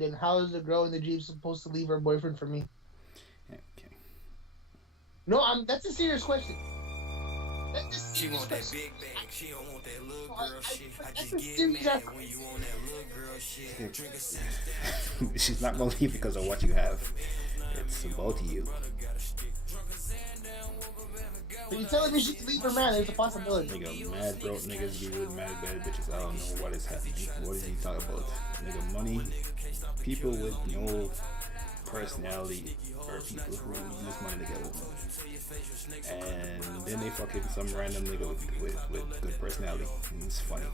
then how is the girl in the dream supposed to leave her boyfriend for me? Okay. No, that's a serious question. That's a She serious want that question. big bag, she don't want that little No, girl shit. I that's just a get serious mad ass when you question. want that little girl shit. Drink a six. She's not gonna leave because of what you have. It's about you. So you telling me she can leave her man? There's a possibility. Nigga, mad broke niggas be with mad bad bitches. I don't know what is happening. What is he talking about? Nigga, money, people with no personality or people who use money to get women. And then they fucking some random nigga with good personality. And it's funny.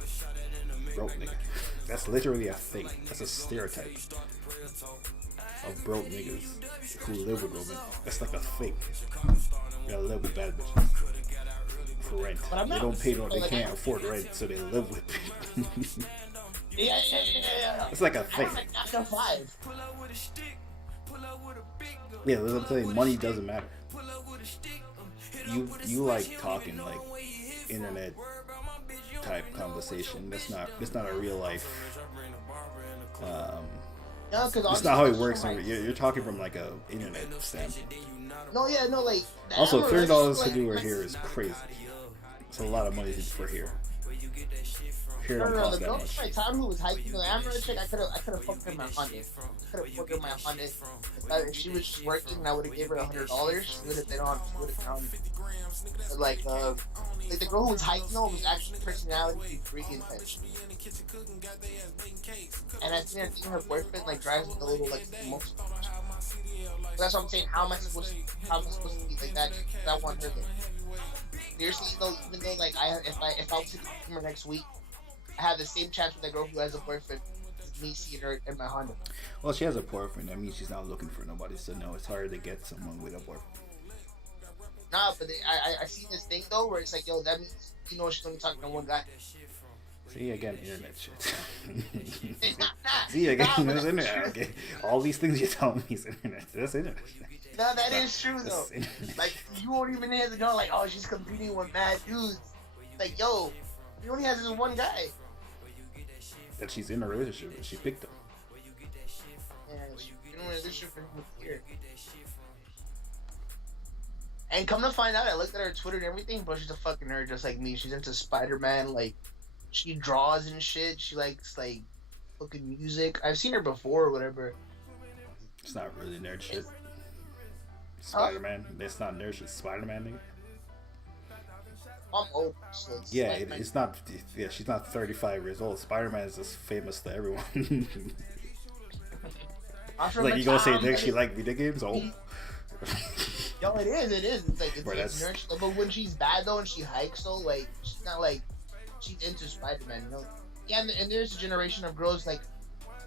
Broke nigga. That's literally a thing. That's a stereotype of broke niggas who live with women. That's like a thing. You gotta live with bad bitches for rent. But I'm They not. don't pay no. They Like, can't afford rent, so they live with people. yeah. It's like a I thing. was like after 5. Yeah, that's what I'm saying. Money doesn't matter. You like talking like internet type conversation. That's not a real life. No, because It's not how it works. You're talking from like a internet standpoint. No, yeah, no, like. Also, $30 to like, do her hair is crazy. It's a lot of money for hair. Hair don't No, cost the that girl much. from my time who was hiking the Amateur chick, I could have fucked her in my Honda. I could have fucked her in my Honda. If she was just working, and I would have gave her $100. She would have been on. She would have found like the girl who was hiking though was actually personality free and type. And I think her boyfriend like drives like a little like most. That's what I'm saying. How am I supposed to be like that? 'Cause I want her. Seriously, though, even though like if I was to see her next week. I have the same chance with a girl who has a boyfriend as me seeing her in my Honda. Well, she has a boyfriend. That means she's not looking for nobody. So no, it's harder to get someone with a boyfriend. Nah, but I seen this thing though where it's like, yo, that means she's only talking to one guy. See again, internet shit. Nah, See again, nah, that's internet. Okay, all these things you're telling me is internet. That's internet. No, that is true though. Like you won't even hear the girl like, oh, she's competing with mad dudes. Like, yo, he only has this one guy. That she's in a relationship and she picked him. Yeah, she's in a relationship for him here. And come to find out, I looked at her Twitter and everything, but she's a fucking nerd just like me. She's into Spider-Man, like she draws and shit. She likes like fucking music. I've seen her before or whatever. It's not really nerd shit. Spider-Man. That's not nerd shit. Spider-Man, nigga. I'm old, so it's Yeah, like it's not. Yeah, she's not 35 years old. Spider-Man is just famous to everyone. Like you gonna say that she like video games? Oh, yo, it is. It's like Bro, it's nerd shit. But when she's bad though and she hikes though, like she's not like she's into Spider-Man, you know? Yeah, and there's a generation of girls like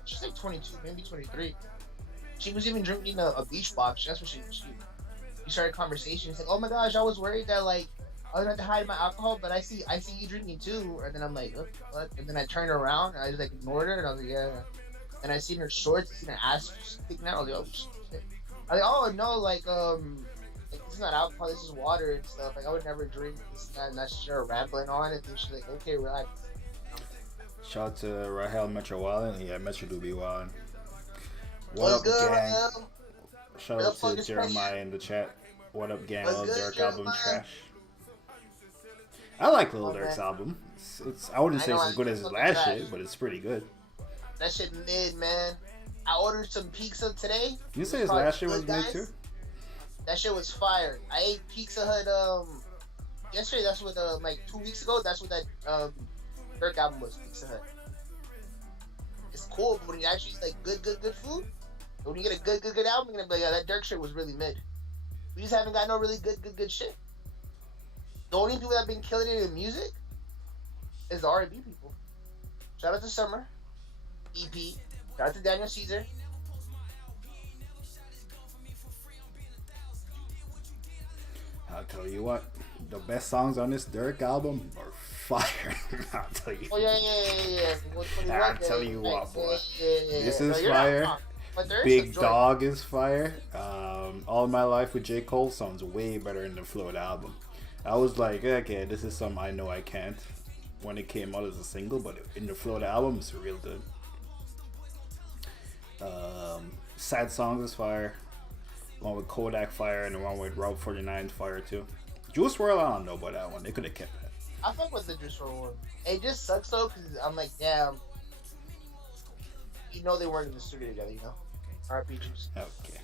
she's like 22, maybe 23. She was even drinking a beach box. That's what she started conversation. She's like, oh my gosh, I was worried that like I was going to hide my alcohol, but I see you drinking too. And then I'm like, what? And then I turned around and I just like ignored her and I was like, yeah. And I seen her shorts, seen her ass sticking out. I was like, oh shit. I was like, oh no, like this is not alcohol, this is water and stuff. Like I would never drink this and that's just her rambling on. And then she's like, okay, relax. shout out to Rahel Metro Wallen. Yeah, Metro do be wildin'. What What's up, good, gang? Rahel? Shout out to Jeremiah in the chat. What up, gang? What's Lil good, Durk album Jeremiah? trash. I like Lil Okay. Durk's album. It's I wouldn't I say know, it's I as good as his fucking last trash. shit, but it's pretty good. That shit mid, man. I ordered some pizza today. You say his Probably last shit was good, mid guys. too? That shit was fire. I ate Pizza Hut yesterday. That's what like 2 weeks ago. That's what that Durk album was. Pizza Hut. It's cool, but when you actually eat like good food, when you get a good album, you're gonna be like, yeah, that Durk shit was really mid. We just haven't got no really good shit. The only people that have been killing it in music is the R&B people. Shout out to Summer, EP. Shout out to Daniel Caesar. I'll tell you what, the best songs on this Durk album are fire. I'll tell you. Oh yeah. I'll tell you what, boy. Yeah. This No, is you're fire. not wrong. But there is Big some joy. Dog is fire. All My Life with J. Cole sounds way better than the Float album. I was like, okay, this is something I know I can't when it came out as a single, but in the Float album, it's real good. Sad Songs is fire. One with Kodak fire, and the one with Route 49 fire too. Juice WRLD, I don't know about that one. They could have kept that. I fuck with the Juice WRLD one. It just sucks though, cause I'm like, damn. You know they weren't in the studio together, you know. R.I.P. Juice. Okay.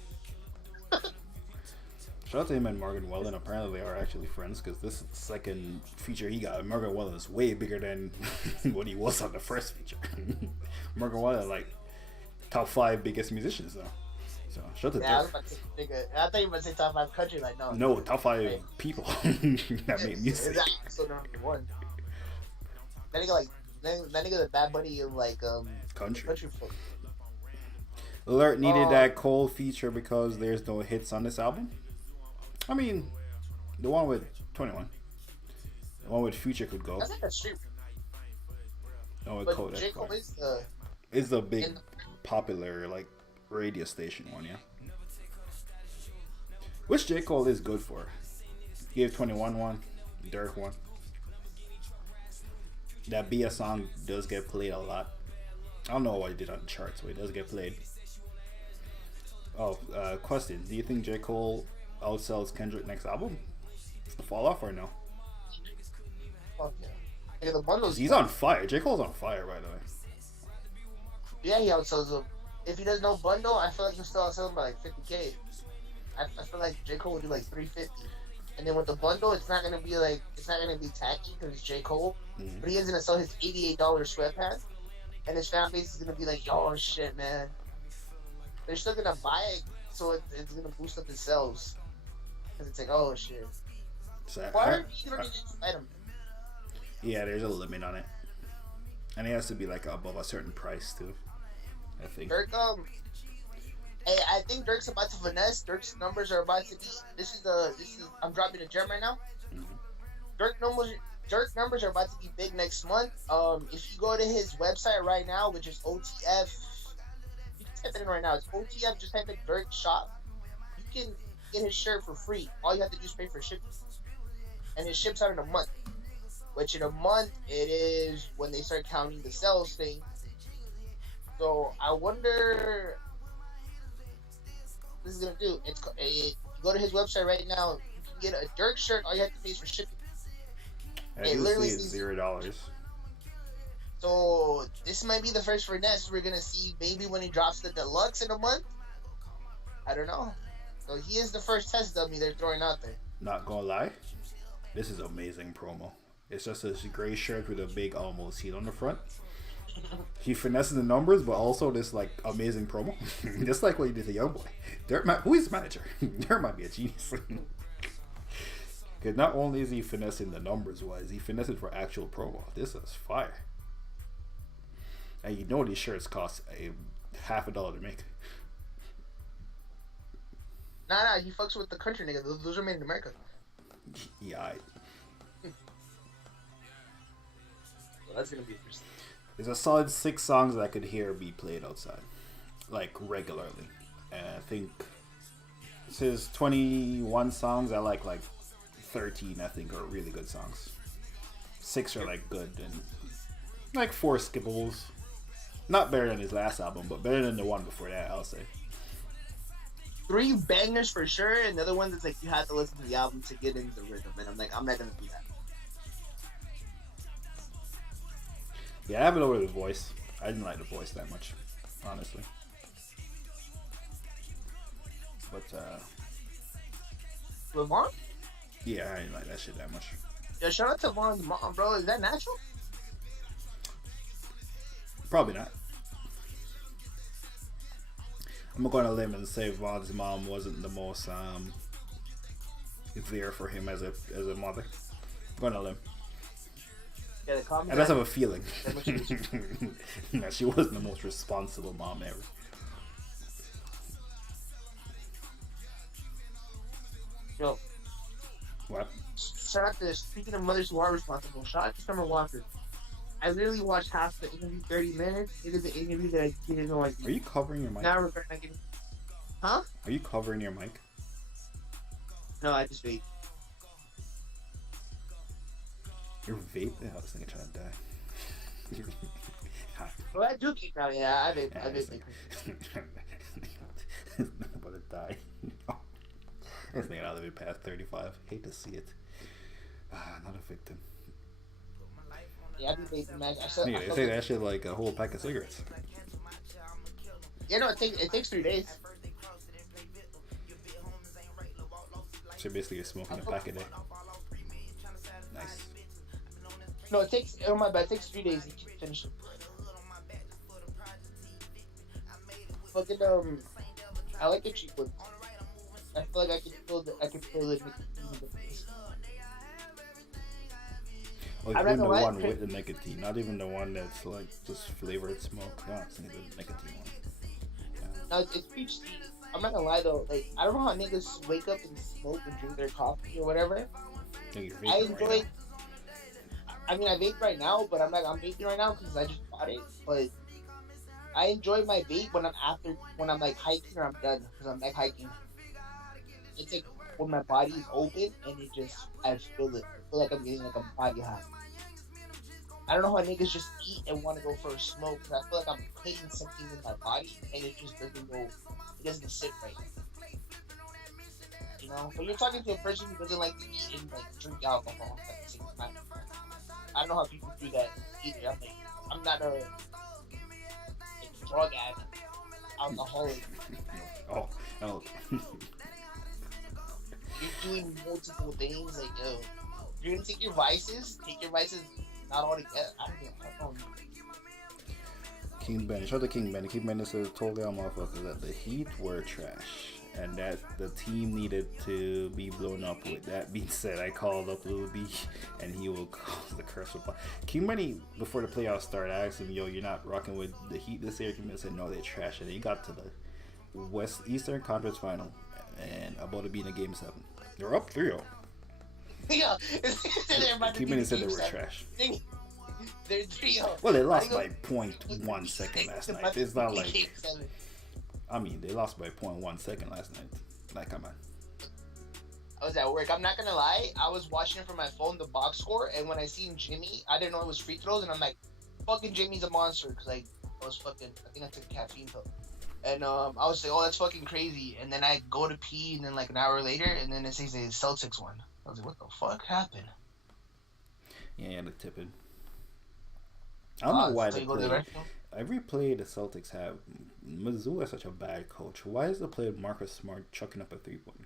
Shout out to him and Morgan Wallen. Apparently, they are actually friends because this second feature he got, Morgan Wallen is way bigger than what he was on the first feature. Morgan Wallen, like, top 5 biggest musicians, though. So, shout out to Yeah, I Durk. was about to say, I thought you were about to say top 5 country. Like, no. No, top 5 Hey. people that make music. Exactly. So number one. That nigga like that nigga the Bad Bunny of like Country. folk. Alert needed that Cole feature because there's no hits on this album. I mean, the one with 21. The one with Future could go. That's like a street. The one with But Kodak. J. Cole Is the big popular like radio station one, yeah. Which J. Cole is good for. Give 21 one, Durk one. That BS song does get played a lot. I don't know what he did on the charts, but it does get played. Oh, question. Do you think J. Cole outsells Kendrick next album? Fall off or no? fuck yeah. Yeah, the bundles. He's on fire. J. Cole's on fire, by the way. Yeah, he outsells him. If he does no bundle, I feel like he'll still outsell him by like 50K. I feel like J. Cole would do like 350. And then with the bundle, it's not gonna be tacky because it's J. Cole. Mm-hmm. But he is gonna sell his $88 sweatpants, and his fan base is gonna be like, "Oh shit, man!" They're still gonna buy it, so it's gonna boost up his sales. Because it's like, "Oh shit." So, Why you don't just fight him? yeah, there's a limit on it, and it has to be like above a certain price too. I think. Durk, hey, I think Durk's about to finesse. Durk's numbers are about to be. This is. I'm dropping a gem right now. Mm-hmm. Durk numbers are about to be big next month. If you go to his website right now, which is OTF, you can type it in right now. It's OTF. Just type in Durk shop. You can get his shirt for free. All you have to do is pay for shipping, and it ships out in a month. Which in a month it is when they start counting the sales thing. So I wonder what this is gonna do. You go to his website right now. You can get a Durk shirt. All you have to pay is for shipping. I do see it's $0. So this might be the first finesse we're gonna see. Maybe when he drops the deluxe in a month. I don't know. So he is the first test dummy they're throwing out there. Not gonna lie, this is amazing promo. It's just a gray shirt with a big almost heat on the front. He finesses the numbers, but also this like amazing promo, just like what he did to YoungBoy. Who is his manager? Durk might be a genius. Because not only is he finessing the numbers wise, he finessing for actual promo. This is fire. And you know these shirts cost $50 to make. Nah, he fucks with the country nigga. Those are made in America. Yeah. So that's gonna be interesting. There's a solid 6 songs that I could hear be played outside, like regularly. And I think this is 21 songs. I like 13. I think are really good songs. 6 are like good, and like 4 skippables. Not better than his last album, but better than the one before that, I'll say. 3 bangers for sure, and the other ones it's like you have to listen to the album to get into the rhythm. And I'm like, I'm not gonna do that. Yeah, I have it over the voice. I didn't like the voice that much, honestly. But Lamar? yeah, I didn't like that shit that much. Yo, shout out to Vaughn's mom, bro. Is that natural? Probably not. I'm gonna go on a limb and say Vaughn's mom wasn't the most there for him as a mother. I'm going on a limb. Yeah, the comment. I just have a feeling that she wasn't the most responsible mom ever. Yo, What? shout out to, speaking of mothers who are responsible, shout out to Summer Walker. I literally watched half the interview, 30 minutes. It is an interview that I didn't know I did. Are you covering your mic? Now I regret not getting. Huh? Are you covering your mic? No, I just wait. You're vaping? I was thinking trying to die. Well, I do keep now. Yeah, Yeah, I've it's been. like, about to die. This nigga not living past 35. Hate to see it. Not a victim. Yeah, I've been vaping, man. I Nigga, they feel say like that shit like a whole pack of cigarettes. yeah, no, it takes 3 days. So basically, you're smoking a pack a day. Nice. No, it takes. Oh my bad. It takes 3 days to finish it. Fucking I like the cheap ones. I feel like I can feel the nicotine in the face. Oh, I'm you're not the gonna lie. one with the nicotine, not even the one that's like just flavored smoke. No, it's the nicotine one. No, it's peach tea. I'm not gonna lie though. Like I don't know how niggas wake up and smoke and drink their coffee or whatever. Yeah. You're I vaping enjoy. right I mean, I vape right now, but I'm vaping right now because I just bought it. But I enjoy my vape when I'm like hiking or I'm done because I'm like hiking. It's like when my body's open and I feel it. I feel like I'm getting like a body high. I don't know how niggas just eat and want to go for a smoke because I feel like I'm putting something in my body and it just doesn't go. It doesn't sit right. You know, but you're talking to a person who doesn't like to eat and like drink alcohol at the same time. I don't know how people do that either. I'm not a drug addict, alcoholic. now. Oh. You're doing multiple things. Like, yo, you're gonna take your vices not all together. I don't know. King Ben, shout out to King Ben. King Ben says told y'all motherfuckers that the Heat were trash and that the team needed to be blown up with. That being said, I called up Lil B and he will cause the curse of King Benny before the playoffs started. I asked him, yo, you're not rocking with the Heat this year? King Ben said, no, they're trash. And he got to the Eastern Conference Final and about to be in a game 7. They're up 3-0. Yeah, King Benny said they were trash. They're 3-0. Well, they lost by 0.1 second last night. It's not like... I mean, they lost by 0.1 second last night. Like, come on. I was at work. I'm not gonna lie. I was watching it from my phone, the box score, and when I seen Jimmy, I didn't know it was free throws, and I'm like, fucking Jimmy's a monster, because like, I think I took a caffeine pill. And I was like, oh, that's fucking crazy. And then I go to pee, and then like an hour later, and then it says the Celtics won. I was like, what the fuck happened? Yeah, the tipping. I don't know why they play. Every play the Celtics have, Mizzou is such a bad coach. Why is the play of Marcus Smart chucking up a 3-point?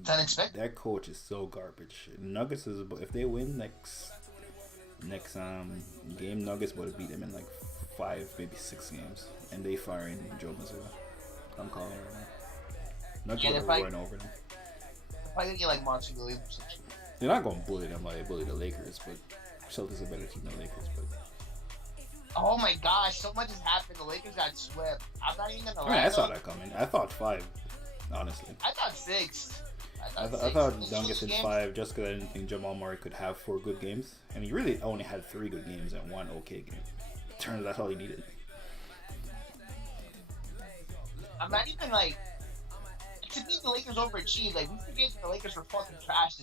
It's unexpected. That coach is so garbage. Nuggets is if they win next game, Nuggets would beat them in like 5, maybe 6 games, and they firing Joe Mazzulla. I'm calling it right now. Nuggets are going over them. They're probably gonna get like Monty Williams. They're not gonna bully them like they bully the Lakers, but Celtics are a better team than the Lakers. But oh my gosh, so much has happened. The Lakers got swept. I'm not even gonna lie. I mean, I saw that coming. I thought 5, honestly. I thought 6. I thought Dungus in 5 just because I didn't think Jamal Murray could have 4 good games, and he really only had 3 good games and 1 okay game. Turns out that's all he needed. I'm not even like to beat the Lakers overachieved. Like we forget the Lakers were fucking trash.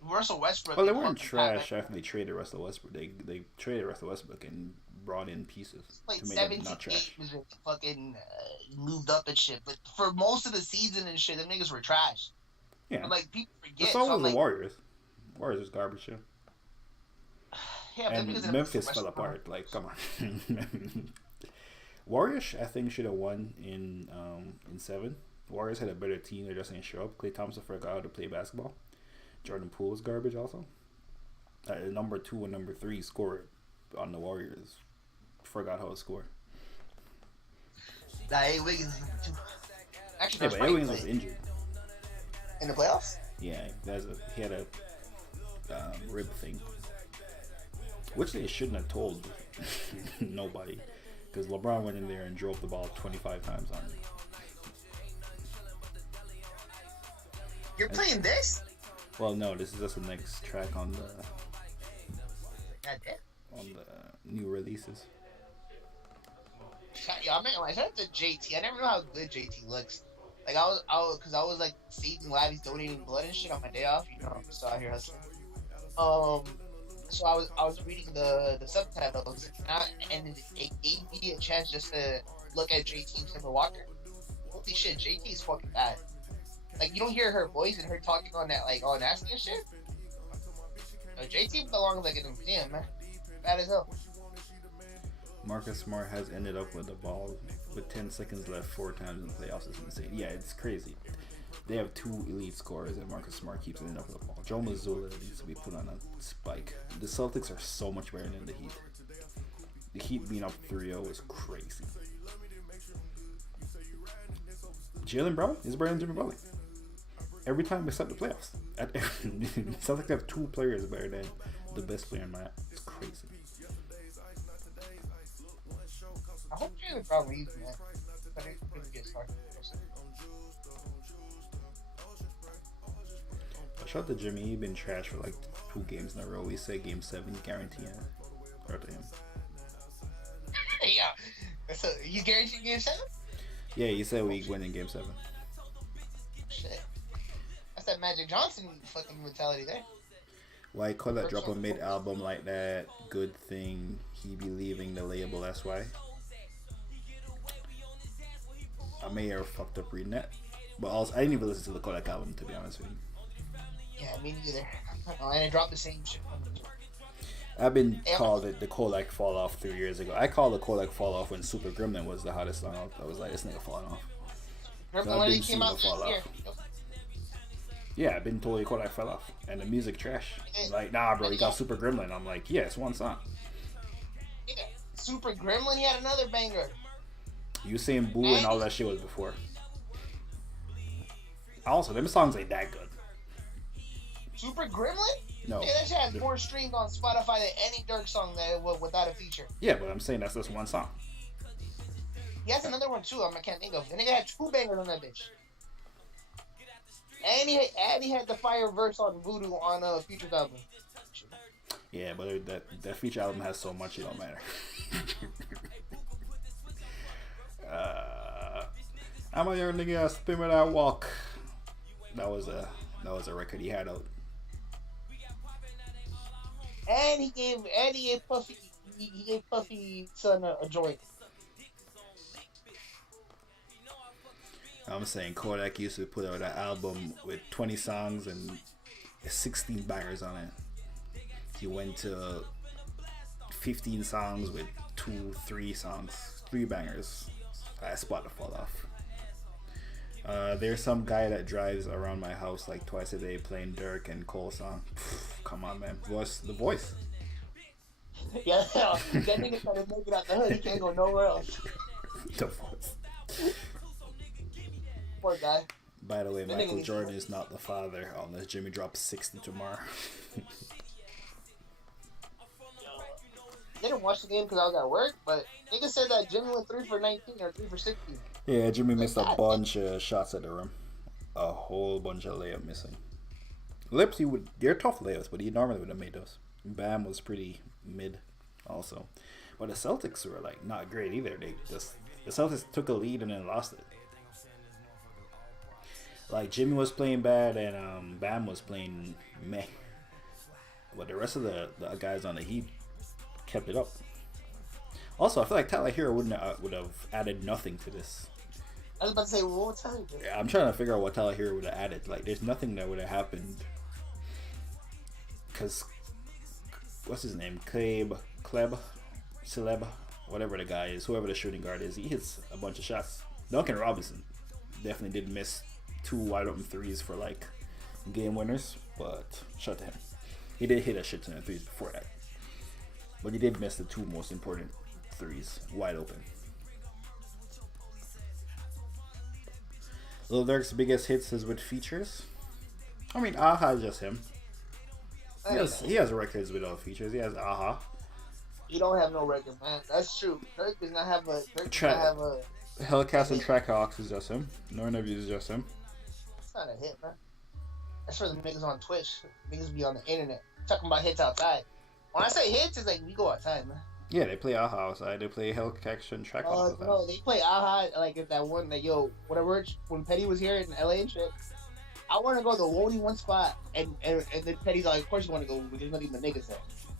Russell Westbrook. Well, they weren't trash after they traded Russell Westbrook. They traded Russell Westbrook and brought in pieces like to make them not trash. Fucking moved up and shit. But for most of the season and shit, them niggas were trash. Yeah, and, like people forget. That's always so the like, Warriors. Warriors is garbage too. Yeah, and Memphis fell apart. Like, come on. Warriors, I think, should have won in 7. Warriors had a better team. They just didn't show up. Klay Thompson forgot how to play basketball. Jordan Poole is garbage also. Number 2 and number 3 scored on the Warriors. Forgot how to score. Nah, A. Wiggins is number 2. Actually, yeah, but A. Wiggins was injured. In the playoffs? Yeah, he had a rib thing. Which they shouldn't have told nobody. Because LeBron went in there and drove the ball 25 times on him. You're playing this? Well, no, this is just the next track on the new releases. Yeah, I'm not gonna lie. Shout out to JT. I never know how good JT looks. Like I was like saving lives, donating blood and shit on my day off. You know, I'm just out here hustling. So I was reading the subtitles, and it gave me a chance just to look at JT and Kimber Walker. Holy shit, JT is fucking bad. Like you don't hear her voice and her talking on that like all nasty and shit. No, JT belongs like in a museum, man. Bad as hell. Marcus Smart has ended up with the ball with 10 seconds left 4 times in the playoffs. It's insane. Yeah, it's crazy. They have 2 elite scorers, and Marcus Smart keeps ending up with the ball. Joe Mazzulla needs to be put on a spike. The Celtics are so much better than the Heat. The Heat being up 3-0 is crazy. Jalen Brown is better than Jimmy Butler. Every time except the playoffs. Celtics have 2 players better than the best player in my app. It's crazy. I hope Jalen Brown leaves, man. But it really gets started. Shout out to Jimmy. He's been trash for like 2 games in a row. He said game 7, guaranteeing it. Shout out to him. Yeah. So, you guarantee game 7? Yeah, he said we win in game 7. Shit. That's that Magic Johnson fucking mentality there. Why Kodak drop a mid-album like that? Good thing he be leaving the label, that's why. I may have fucked up reading that. But also, I didn't even listen to the Kodak album, to be honest with you. Yeah, me neither. And it dropped the same shit. I've been called it the Kodak fall off 3 years ago. I called the Kodak fall off when Super Gremlin was the hottest song out. I was like, this nigga falling off. Remember when it came out fall this year? Yeah, I've been told Kodak fell off. And the music trash. Like, nah, bro, you got Super Gremlin. I'm like, yeah, it's one song. Yeah. Super Gremlin, he had another banger. You saying Boo and all that shit was before. Also, them songs ain't that good. Super Gremlin? No. Yeah, that shit has more streams on Spotify than any Durk song that without a feature. Yeah, but I'm saying that's just one song. He has another one too. I can't think of. The nigga had 2 bangers on that bitch. And he had the fire verse on Voodoo on Future's album. Yeah, but that feature album has so much it don't matter. I'm a young nigga spin with that walk. That was a record he had out. And he gave Puffy son a joint. I'm saying Kodak used to put out an album with 20 songs and 16 bangers on it. He went to 15 songs with 3 songs, 3 bangers. I spot to fall off. There's some guy that drives around my house like twice a day playing Durk and Cole song. Come on, man. The voice. Yeah, that nigga trying to make it out the hood. He can't go nowhere else. The voice. Poor guy. By the way, Michael Jordan is not the father unless Jimmy drops 60 tomorrow. I didn't watch the game because I was at work, but nigga said that Jimmy went 3 for 19 or 3 for 16. Yeah, Jimmy missed a bunch of shots at the rim. A whole bunch of layup missing. Lips, they're tough layups, but he normally would have made those. Bam was pretty mid also. But the Celtics were like not great either. The Celtics took a lead and then lost it. Like Jimmy was playing bad and Bam was playing meh. But the rest of the guys on the Heat kept it up. Also, I feel like Tyler Hero would have added nothing to this. I was about to say, one more time. Yeah, I'm trying to figure out what Tyler Hero would have added. Like, there's nothing that would have happened. Because, what's his name? Celeb, whatever the guy is, whoever the shooting guard is, he hits a bunch of shots. Duncan Robinson definitely did miss 2 wide open threes for, like, game winners. But, shout out to him. He did hit a shit ton of threes before that. But he did miss the 2 most important threes wide open. Lil Durk's biggest hits is with features. I mean, Aha is just him. He has records without features. He has Aha. He don't have no record, man. That's true. Durk does not have a. Hellcats and Trackhawks is just him. No interviews is just him. It's not a hit, man. That's for the niggas on Twitch. Niggas be on the internet talking about hits outside. When I say hits, it's like we go outside, man. Yeah, they play Aha outside. They play Hellcats and Trackhawks outside. No, they play Aha like if that one, like, yo, whatever, when Petty was here in LA and shit. I want to go to the only one spot, and then Petty's like, of course you want to go, but there's not even niggas there.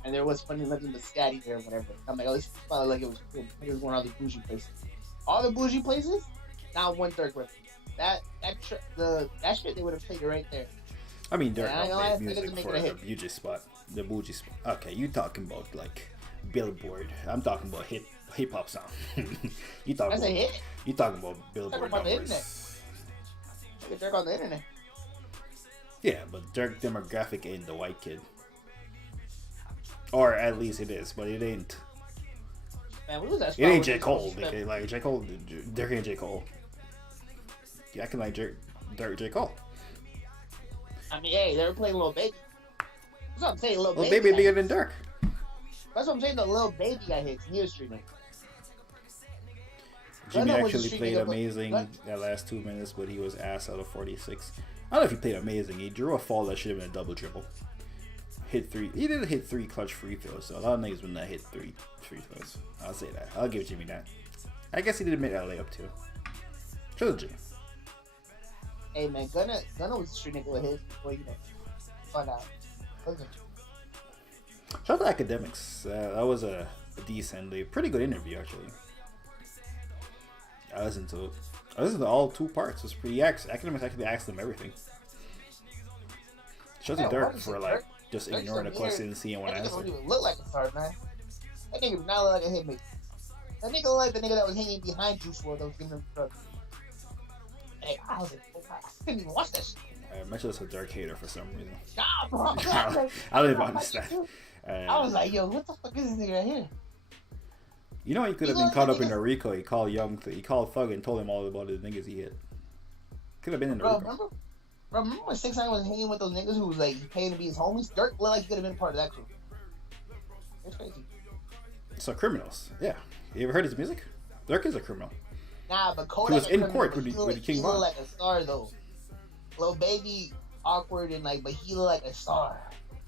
and there was funny nothing but scatty there or whatever. I'm like, oh, this probably like it was cool. It was one of the bougie places. All the bougie places, not one third with that shit they would have played it right there. I mean, Durk Yeah, I don't know, play I think music it's make for it a the hit. bougie spot. The bougie spot. Okay, you talking about like Billboard. I'm talking about hip hop song. you talking That's a about hit. you talking about Billboard about the internet. numbers. Look at Durk on the internet. Yeah, but Durk demographic ain't the white kid. Or at least it is, but it ain't. Man, we was at It ain't Spot J. Cole. with Like J. Cole, Durk ain't J. Cole. You acting like Durk J. Cole. I mean, hey, they were playing Lil Baby. That's what I'm saying, Lil Well, Baby. Baby bigger than Durk. That's what I'm saying, the Lil Baby got hits. He was street nigga. Jimmy Gunna was a actually street played nigga, but- amazing but- that last 2 minutes, but he was ass out of 46. I don't know if he played amazing. He drew a fall that should have been a double dribble. Hit three. He did hit 3 clutch free throws, so a lot of niggas would not hit 3 free throws. I'll say that. I'll give Jimmy that. I guess he did make that layup too. Shout out to Jimmy. Hey man, Gunna was a street nigga with his. Well, you know, find out. Listen, Shout out to Academics. That was a decently pretty good interview actually. I listened to all 2 parts. It was pretty. Academics actually asked them everything. Shout out to Yeah, Durk what is for it, like Durk? just Durk's ignoring the a question weird- and seeing what that nigga answer. don't even look like a star, man. That nigga does not look like a hitmaker. That nigga look like the nigga that was hanging behind Juice WRLD that was giving him drugs. Hey, I was like, oh, I couldn't even watch that shit. I'm actually just a Durk hater for some reason. Nah, bro. I don't even understand. I was like, yo, what the fuck is this nigga right here? You know, he could have You been know, caught the up in niggas- a Rico. He called Thug and told him all about the niggas he hit. Could have been in a Bro, Rico. remember when 6ix9ine was hanging with those niggas who was like paying to be his homies? Durk looked like he could have been part of that crew. It's crazy. So criminals, yeah. You ever heard his music? Durk is a criminal. Nah, but Kodak He was in and court Criminal, with the King he Von. looked like a star though. Lil Baby awkward and like, but he looked like a star.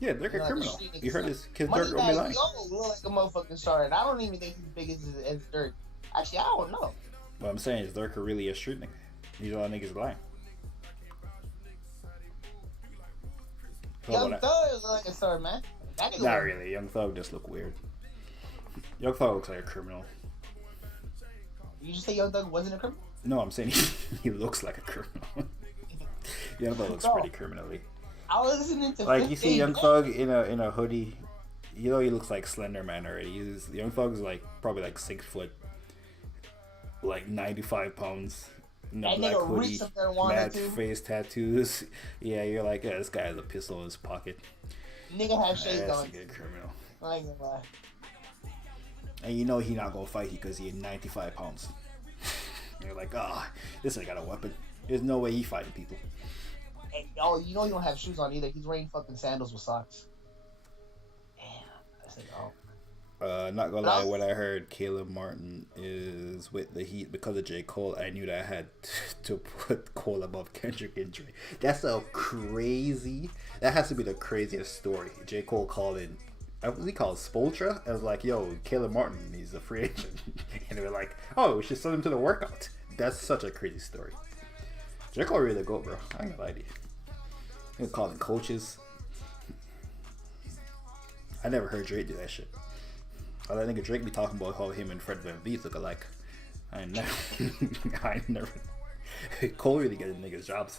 Yeah, Durk You a know, criminal. like the street You heard niggas. his kid Money Durk don't be lying. Bag Yo look like a motherfucking star, and I don't even think he's big as Durk. Actually, I don't know. What I'm saying is Durk really a street nigga. These all niggas lying. Young Thug look like a star, man. That nigga Not was- really. Young Thug just look weird. Young Thug looks like a criminal. You just say Young Thug wasn't a criminal? No, I'm saying he looks like a criminal. Young Thug looks Bro. pretty criminally. I was listening to Like you see 15 Young Thug in a hoodie, you know he looks like Slender Man already. Young Thug's like probably like 6 foot, like 95 pounds. In a That black nigga hoodie, reached up there and wanted mad to. face tattoos. Yeah, you're like, yeah, this guy has a pistol in his pocket. Nigga have shades That's on. a good criminal. I ain't gonna lie. And you know he not gonna fight you because he's 95 pounds. You're like, this ain't got a weapon. There's no way he fighting people. Hey, oh, you know he don't have shoes on either. He's wearing fucking sandals with socks. Damn. I said, oh. Not gonna lie, when I heard Caleb Martin is with the Heat because of J. Cole, I knew that I had to put Cole above Kendrick and Dre. That's so crazy. That has to be the craziest story. J. Cole called in, what was he called? Spoltra? I was like, yo, Caleb Martin, he's a free agent. And they were like, oh, we should send him to the workout. That's such a crazy story. J. Cole really the GOAT, bro. I ain't gonna lie to you. He was calling coaches. I never heard Drake do that shit. I think Drake be talking about how him and Fred VanVleet look alike. I never. Cole really getting niggas jobs.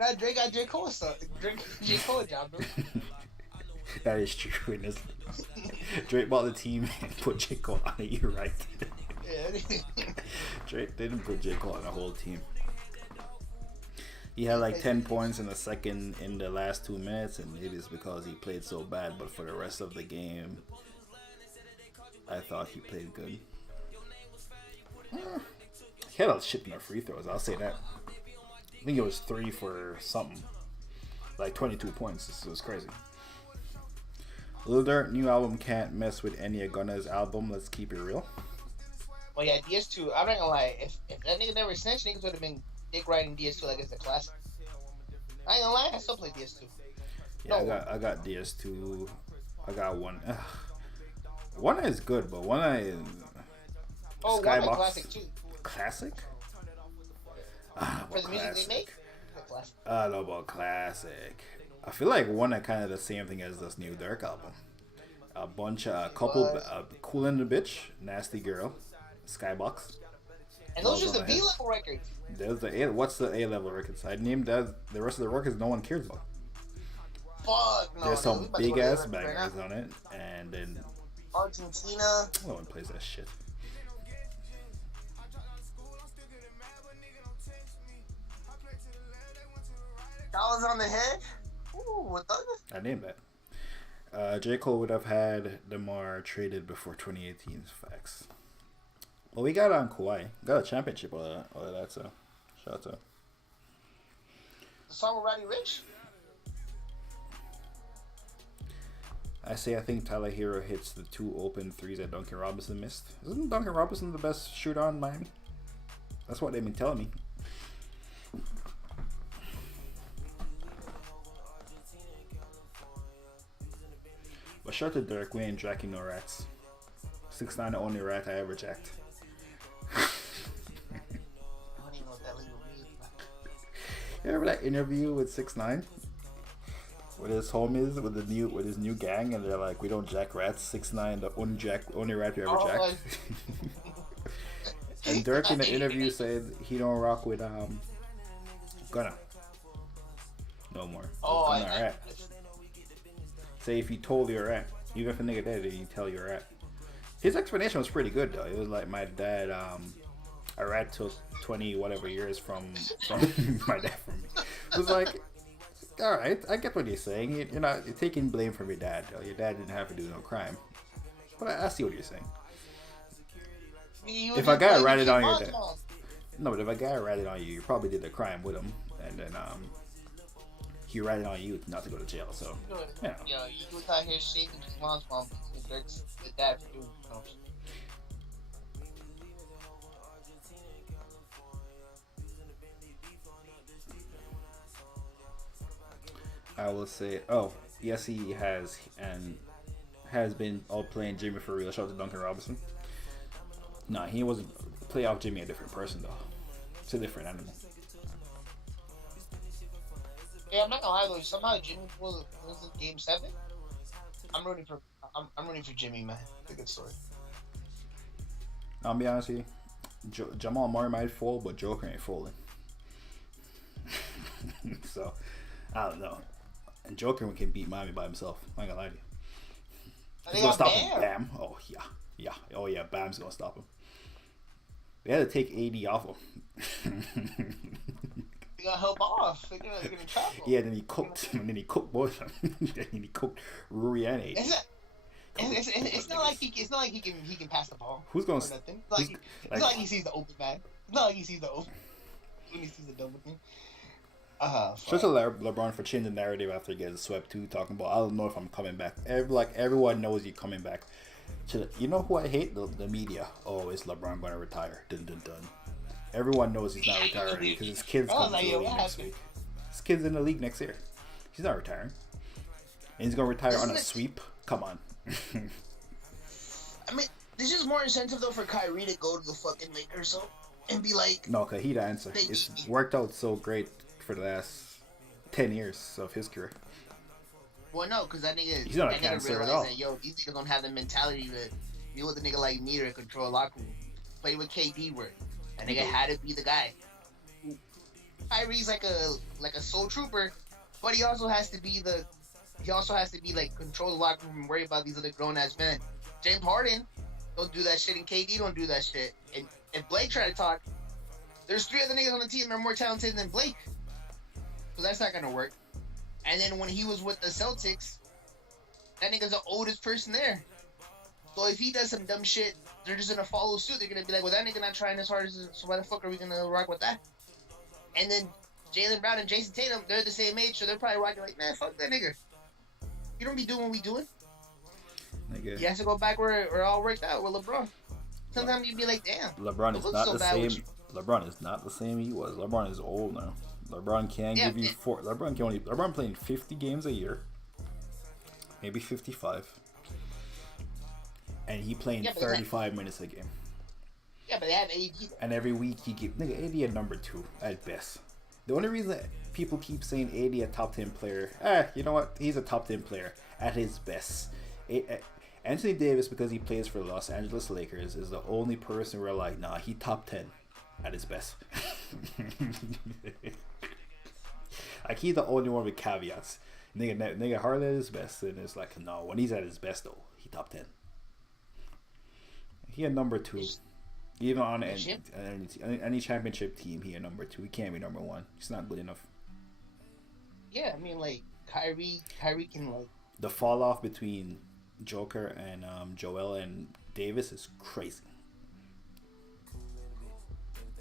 Nah, Drake got J. Cole stuff. J. Cole job, bro. That is true. And Drake bought the team and put J. Cole on it. You're right. Yeah. Drake didn't put J. Cole on the whole team. He had like 10 points in the last 2 minutes, and it is because he played so bad. But for the rest of the game, I thought he played good. He had a shit ton of free throws. I'll say that. I think it was 3 for something, like 22 points. It was crazy. Lil Durk new album can't mess with any of Gunna's album. Let's keep it real. Well, yeah, DS2. I'm not gonna lie. If that nigga never snitched, niggas would have been dick riding DS2 like it's a classic. I ain't gonna lie. I still play DS2. Yeah, No. I got DS2. I got one. One is good, but one I Oh, one a classic too. Classic? For the music they make, it's a classic. I don't know about classic. I feel like one that kind of the same thing as this new Durk album. A couple, Cool in the Bitch, Nasty Girl, Skybox. And those are just the B level records. There's the A. What's the A level records? I named that. The rest of the records no one cares about. Fuck no. There's some big ass bangers on it, and then Argentina. no one plays that shit. Dollars on the head. Ooh, what the? I named that. J. Cole would have had DeMar traded before 2018's facts. Well, we got on Kawhi. Got a championship all of that, so shout out to him. The song with Roddy Ricch? I think Tyler Hero hits the 2 open threes that Duncan Robinson missed. Isn't Duncan Robinson the best shooter on Miami? That's what they've been telling me. But shout out to Durk, we ain't jacking no rats. 6'9", the only rat I ever jacked. I don't even know what that legal means. You remember that interview with 6ix9ine? With his homies, with his new gang, and they're like, "We don't jack rats." 6ix9ine, the only rat we ever jacked. And Durk in the interview said he don't rock with Gunna no more. Oh, Gunna a rat. Say if you told you're a rat, even if a nigga dead, you tell you're a rat. His explanation was pretty good though. It was like my dad, a rat took 20 whatever years from my dad from me. It was like, all right, I get what you're saying. You're taking blame from your dad. Though. Your dad didn't have to do no crime. But I see what you're saying. If a guy ratted on your dad, no, but if a guy ratted on you, you probably did the crime with him, and then he ratted on you not to go to jail. So yeah. Yo, you was out here shaking his mom's mom and Dirk's the dad for doing I will say, yes, he has been all playing Jimmy for real. Shout out to Duncan Robinson. Nah, he wasn't playoff Jimmy, a different person though. It's a different animal. Yeah, I'm not gonna lie though. Somehow Jimmy was in Game 7. I'm rooting for Jimmy, man. It's a good story. I'll be honest with you, Jamal Murray might fall, but Joker ain't falling. So I don't know. And Joker can beat Miami by himself. I ain't gonna lie to you. He's gonna stop him. Bam. Oh yeah. Oh yeah. Bam's gonna stop him. They had to take AD off him. They gonna help off. They're gonna travel. Yeah. Then he cooked. And then he cooked both of them. Then he cooked Rui and AD. It's not like he can pass the ball. Who's gonna? It's not like he sees the open man. It's not like he sees the open when he sees the double thing. Just to LeBron for changing the narrative after he gets swept too, talking about I don't know if I'm coming back. Everyone knows you're coming back. You know who I hate? The media. Oh, is LeBron going to retire? Dun dun dun. Everyone knows he's not retiring because his kids come to the league next week. His kid's in the league next year. He's not retiring, and he's going to retire on a sweep. Come on. I mean, this is more incentive though for Kyrie to go to the fucking Lakers and be like. No, cause he'd answer. It's worked out so great for the last 10 years of his career. Well, no, because that nigga, he's not a cancer at all. That, yo, these niggas don't have the mentality to deal with a nigga like me to control a locker room. Play with KD word. That nigga had to be the guy. Kyrie's like a soul trooper, but he also has to be like control the locker room and worry about these other grown ass men. James Harden don't do that shit, and KD don't do that shit. And if Blake try to talk, there's 3 other niggas on the team that are more talented than Blake. So that's not gonna work. And then when he was with the Celtics, that nigga's the oldest person there. So if he does some dumb shit, they're just gonna follow suit. They're gonna be like, well, that nigga not trying as hard as, so why the fuck are we gonna rock with that? And then Jaylen Brown and Jason Tatum, they're the same age, so they're probably rocking like, man, fuck that nigga. You don't be doing what we doing. Nigga. You have to go back where it all worked out with LeBron. Sometimes you'd be like, damn. LeBron is not the same. LeBron is not the same he was. LeBron is old now. LeBron can't give you 4. LeBron playing 50 games a year, maybe 55, and he playing 35 minutes a game. Yeah, but they have AD. And every week he give AD a number 2 at best. The only reason people keep saying AD a top 10 player, you know what? He's a top 10 player at his best. Anthony Davis, because he plays for the Los Angeles Lakers, is the only person where like, nah, he top 10 at his best. Like he's the only one with caveats. Nigga hardly at his best, and it's like, no, when he's at his best though, he top 10. He a number 2. Even on any championship team, he a number 2. He can't be number 1. He's not good enough. Yeah, I mean, like Kyrie can like the fall off between Joker and Joel and Davis is crazy.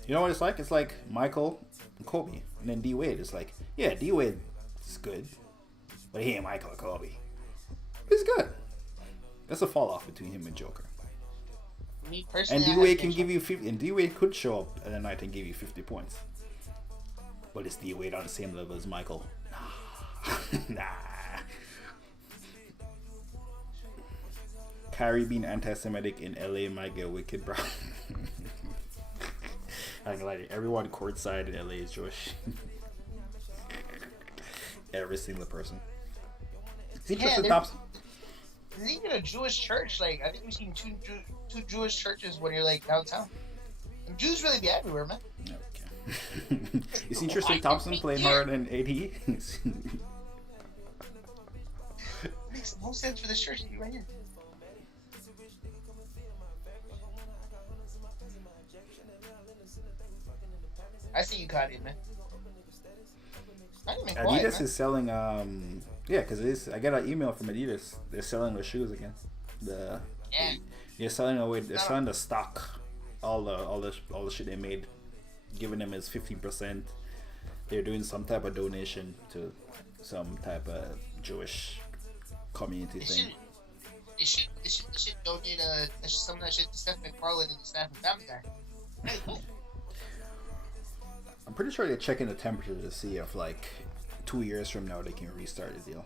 You know what it's like? It's like Michael and Kobe, and then D Wade. It's like, yeah, D Wade is good, but he ain't Michael or Kobe. He's good. That's a fall off between him and Joker. Me personally, and D Wade can give you 50. And D Wade could show up at a night and give you 50 points. But is D Wade on the same level as Michael? Nah. Kyrie being anti-Semitic in LA might get wicked, bro. I ain't gonna lie to you. Everyone courtside in LA is Jewish. Every single person. See, Tristan Thompson. There's even a Jewish church. Like, I think we've seen two Jewish churches when you're like downtown. And Jews really be everywhere, man. Okay. You seen Tristan Thompson playing hard in AD? Makes no sense for this church to be right here. I see you caught it, man. Adidas is selling because I got an email from Adidas. They're selling their shoes again. They're selling away. They're selling the stock, all the shit they made, giving them as 15%. They're doing some type of donation to some type of Jewish community thing. They should donate some of that shit to Steph McFarland and the Staff and Family Guy. Hey, cool. I'm pretty sure they're checking the temperature to see if, like, 2 years from now they can restart the deal.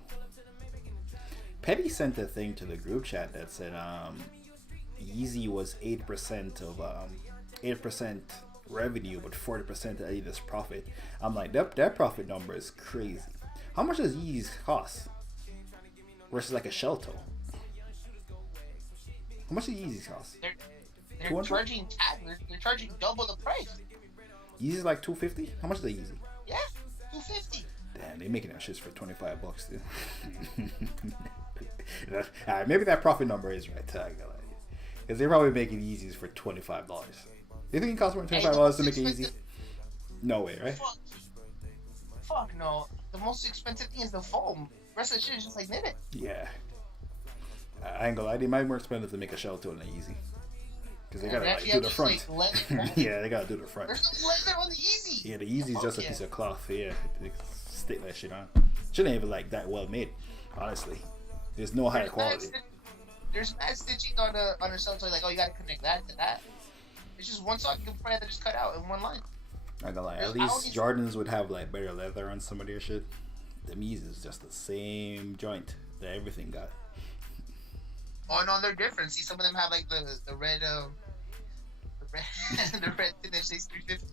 Petty sent a thing to the group chat that said Yeezy was 8% of 8% revenue, but 40% of Adidas profit. I'm like, that profit number is crazy. How much does Yeezys cost? Versus like a shell toe. How much do Yeezys cost? They're charging they're charging double the price. Yeezy's like $250. How much is the Yeezy? Yeah, $250. Damn, they making that shit for $25, dude. Alright, maybe that profit number is right. Because they're probably making Yeezys for $25. Do you think it costs more than $25 to make an Yeezy? No way, right? Fuck no. The most expensive thing is the foam. The rest of the shit is just like knit it. Yeah. I ain't gonna lie, they might be more expensive to make a shell toe than an Yeezy. Because they gotta like, do the front. Yeah, they gotta do the front. There's no leather on the Yeezy. Yeah, the Yeezy's just a piece of cloth. Yeah, they stick that shit on. Shouldn't even like that well made, honestly. There's no higher quality. There's mad stitching on a shell toe, like, oh, you gotta connect that to that. It's just one sock you can probably just cut out in one line. I gotta lie, at least Jordans would have like better leather on some of their shit. The Yeezys is just the same joint that everything got. Oh no, they're different. See, some of them have like the red the red thing that says 350,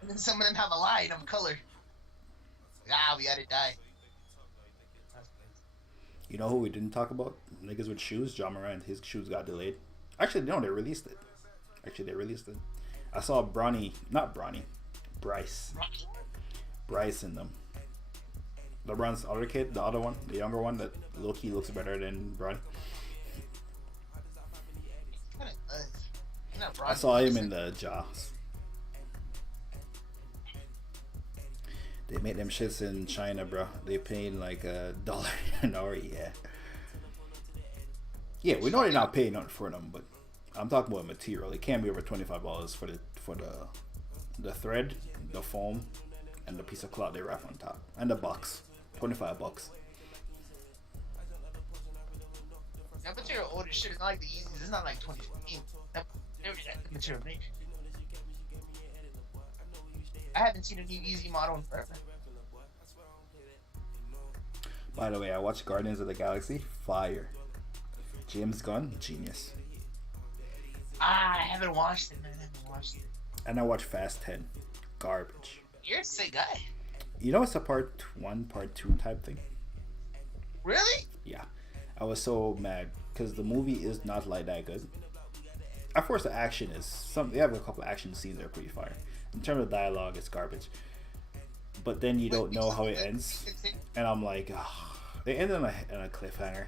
and then some of them have a line of color. We had it die. You know who we didn't talk about? Niggas with shoes. John Morant, his shoes got delayed. Actually, no, they released it. I saw Bryce in them. LeBron's other kid, the other one, the younger one that low-key looks better than Bronny. I saw him in the Jaws. They made them shits in China, bro. They paid like $1 an hour. Yeah, we know they're not paying nothing for them, but I'm talking about material. It can't be over $25 for the thread, the foam, and the piece of cloth they wrap on top, and the box. $25. That material old as shit. It's not like the Yeezys. It's not like 2015. The material made. I haven't seen a new Yeezy model in forever. By the way, I watched Guardians of the Galaxy. Fire. James Gunn, genius. I haven't watched it, man. And I watched Fast 10. Garbage. You're a sick guy. You know, it's a part one, part two type thing. Really? Yeah, I was so mad because the movie is not like that good. Of course, the action is some. They have a couple of action scenes that are pretty fire. In terms of dialogue, it's garbage. But then you don't know how it ends, and I'm like, oh, they end on a cliffhanger.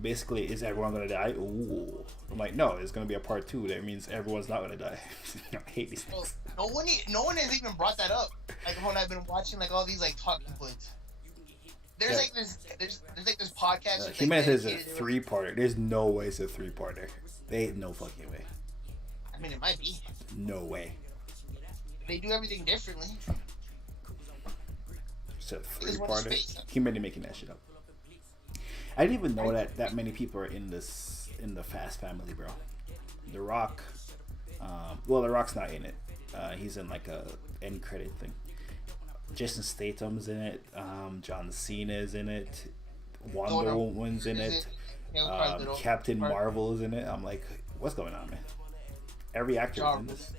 Basically, is everyone gonna die? Ooh, I'm like, no, it's gonna be a part two. That means everyone's not gonna die. I hate these things. No one has even brought that up. Like when I've been watching like all these like talking points. There's like this podcast. He says a three-parter. There's no way it's a three-parter. They ain't no fucking way. I mean, it might be. No way. They do everything differently. It's a three-parter. He might be making that shit up. I didn't even know that many people are in the Fast family, bro. The Rock. The Rock's not in it. He's in like a end credit thing. Jason Statham's in it. John Cena's in it. Wonder Woman's in it. Captain Marvel's in it. I'm like, what's going on, man? Every actor is in this.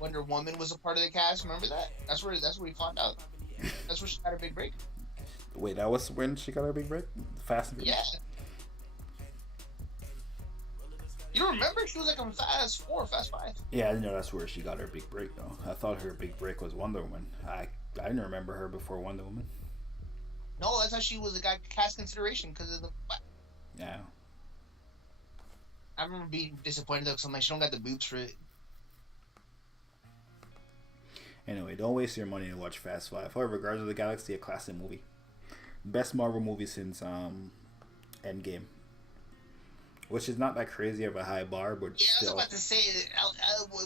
Wonder Woman was a part of the cast. Remember that? That's where we found out. That's where she got her big break. Wait, that was when she got her big break? Fast and Furious? Yeah. You don't remember? She was like on Fast 4, Fast 5. Yeah, I didn't know that's where she got her big break, though. I thought her big break was Wonder Woman. I didn't remember her before Wonder Woman. No, that's how she was a cast consideration because of the. Yeah. I remember being disappointed though because I'm like, she don't got the boobs for it. Anyway, don't waste your money to watch Fast 5. However, Guardians of the Galaxy, a classic movie. Best Marvel movie since Endgame. Which is not that crazy of a high bar, but yeah, still. I was about to say,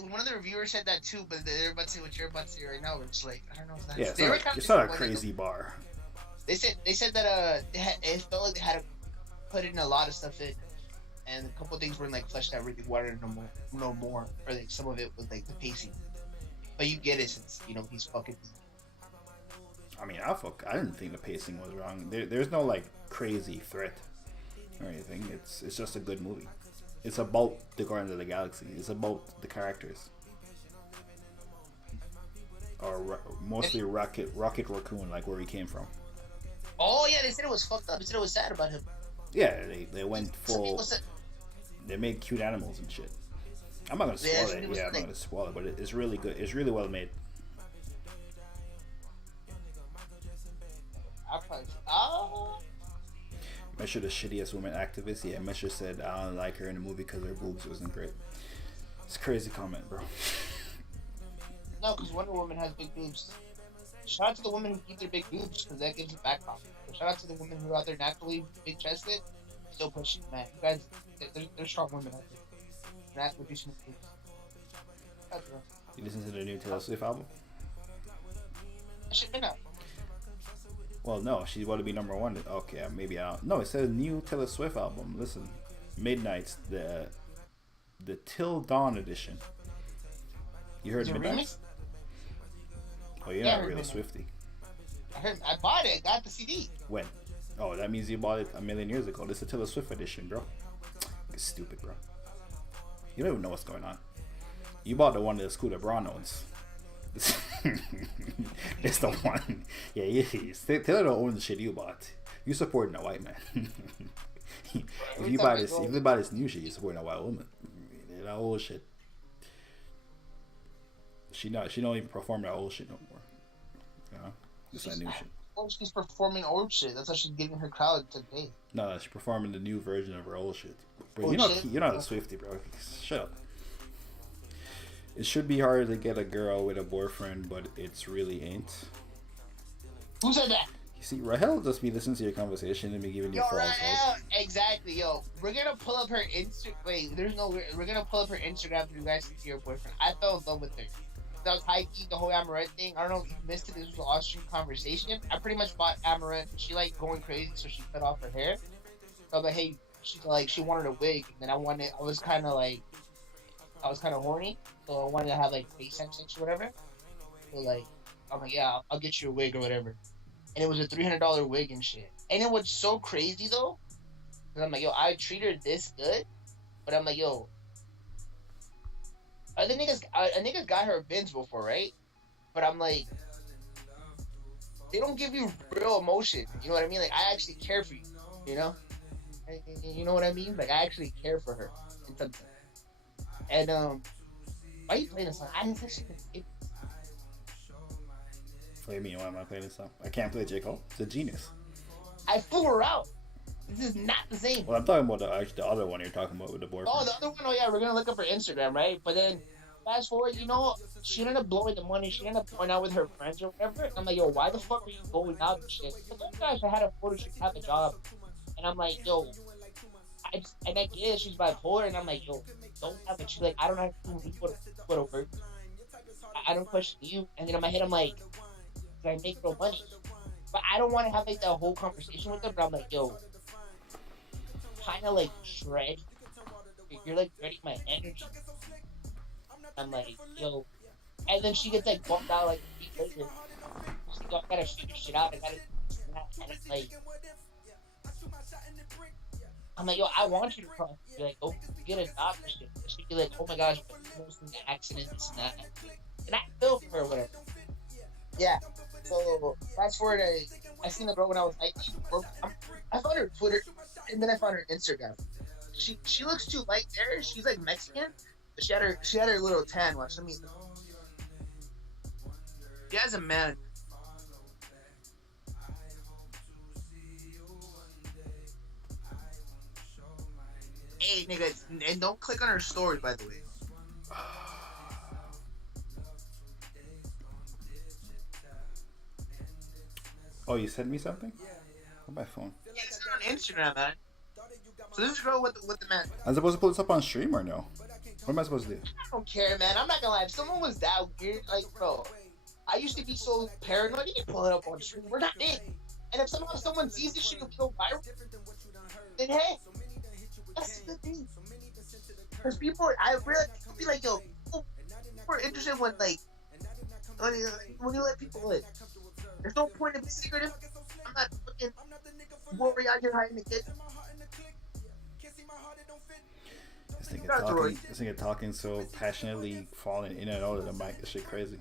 one of the reviewers said that too, but they're about to say what you're about to say right now. It's like, I don't know if that's... Yeah, it's not a crazy bar. They said that it felt like they had to put in a lot of stuff in, and a couple of things weren't like fleshed out really wanted no more, or like some of it was like the pacing. But you get it since he's fucking. I mean, I didn't think the pacing was wrong. There's no like crazy threat or anything. It's just a good movie. It's about the Guardians of the Galaxy. It's about the characters. Or mostly Rocket Raccoon, like where he came from. Oh yeah, they said it was fucked up. They said it was sad about him. Yeah, they went full. They made cute animals and shit. I'm not gonna spoil it. Yeah, I'm not gonna spoil it, but it's really good. It's really well made. Mesha, the shittiest woman activist. Yeah, Mesha said I don't like her in the movie because her boobs wasn't great. It's a crazy comment, bro. No, because Wonder Woman has big boobs. Shout out to the women who keep their big boobs because that gives it back off. Shout out to the women who are out there naturally big chested, still pushing. Man, you guys, they're strong women out there. Not producing boobs. You listen to the new Taylor Swift album? That shit been out. Well, no, she's about to be number one. Okay, maybe I don't. No, it says new Taylor Swift album. Listen, Midnight's the Till Dawn edition. You heard Midnight? Oh, you're not a real Swiftie. I bought it. Got the CD. When? Oh, that means you bought it a million years ago. This is the Taylor Swift edition, bro. You're stupid, bro. You don't even know what's going on. You bought the one that Scooter Braun owns. It's the one. Yeah, Taylor don't own the shit you bought. You supporting a white man. if you buy this new shit, you supporting a white woman. That old shit. She don't even perform that old shit no more. You know, it's that new shit. Oh, she's performing old shit. That's how she's getting her crowd today. No, she's performing the new version of her old shit. Bro, you're not a Swiftie, bro. Shut up. It should be hard to get a girl with a boyfriend, but it's really ain't. Who said that? You see, Rahel just be listening to your conversation and be giving you false hope. Exactly, yo. We're gonna pull up her we're gonna pull up her Instagram for you guys to see her boyfriend. I fell in love with her. That was high-key, the whole Amaret thing. I don't know if you missed it. This was an off-stream conversation. I pretty much bought Amaret. She like going crazy, so she cut off her hair. So I'm like, hey, she's like, she wanted a wig, and then I was kind of horny, so I wanted to have like face sex or whatever. So like, I'm like, yeah, I'll get you a wig or whatever. And it was a $300 wig and shit. And it was so crazy though, because I'm like, yo, I treat her this good, but I'm like, yo, a niggas got her bins before, right? But I'm like, they don't give you real emotion. You know what I mean? Like, I actually care for you. You know, you know what I mean? Like, I actually care for her in some sense. And why are you playing this song? I didn't think What do you mean? Why am I playing this song? I can't play J Cole. It's a genius. I flew her out. This is not the same. Well, I'm talking about the other one you're talking about with the boyfriend. Oh, the other one. Oh yeah, we're gonna look up her Instagram, right? But then fast forward, she ended up blowing the money. She ended up going out with her friends or whatever. I'm like, yo, why the fuck are you going out and shit? But those guys, I had a photo shoot, have a job, and I'm like, yo, and I get it, she's bipolar, and I'm like, yo, don't have it. She's like, I don't have to go to work. I don't question you. And then in my head, I'm like, I make no money, but I don't want to have like that whole conversation with her. But I'm like, yo, kind of like shred. You're like dreading my energy. I'm like, yo, and then she gets like bumped out like a week later. She's like, I gotta figure shit out. I gotta, and it's like, I'm like, yo, I want you to cry. You're like, oh, get a doctor shit. She'd be like, oh my gosh, most in the accident, this and that. And I feel for her or whatever. Yeah. So fast forward, I seen the girl when I was 19. I found her Twitter, and then I found her Instagram. She looks too light there. She's like Mexican. But she had her little tan. Watch, let me. She has a man. Hey, nigga, and don't click on her story, by the way. Oh, you sent me something? On my phone. Yeah, it's on Instagram, man. So this girl with the man. I'm supposed to pull this up on stream or no? What am I supposed to do? I don't care, man. I'm not gonna lie. If someone was that weird, like, bro, I used to be so paranoid. You can pull it up on stream. We're not in. And if someone sees this shit and go viral, then hey, that's the thing. Because people, I really be like, yo, people are interested when when you let people in. There's no point in being secretive. I'm not fucking worried out here hiding the kid. This nigga talking so passionately, falling in and out of the mic. This shit crazy.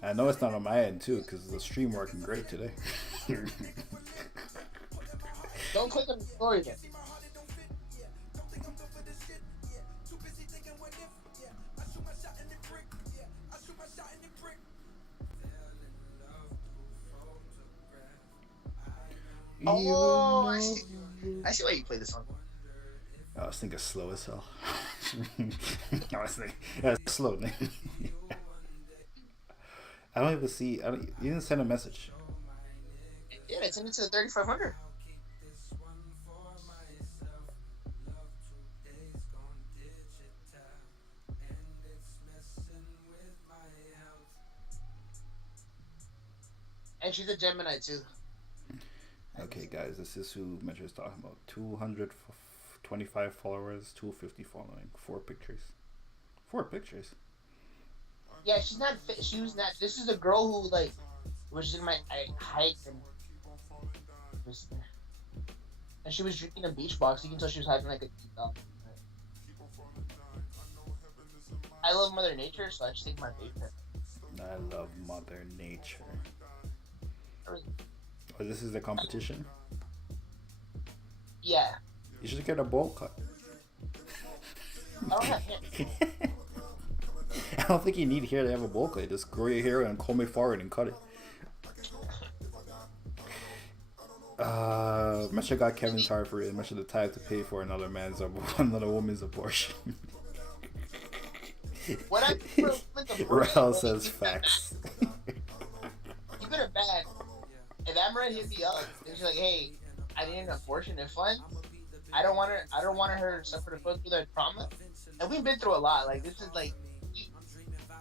I know it's not on my end too, because the stream working great today. Don't click on the story then. Oh, I see why you play this song. I was thinking slow as hell. I was thinking slow. I don't even see. You didn't send a message. Yeah, I sent it to the 3500. And she's a Gemini too. Okay, guys, this is who Metro's talking about. 225 followers, 250 following, 4 pictures. 4 pictures. Yeah, she's not. She was not. This is a girl who was in my hike and she was drinking a beach box. You can tell she was having like a deep thought. I love Mother Nature, so I just take my paper. I love Mother Nature. Oh, this is the competition? Yeah. You should get a bowl cut. I don't have hair. I don't think you need hair to have a bowl cut. Just grow your hair and comb it forward and cut it. Metro got Kevin's heart for it. Metro the type to pay for another woman's abortion. What I Raul says facts. Even her bad. If Amara hit me up and she's like, "Hey, I need an abortion and fun. I don't want her to suffer to go through that trauma." And we've been through a lot. Like, this is like,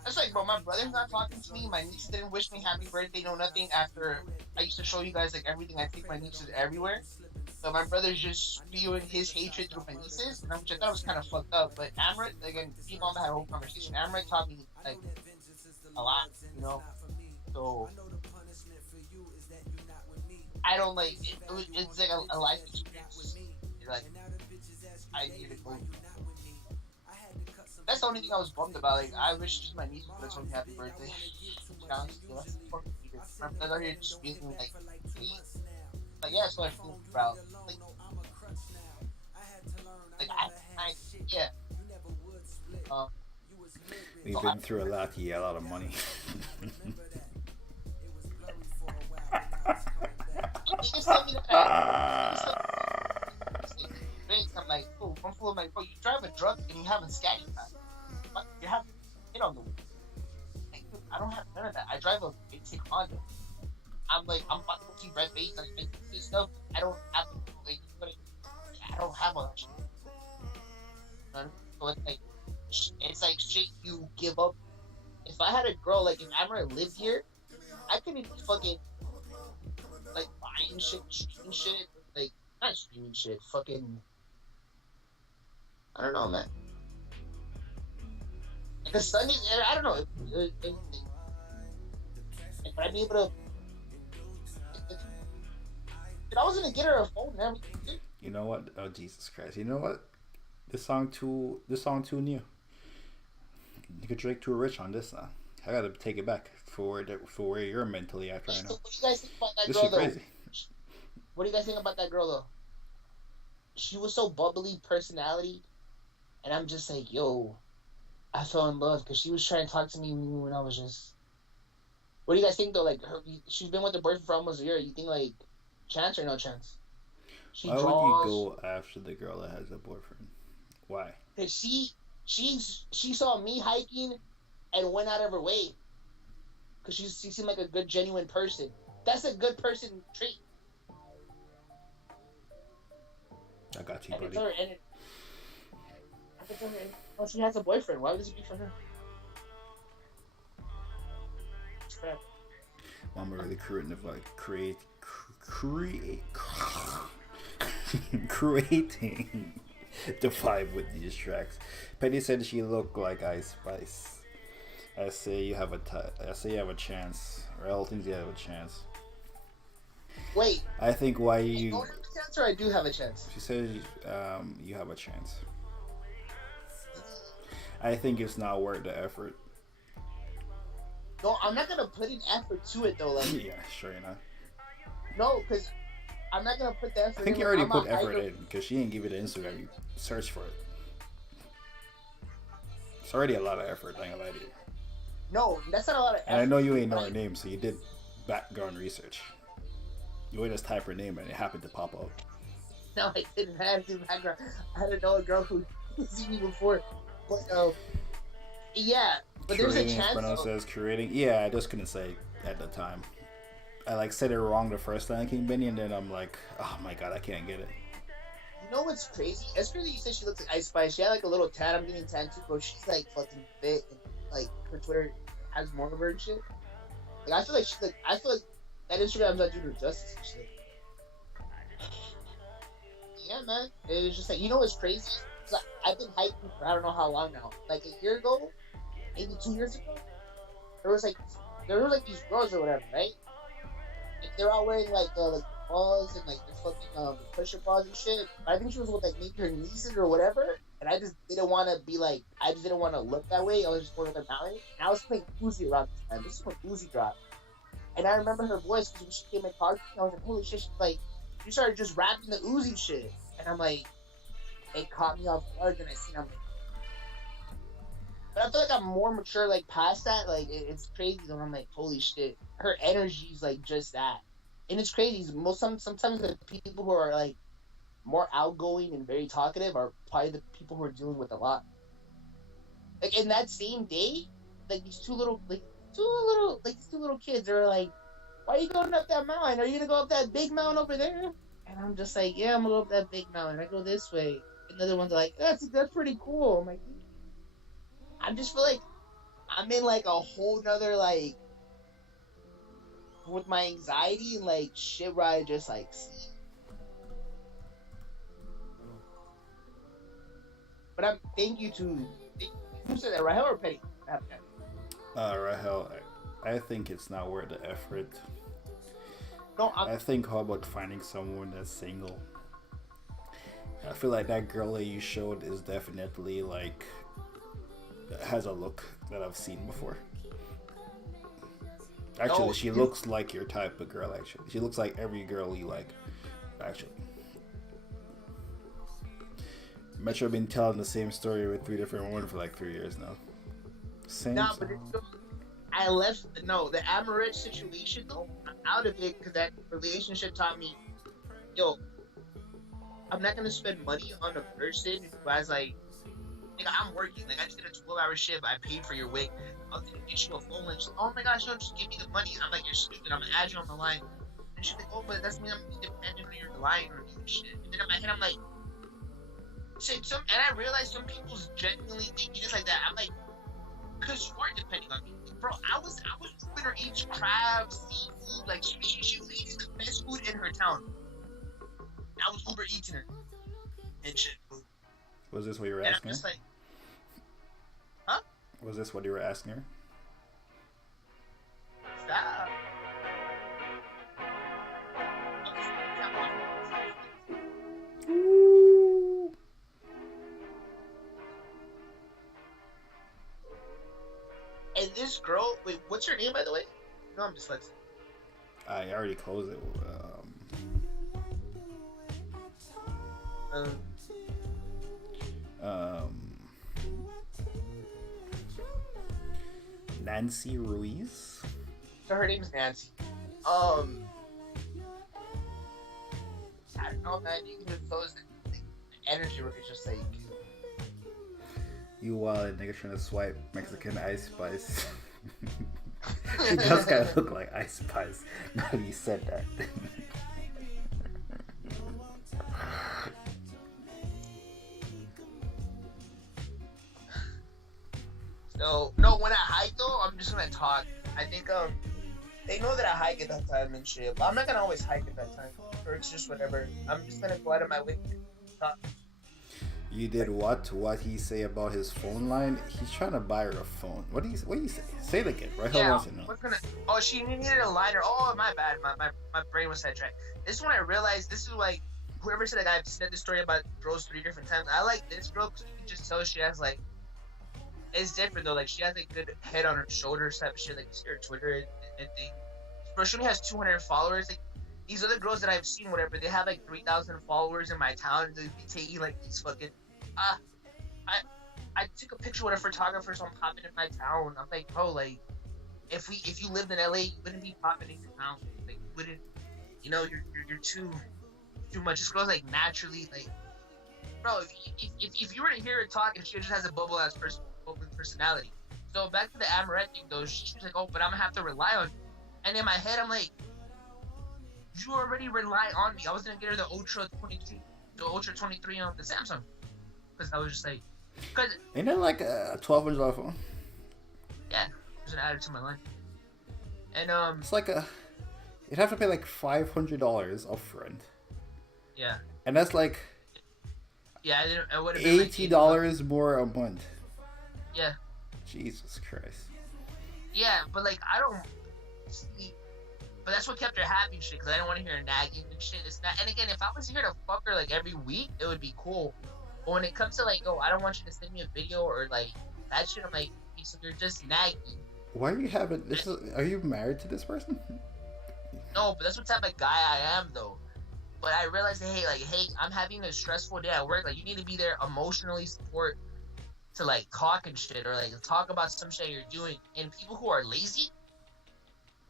it's like, bro, my brother's not talking to me. My niece didn't wish me happy birthday, no nothing. After I used to show you guys like everything, I take my nieces everywhere. So my brother's just spewing his hatred through my nieces, and which I thought was kind of fucked up. But Amrit, again, me and Mom had a whole conversation. Amrit taught me like a lot, you know. So I don't like it. It's like a life experience. Like I need to go. That's the only thing I was bummed about. Like, I wish just my niece would have told me happy birthday. Honestly, that's fucking weird. My friends out here just being like, yeah, it's what I'm feeling proud. Like, I, yeah. Um, We've so been through a lot. Yeah, a lot of money. he just told me that. He just told me drinks. I'm like, oh, I'm full of my bro. You drive a truck and you have a scatty pack. You have it on the way. Like, dude, I don't have none of that. I drive a basic Honda. I'm like, I'm about to go see Red Base and I do this stuff. I don't have like, I don't have all that shit. So it's like shit you give up. If I had a girl, like if I ever lived here, I couldn't be fucking like buying shit, streaming shit, like not streaming shit, fucking. I don't know, man. Because Sundays, I don't know. If I'd be able to, if I was gonna get her a phone and everything. You know what? Oh Jesus Christ! You know what? This song too new. You could Drake too rich on this song. I gotta take it back for where you're mentally at right now. What do you guys think about that This girl shit though? crazy. What do you guys think about that girl though? She was so bubbly personality, and I'm just like, yo, I fell in love because she was trying to talk to me when I was just. What do you guys think though? Like, she's been with the boyfriend for almost a year. You think like, chance or no chance? She Why would draws. you go after the girl that has a boyfriend? Why? Cause she saw me hiking, and went out of her way. Cause she seemed like a good, genuine person. That's a good person trait. I got you, I can buddy. tell her, oh, she has a boyfriend. Why would this be for her? Crap. I'm really creating creating the vibe with these tracks. Penny said she looked like Ice Spice. I say you have a chance. Rael thinks you have a chance. Wait. I think why I you. don't have a chance, or I do have a chance. She says you have a chance. I think it's not worth the effort. No, I'm not gonna put in effort to it though. Like, Yeah, sure enough. no, because I'm not gonna put the effort. I think in. you already I'm put a effort hiker. in because she didn't give it an Instagram. You search for it. It's already a lot of effort. I ain't gonna lie to you. No, that's not a lot of effort. And I know you ain't know her name, so you did background research. You would just type her name and it happened to pop up. No, I didn't. I had to do background. I had to know a girl who seen me before. But yeah. But there's a Curating, chance. Bruno says curating. Yeah, I just couldn't say at the time. I like said it wrong the first time, King Benny, and then I'm like, oh my god, I can't get it. You know what's crazy? It's crazy you said she looks like Ice Spice. She had like a little tat. I'm getting tattooed, bro. She's like fucking fit, and like her Twitter has more of her and shit. Like I feel like that Instagram's not doing her justice and shit. Yeah, man. It's just like, you know what's crazy? I've been hiking for I don't know how long now. Like a year ago, maybe 2 years ago, there was like these girls or whatever, right? Like, they're all wearing like balls and like the fucking pusher balls and shit. I think she was with like maybe her nieces or whatever, and I just didn't want to be like, I just didn't want to look that way. I was just going with her mountain, and I was playing Uzi around this time. This is when Uzi dropped, and I remember her voice because when she came and talked to me, I was like, holy shit! She's like, you started just rapping the Uzi shit, and I'm like, it caught me off guard, and I seen I'm like. But I feel like I'm more mature, like past that. Like it's crazy. Though I'm like, holy shit, her energy's like just that, and it's crazy. Sometimes the people who are like more outgoing and very talkative are probably the people who are dealing with a lot. Like in that same day, like these two little kids, they were like, "Why are you going up that mountain? Are you gonna go up that big mountain over there?" And I'm just like, "Yeah, I'm gonna go up that big mountain. I go this way." And the other ones are like, "That's pretty cool." I'm like. I just feel like I'm in like a whole nother like with my anxiety and like shit where I just like see. But I'm thank you to who said that, Rahel or Petty? Rahel, I think it's not worth the effort. No, I think how about finding someone that's single? I feel like that girl that you showed is definitely like has a look that I've seen before. Actually, No, she looks like your type of girl. Actually, she looks like every girl you like. Actually, Metro been telling the same story with 3 different women for like 3 years now. Same. nah, but I left. No, the Amaret situation though, I'm out of it because that relationship taught me, yo, I'm not gonna spend money on a person who has like, nigga, I'm working. Like I just did a 12-hour shift. I paid for your wig. I'm gonna get you a phone. Like, oh my gosh, no, just give me the money. I'm like, you're stupid. I'm gonna add you on the line. And she's like, oh, but that's mean I'm dependent on your line or some shit. And then in my head, I'm like, shit. And I realized some people's genuinely thinking just like that. I'm like, cause you are depending on me, bro. I was Uber her eats crabs, seafood. Like she was eating the best food in her town. I was Uber eating her and shit. Was this what you were And I'm asking just her? like, huh? Was this what you were asking her? Stop. And this girl, wait, what's her name by the way? No, I'm dyslexic. I already closed it. Um, Nancy Ruiz. so her name's Nancy. I don't know, man. You can just those the energy where it's just like. You wild nigga trying to swipe Mexican Ice Spice. It does kind of look like Ice Spice. Now that you said that. So no, when I hike though, I'm just gonna talk. I think they know that I hike at that time and shit, but I'm not gonna always hike at that time. Or it's just whatever. I'm just gonna go out of my way to talk. You did what? What he say about his phone line? He's trying to buy her a phone. What do you say? Say it again, right? Yeah, Hold on, what's gonna? Oh, she needed a liner. Oh, my bad. My brain was sidetracked. This is when I realized this is like whoever said like I've said this story about girls 3 different times. I like this girl because you can just tell she has like. It's different though. Like she has a good head on her shoulders type of shit. Like her Twitter and thing. Bro, she only has 200 followers. Like these other girls that I've seen, whatever, they have like 3,000 followers in my town. They be taking like these fucking. I took a picture with a photographer, so I'm popping in my town. I'm like, bro, like, if you lived in LA, you wouldn't be popping in your town. Like, you wouldn't, you know, you're too much. This girl's like naturally like, bro. If you were to hear her talk, and she just has a bubble personality. So back to the Amaret thing though, she was like, oh, but I'm gonna have to rely on you. And in my head, I'm like, you already rely on me. I was gonna get her the Ultra 22, the Ultra 23 on the Samsung. Because I was just like, ain't that like a $1,200 phone? Yeah, just gonna add it to my line. And it's like you'd have to pay like $500 upfront. Yeah. And that's like. Yeah, I would have been $80 more a month. Yeah. Jesus Christ. Yeah, but like I don't. See, but that's what kept her happy and shit. Because I don't want to hear her nagging and shit. It's not. And again, if I was here to fuck her like every week, it would be cool. But when it comes to like, oh, I don't want you to send me a video or like that shit, I'm like, so you're just nagging. Why are you having this? Are you married to this person? No, but that's what type of guy I am though. But I realized that hey, I'm having a stressful day at work. Like you need to be there emotionally support to like talk and shit or like talk about some shit you're doing. And people who are lazy,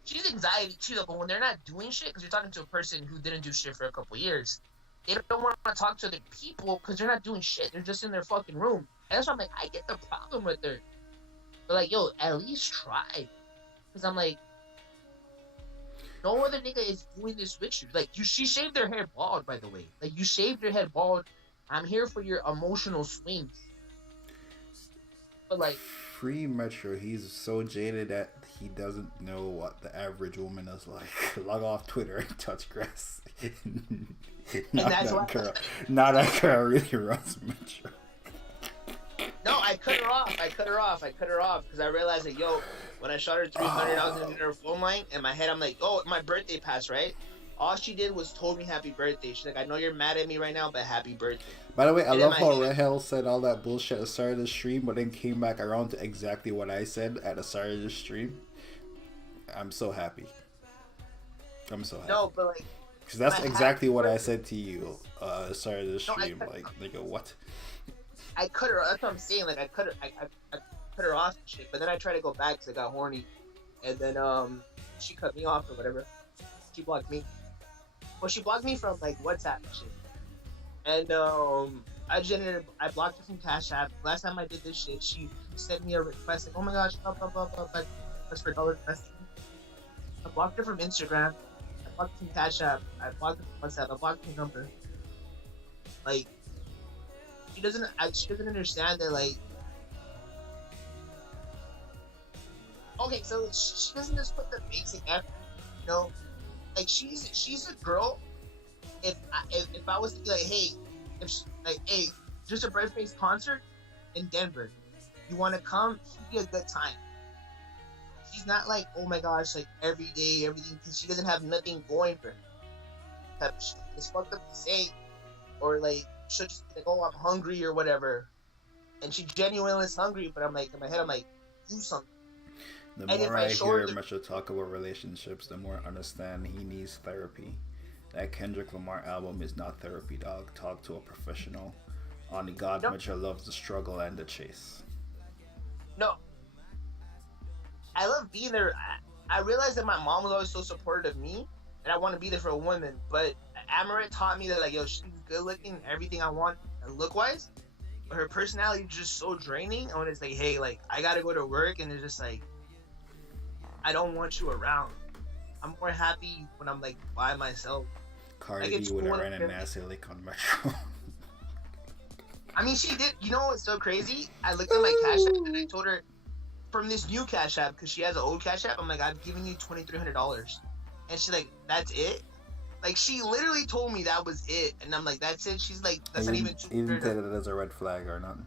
she's anxiety too though. But when they're not doing shit, because you're talking to a person who didn't do shit for a couple years. They don't want to talk to other people because they're not doing shit. They're just in their fucking room. And that's why I'm like, I get the problem with her. But like, yo, at least try. Because I'm like, no other nigga is doing this with you. Like, she shaved her hair bald, by the way. Like, you shaved your head bald. I'm here for your emotional swings. But like, Free Metro, he's so jaded that he doesn't know what the average woman is like. Log off Twitter and touch grass. Not that girl really runs Metro. No, I cut her off because I realized that, yo, when I shot her 300, I was gonna get her phone line. In my head, I'm like, oh, my birthday passed, right? All she did was told me happy birthday. She's like, I know you're mad at me right now, but happy birthday. By the way, I And in love my how head, Rahel said all that bullshit at the start of the stream, but then came back around to exactly what I said at the start of the stream. I'm so happy. I'm so happy. no, but like, Because that's my exactly happy what I birthday. said to you start of the No, stream. Like, nigga, what? I cut her. That's what I'm saying. Like, I cut her off and shit. But then I tried to go back because I got horny, and then she cut me off or whatever. She blocked me. Well, she blocked me from like WhatsApp and shit. And I blocked her from Cash App. Last time I did this shit, she sent me a request like, "Oh my gosh, blah blah blah blah." Like, that's for dollar messaging. I blocked her from Instagram. I blocked her from Cash App. I blocked her from WhatsApp. I blocked her number. Like, she doesn't understand that. Like, okay, so she doesn't just put the basic effort, you know. Like, she's a girl. If I was to be like, hey, hey, there's a Breadface concert in Denver, you want to come? It'd be a good time. She's not like, oh my gosh, like every day, everything, because she doesn't have nothing going for her. It's fucked up to say, or like she'll just be like, oh, I'm hungry or whatever, and she genuinely is hungry, but I'm like, in my head, I'm like, do something. The And if more I I show hear her the- Metro talk about relationships, the more I understand he needs therapy. That Kendrick Lamar album is not therapy, dog. Talk to a professional. On the God, Nope. Metro loves the struggle and the chase. No, I love being there. I realized that my mom was always so supportive of me, and I want to be there for a woman. But Amaret taught me that, like, yo, she's good looking, everything I want look wise, but her personality is just so draining. And when it's like, hey, like, I gotta go to work, and it's just like, I don't want you around. I'm more happy when I'm like by myself. Cardi Like, it's B would have cool ran a and- nasty lick on Metro. I mean, she did. You know what's so crazy? I looked at my Cash App and I told her from this new Cash App, because she has an old Cash App. I'm like, I've given you $2,300, and she's like, that's it. Like, she literally told me that was it, and I'm like, that's it. She's like, that's not even You didn't take $200. it as a red flag or nothing.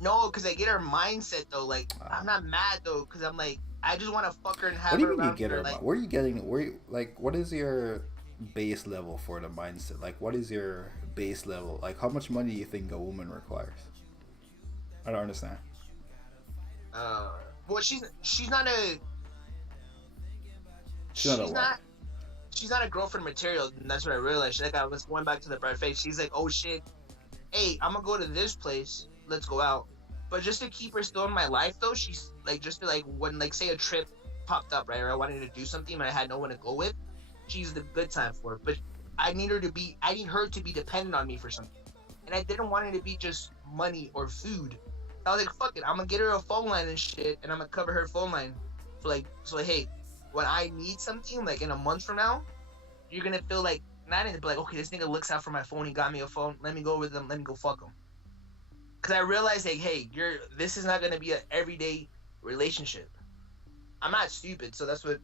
No, because I get her mindset though. Like, I'm not mad though, because I'm like, I just want to fuck her and have What do her you mean you around get for, her? like, Where are you getting? What is your base level for the mindset? Like, what is your base level? Like, how much money do you think a woman requires? I don't understand. well, she's not a She's not a what? she's not a girlfriend material, and that's what I realized. She's like, I was going back to the bright face. She's like, oh shit, hey, I'm gonna go to this place. Let's go out. But just to keep her still in my life, though, she's like, just to like, when like say a trip popped up, right, or I wanted to do something and I had no one to go with, she's the good time for it. But I need her to be dependent on me for something, and I didn't want it to be just money or food. I was like, fuck it, I'm gonna get her a phone line and shit, and I'm gonna cover her phone line. So hey, when I need something, like in a month from now, you're gonna feel like, not even be like, okay, this nigga looks out for my phone, he got me a phone, let me go with him, let me go fuck him. Cause I realized, like, hey, this is not gonna be an everyday relationship. I'm not stupid, so that's what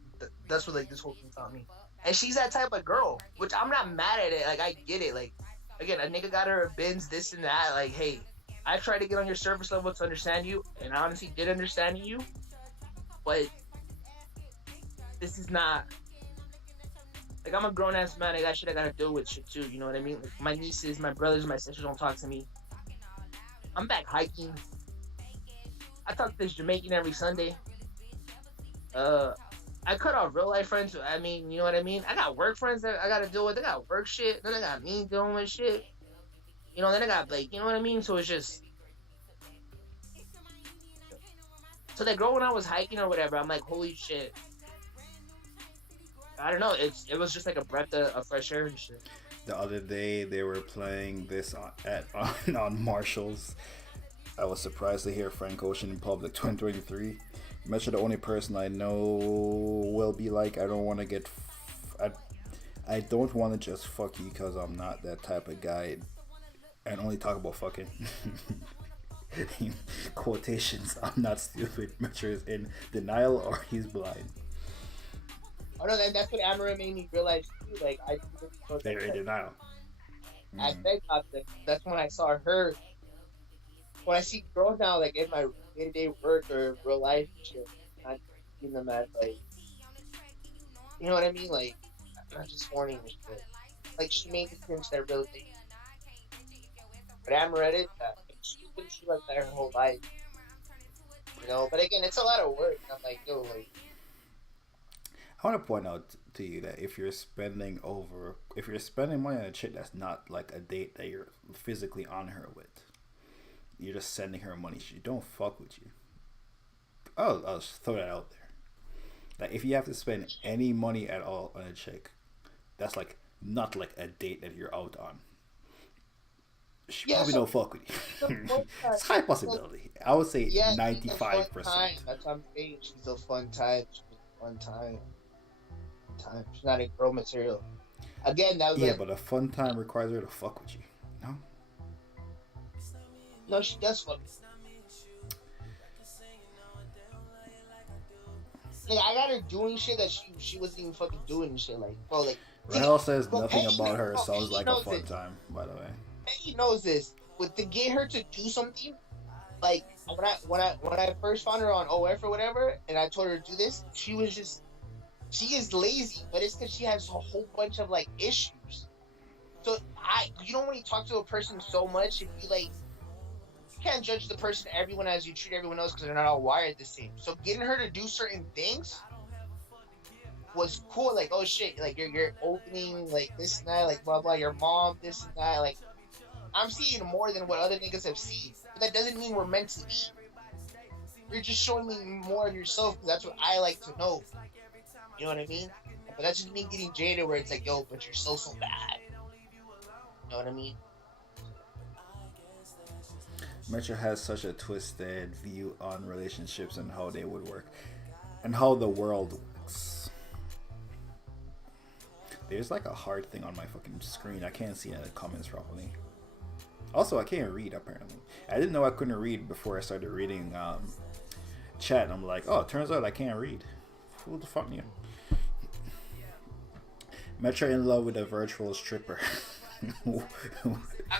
like this whole thing taught me. And she's that type of girl, which I'm not mad at it. Like, I get it. Like, again, a nigga got her a Benz, this and that. Like, hey, I tried to get on your surface level to understand you, and I honestly did understand you, but this is not. Like, I'm a grown ass man. I got shit I gotta deal with shit too. You know what I mean? Like, my nieces, my brothers, my sisters don't talk to me. I'm back hiking. I talk to this Jamaican every Sunday. I cut off real life friends. I mean, you know what I mean? I got work friends that I gotta deal with. They got work shit. Then I got me dealing with shit. You know, then I got, like, you know what I mean? So it's just. So that girl, when I was hiking or whatever, I'm like, holy shit. I don't know. It was just like a breath of fresh air and shit. The other day they were playing this on Marshalls. I was surprised to hear Frank Ocean in public 2023. Metro, the only person I know will be like, I don't want to get, I don't want to just fuck you because I'm not that type of guy, and only talk about fucking. Quotations. I'm not stupid. Metro is in denial or he's blind. Oh no, that's what Amarin made me realize too. Like, They're in denial. I said toxic. That's when I saw her. When I see girls now, like in my day-to-day work or real life shit, I see them as like, you know what I mean? Like, not just horny and shit. Like she made the cringe that really made me. But I haven't read it. She's been through like that her whole life, you know. But again, it's a lot of work. I'm like, yo, like, I want to point out to you that if you're spending money on a chick that's not like a date that you're physically on her with, you're just sending her money. She don't fuck with you. I'll just throw that out there. Like if you have to spend any money at all on a chick, that's like not like a date that you're out on. She yeah, probably so don't fuck with the you. fun time, It's a high possibility. I would say yeah, she's a fun 95%. time. That's what I'm saying. She's a fun time. She's a fun time. Time. She's not a girl material. Again, that was Yeah, like, but a fun time requires her to fuck with you. No? no, she does fuck. Like I got her doing shit that she wasn't even fucking doing and shit. Like, bro, like. Rahel says Bro, nothing Penny about her knows- sounds Penny like a knows fun it. time, by the way. He knows this. But to get her to do something, like when I first found her on OF or whatever, and I told her to do this, she is lazy, but it's because she has a whole bunch of like issues. So you know when you talk to a person so much, if you like, you can't judge the person everyone as you treat everyone else because they're not all wired the same. So getting her to do certain things was cool. Like, oh shit, like you're opening like this and that, like blah blah, your mom, this and that, like. I'm seeing more than what other niggas have seen. But that doesn't mean we're meant to be. You're just showing me more of yourself because that's what I like to know. You know what I mean? But that's just me getting jaded where it's like, yo, but you're so bad. You know what I mean? Metro has such a twisted view on relationships and how they would work. And how the world works. There's like a hard thing on my fucking screen. I can't see any of the comments properly. Also, I can't read apparently. I didn't know I couldn't read before I started reading chat. And I'm like, oh, it turns out I can't read. Who the fuck knew? Metro in love with a virtual stripper. I'm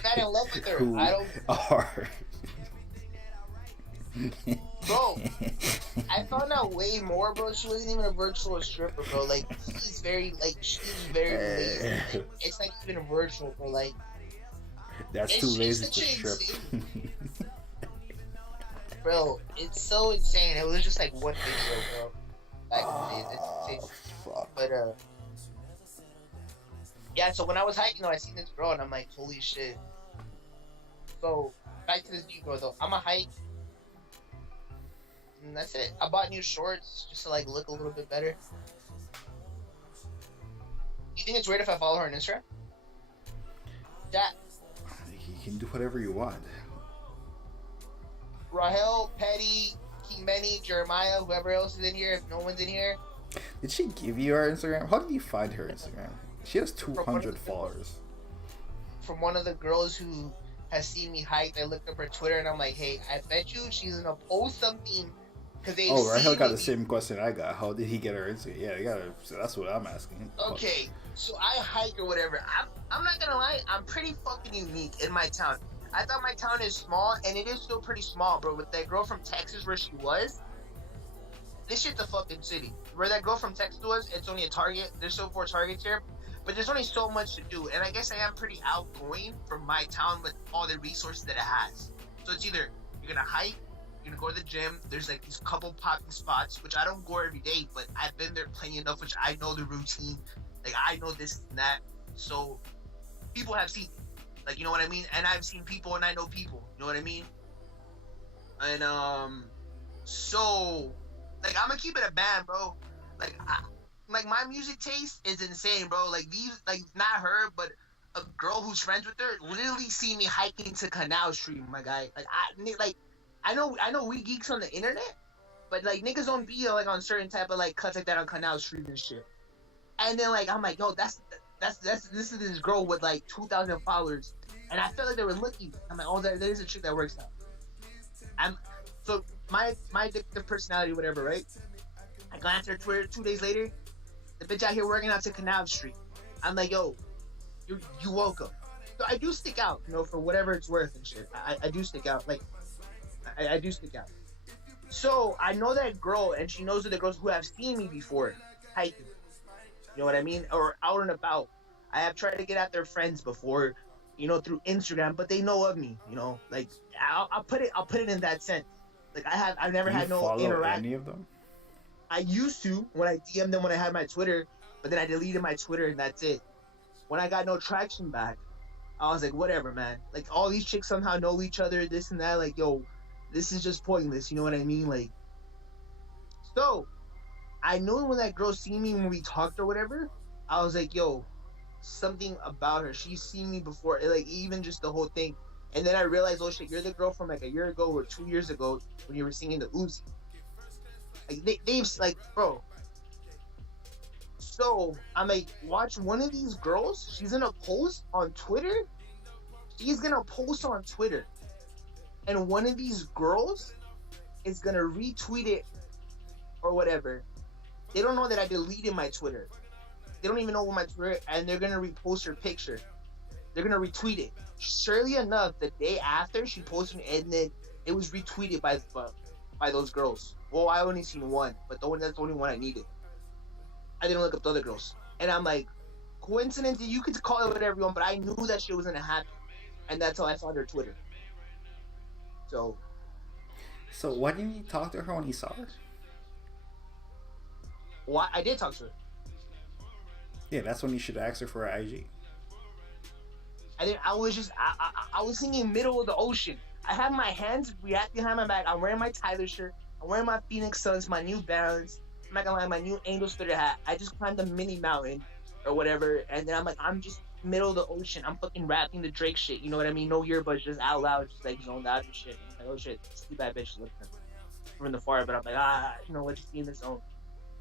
not in love with her. Who I don't. are. Bro, I found out way more, bro. She wasn't even a virtual stripper, bro. Like, she's very lazy. Like, it's not even virtual, bro. Like, That's too lazy to strip. Bro, it's so insane. It was just like one video, bro. Like, it's insane. Fuck. But, yeah, so when I was hiking, though, I seen this girl, and I'm like, holy shit. So, back to this new girl, though. I'm a hike. And that's it. I bought new shorts just to, like, look a little bit better. You think it's weird if I follow her on Instagram? That. You can do whatever you want. Rahel, Petty, King Benny, Jeremiah, whoever else is in here, if no one's in here. Did she give you her Instagram? How did you find her Instagram? She has 200 followers. From one of the girls who has seen me hike, I looked up her Twitter and I'm like, hey, I bet you she's gonna post something because they. Oh, Rahel got the same question I got. How did he get her Instagram? Yeah, he got her. So that's what I'm asking. Okay, so I hike or whatever. I'm not gonna lie, I'm pretty fucking unique in my town. I thought my town is small, and it is still pretty small, bro. With that girl from Texas where she was, this shit's a fucking city. Where that girl from Texas was, it's only a Target. There's still 4 Targets here, but there's only so much to do. And I guess I am pretty outgoing from my town with all the resources that it has. So it's either you're gonna hike, you're gonna go to the gym. There's like these couple popping spots, which I don't go every day, but I've been there plenty enough, which I know the routine. Like I know this and that. So people have seen. Like, you know what I mean? And I've seen people and I know people. You know what I mean? And, so, like, I'm gonna keep it a band, bro. Like, my music taste is insane, bro. Like, not her, but a girl who's friends with her literally see me hiking to Canal Street, my guy. I know we geeks on the internet, but, like, niggas don't be, like, on certain type of, like, cuts like that on Canal Street and shit. And then, like, I'm like, yo, this is this girl with like 2,000 followers, and I felt like they were looking. I'm like, oh, there's a chick that works out. So my addictive personality, whatever, right? I glanced at her Twitter 2 days later. The bitch out here working out to Canal Street. I'm like, yo, you welcome. So I do stick out, you know, for whatever it's worth and shit. I do stick out, like I do stick out. So I know that girl, and she knows the girls who have seen me before hiking. You know what I mean? Or out and about. I have tried to get at their friends before, through Instagram, but they know of me. Like I'll put it in that sense. Like I've never Do you had no follow interact. any of them? I used to when I DM'd them when I had my Twitter, but then I deleted my Twitter and that's it. When I got no traction back, I was like, whatever, man. Like all these chicks somehow know each other, this and that. Like, yo, this is just pointless. You know what I mean? Like, so I knew when that girl seen me when we talked or whatever, I was like, yo, something about her. She's seen me before, like even just the whole thing. And then I realized, oh shit, you're the girl from like a year ago or 2 years ago when you were singing the Uzi. Like they've like, bro. So I'm like, watch one of these girls. She's gonna post on Twitter. She's gonna post on Twitter, and one of these girls is gonna retweet it or whatever. They don't know that I deleted my Twitter. They don't even know what my Twitter, and they're gonna repost her picture. They're gonna retweet it. Surely enough, the day after she posted it, and then it was retweeted by those girls. Well, I only seen one, but that's the only one I needed. I didn't look up the other girls, and I'm like, coincidence. You could call it whatever you want, but I knew that shit was gonna happen, and that's how I found her Twitter. So, So why didn't you talk to her when you saw her? why I did talk to her. Yeah, that's when you should ask her for her IG. I was just I was singing middle of the ocean. I have my hands wrapped behind my back. I'm wearing my Tyler shirt. I'm wearing my Phoenix Suns, my New Balance. I'm not gonna lie, my new Angel Splitter hat. I just climbed the mini mountain or whatever, and then I'm just middle of the ocean. I'm fucking rapping the Drake shit. You know what I mean? No earbuds, just out loud, just like zoned out and shit. I'm like, oh shit, see bad bitch looking from the far, but I'm like, let's just be in the zone.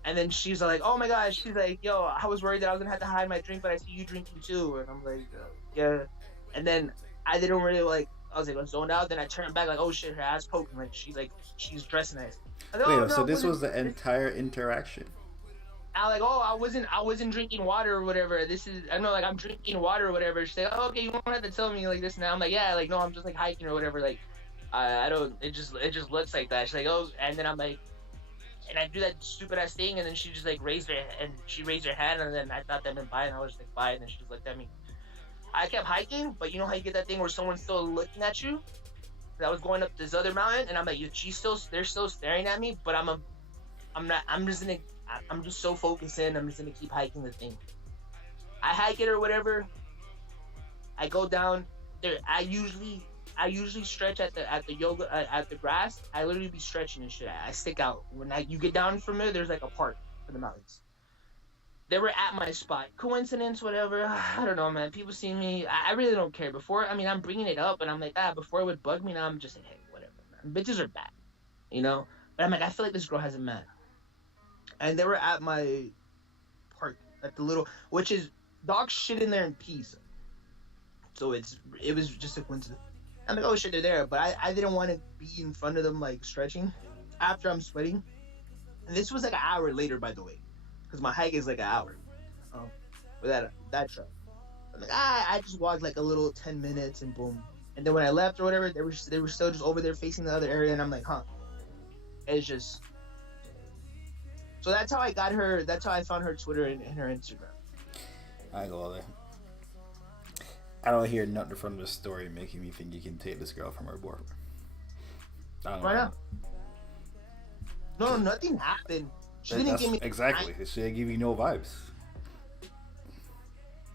And then she's like, oh my gosh, she's like, yo, I was worried that I was gonna have to hide my drink, but I see you drinking too. And I'm like, yeah. And then I didn't really like, I was like, I zoned out. Then I turned back, like, oh shit, her ass poking. Like, she's dressed nice. I was like, Wait, oh, so no, this was the entire interaction. I like, oh, I wasn't drinking water or whatever. I know, like, I'm drinking water or whatever. She's like, oh, okay, you won't have to tell me like this now. I'm like, yeah, like, no, I'm just like hiking or whatever. Like, I don't. It just looks like that. She's like, oh, and then I'm like, and I do that stupid ass thing, and then she just like raised her hand, and then I thought that meant bye, and I was just like bye, and then she just looked at me. I kept hiking, but you know how you get that thing where someone's still looking at you. I was going up this other mountain, and I'm like, they're still staring at me, but I'm just so focused in. I'm just gonna keep hiking the thing. I hike it or whatever. I go down there. I usually stretch at the yoga at the grass. I literally be stretching and shit. I stick out. When you get down from there's like a park for the mountains. They were at my spot. Coincidence, whatever. I don't know, man. People see me. I really don't care. Before, I mean, I'm bringing it up, and I'm like, before it would bug me. Now I'm just like, hey, whatever, man. Bitches are bad, you know. But I'm like, I feel like this girl has a man. And they were at my park at the little, which is dog shit in there in peace. So it was just a coincidence. I'm like, oh shit, they're there. But I didn't want to be in front of them like stretching after I'm sweating. And this was like an hour later, by the way, because my hike is like an hour. With that truck. I'm like, I just walked like a little 10 minutes and boom. And then when I left or whatever, they were still just over there facing the other area, and I'm like, huh. It's just. So that's how I got her. That's how I found her Twitter and her Instagram. I go there. I don't hear nothing from the story making me think you can take this girl from her boyfriend. I don't Why know. not? No, nothing happened. She didn't give me exactly. She didn't give you no vibes.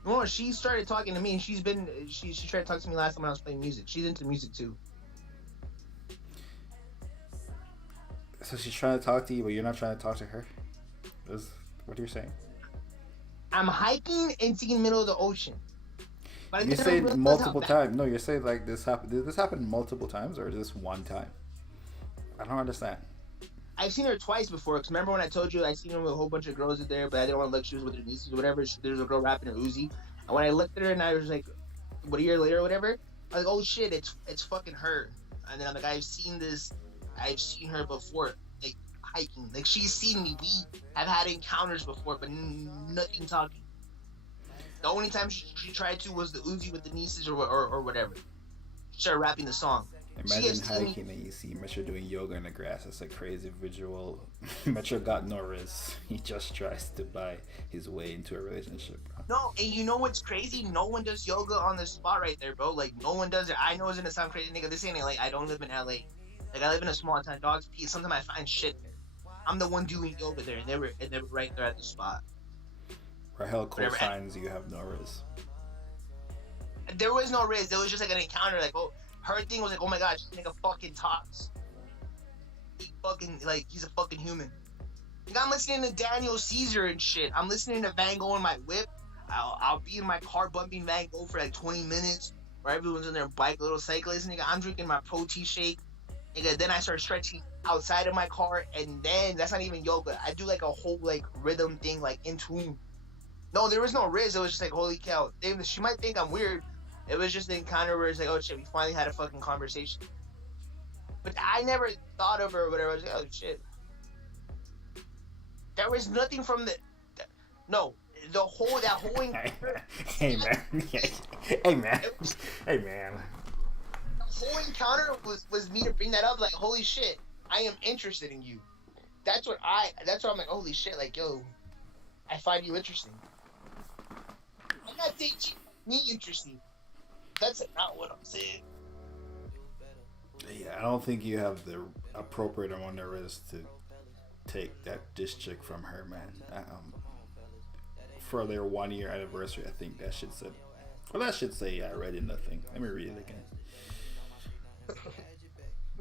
No, she started talking to me, and she tried to talk to me last time when I was playing music. She's into music too. So she's trying to talk to you, but you're not trying to talk to her? Is what you're saying? I'm hiking and seeing middle of the ocean. But You say multiple times. No, you're saying like this happened. Did this happen multiple times or just one time? I don't understand. I've seen her twice before. Cause remember when I told you I seen her with a whole bunch of girls in there, but I didn't want to look. She was with her nieces or whatever. There's a girl rapping her Uzi, and when I looked at her and I was like, "What, a year later or whatever?" I was like, "Oh shit, it's fucking her." And then I'm like, I've seen her before, like hiking. Like she's seen me. We have had encounters before, but nothing talking. The only time she tried to was the Uzi with the nieces or whatever. She started rapping the song. She Imagine has seen me. hiking and you see Metro doing yoga in the grass. That's a crazy visual. Metro got no riz. He just tries to buy his way into a relationship, bro. No, and you know what's crazy? No one does yoga on the spot right there, bro. Like no one does it. I know it's gonna sound crazy, nigga. This ain't LA. I don't live in LA. Like I live in a small town. Dogs pee. Sometimes I find shit there. I'm the one doing yoga there, and they were right there at the spot. Rahel Whatever. co-signs you have no riz. There was no riz. There was just like an encounter. Like, oh, her thing was like, oh my gosh, this nigga fucking talks. He fucking like he's a fucking human. Like, I'm listening to Daniel Caesar and shit. I'm listening to Van Gogh in my whip. I'll be in my car bumping Van Gogh for like 20 minutes, where everyone's on their bike, little cyclists. Nigga, I'm drinking my protein shake. Nigga, then I start stretching outside of my car, and then that's not even yoga. I do like a whole like rhythm thing, like in tune. No, there was no riz. It was just like, holy cow. She might think I'm weird. It was just an encounter where it's like, oh shit, we finally had a fucking conversation. But I never thought of her or whatever. I was like, oh shit. There was nothing from no, that whole encounter. Hey man. Hey man. Hey man. The whole encounter was me to bring that up. Like, holy shit, I am interested in you. That's what I'm like, holy shit, like, yo, I find you interesting. I'm not saying me interesting. That's not what I'm saying. Yeah, I don't think you have the appropriate amount there is to take this chick from her, man. For their 1 year anniversary, I think that should say. Well, that should say I read in the thing. Let me read it again.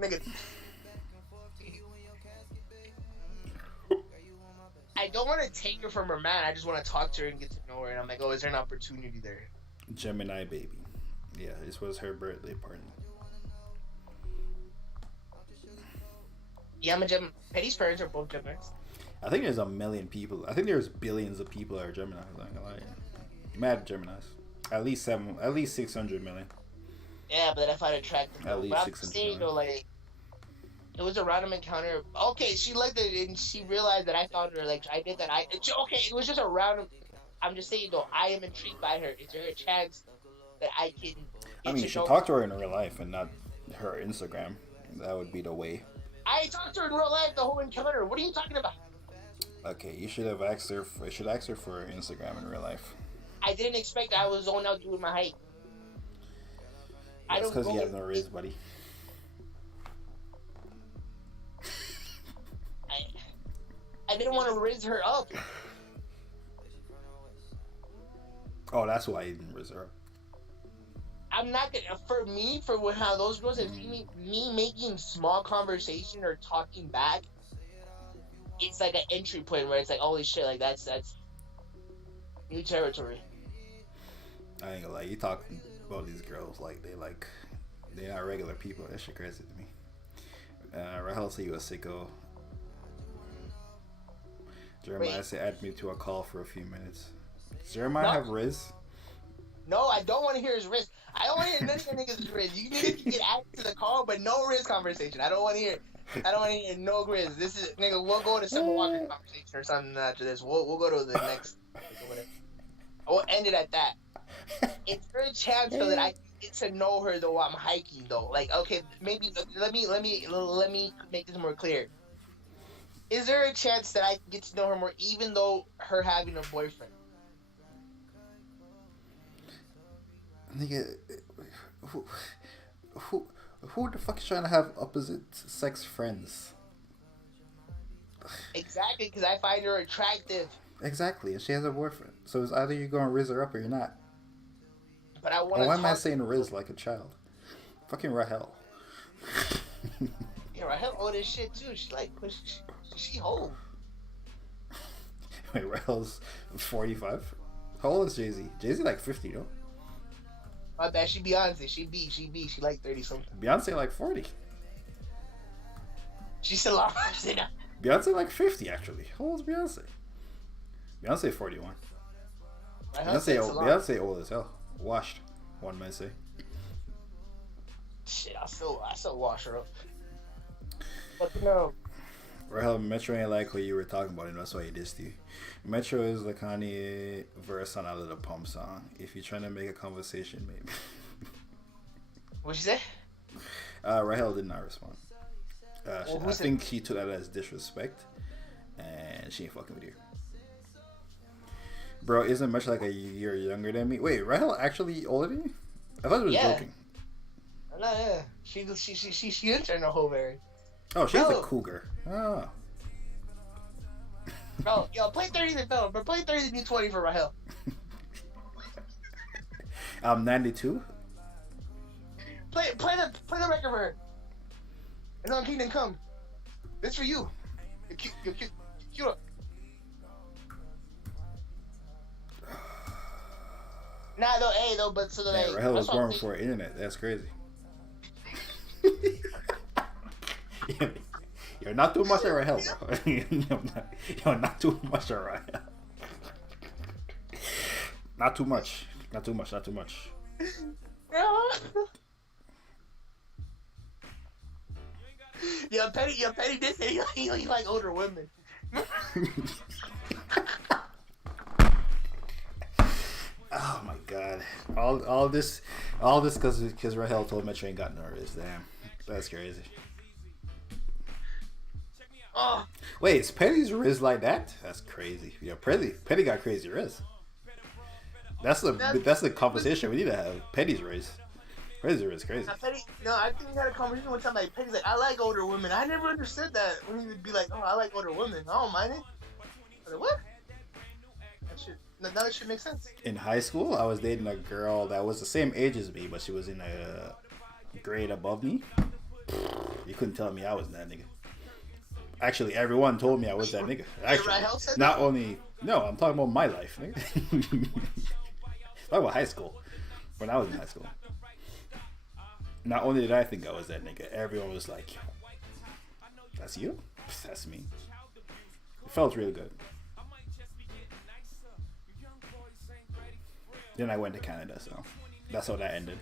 Nigga. I don't want to take her from her man. I just want to talk to her and get to know her. And I'm like, oh, is there an opportunity there? Gemini baby. Yeah, this was her birthday party. Yeah, I'm a Gemini. Petty's parents are both Geminis. I think there's a million people. I think there's billions of people that are Geminis. I'm not gonna lie. Mad Geminis. At least 600 million. Yeah, but then I find it attractive. At least but I'm 600 saying, million. though, like, it was a random encounter. Okay, she liked it and she realized that I found her. Like, I did that. Okay, it was just a random. I'm just saying, though, I am intrigued by her. Is there a chance that I can? I mean, you should talk to her in real life and not her Instagram. That would be the way. I talked to her in real life the whole encounter. What are you talking about? Okay, you should have asked her. You should ask her for her Instagram in real life. I didn't expect I was going out doing my hike. That's because you have no riz, buddy. I didn't want to raise her up. Oh, that's why you didn't riz her up. I'm not gonna. For how those girls, if me making small conversation or talking back, it's like an entry point where it's like, holy shit, like that's new territory. I ain't gonna lie, you talk about these girls like they're not regular people. That shit crazy to me. Rahel said you a sicko. Jeremiah said add me to a call for a few minutes. Does Jeremiah have riz? No, I don't want to hear his riz. I don't want to hear none of your niggas' riz. You niggas can get added to the call, but no riz conversation. I don't want to hear no riz. This is, nigga, we'll go to Summer Walker conversation or something after this. We'll go to the next. We'll end it at that. Is there a chance though that I can get to know her though while I'm hiking though? Like, okay, maybe let me make this more clear. Is there a chance that I can get to know her more, even though her having a boyfriend? Nigga, who the fuck is trying to have opposite sex friends? Exactly, because I find her attractive. Exactly, and she has a boyfriend. So it's either you're going to riz her up or you're not. But I want to. Why am I saying riz like a child? Fucking Rahel. Yeah, Rahel old as shit too. She like she old. Wait, Rahel's 45? How old is Jay-Z? Jay-Z like 50 though. My bad, she Beyonce. She like 30 something. Beyonce like 40. She's still on. Beyonce like 50 actually. How old is Beyonce? Beyonce 41. Beyonce old as hell. Washed, one might say. Shit, I still wash her up. But no. Rahel, Metro ain't like what you were talking about, and that's why he dissed you. Metro is the Kanye verse on a Little Pump song. If you're trying to make a conversation, maybe. What'd you say? Rahel did not respond. Well, who I said- think she took that as disrespect, and she ain't fucking with you. Bro, isn't much like a year younger than me. Wait, Rahel actually older than you? I thought it was Yeah. joking. No, yeah. She interned a whole very. Oh, she's Bro. a cougar. Oh. Bro, yo, play 30 to Phil, but play 30 to be 20 for Rahel. I'm 92. Play the record for her. And on Kingdom Come. This for you. You're cute. You're cute. You're cute. Nah, though, hey, though, but so that Yeah, Rahel was born before internet. That's crazy. You're not too much of Rahel, bro. You're not too much of Rahel. Not too much. Not too much. Not too much. Yeah, Petty did say he like older women. Oh my god! All this because Rahel told Metro ain't got no wrist. Damn, that's crazy. Oh, Wait, is Petty's wrist like that? That's crazy. Yeah, Petty got crazy wrist. That's the conversation we need to have. Petty's wrist. Petty's wrist is crazy. Petty. No, I think we had a conversation one time. Like Petty's like, I like older women. I never understood that when he would be like, oh, I like older women. I don't mind it. I was like, what? Now that shit makes sense. In high school, I was dating a girl that was the same age as me, but she was in a grade above me. You couldn't tell me I was that nigga. Actually, everyone told me I was that nigga. Actually, Rahel said not that? only no, I'm talking about my life, nigga. Talking about high school. When I was in high school, not only did I think I was that nigga, everyone was like, "Yo, that's you? That's me." It felt really good. Then I went to Canada, so that's how that ended.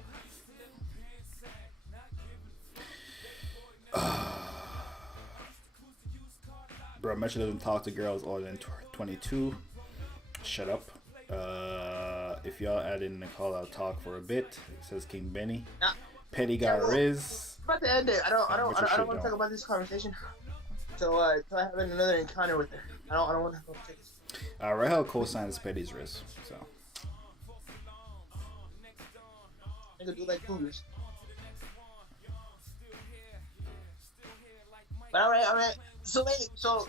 Bro, Metro doesn't talk to girls older than 22. Shut up. If y'all add in the call, I'll talk for a bit. It says King Benny. Nah. Petty got Riz. I'm about to end it. I don't Which you want should to talk don't. about this conversation. So I have another encounter with her. I don't want to take this. Rahel co-signs Petty's Riz. So I could do like cougars. But alright. So wait, so.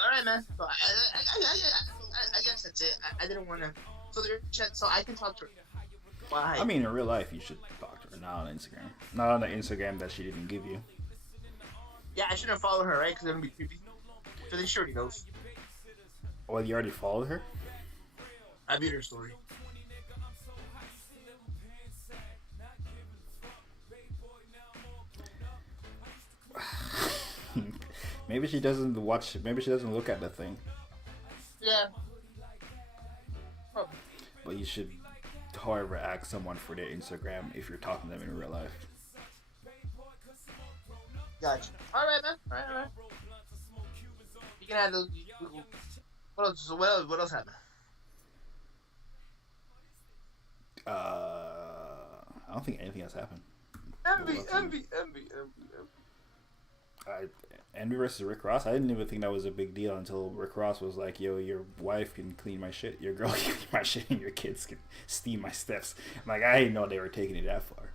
Alright, man. So I guess that's it. I didn't want to. So there, so I can talk to her. Why? I mean, in real life, you should talk to her, not on Instagram. Not on the Instagram that she didn't give you. Yeah, I shouldn't follow her, right? Because it'll be creepy. So then she already knows. Well, you already followed her. I viewed her story. Maybe she doesn't watch. Maybe she doesn't look at the thing. Yeah. Probably. But you should, however, ask someone for their Instagram if you're talking to them in real life. Gotcha. Alright, man. Alright. You can have those. What else? So what else happened? I don't think anything has happened. Envy. Envy versus Rick Ross. I didn't even think that was a big deal until Rick Ross was like, "Yo, your wife can clean my shit, your girl can clean my shit, and your kids can steam my steps." I'm like, I didn't know they were taking it that far.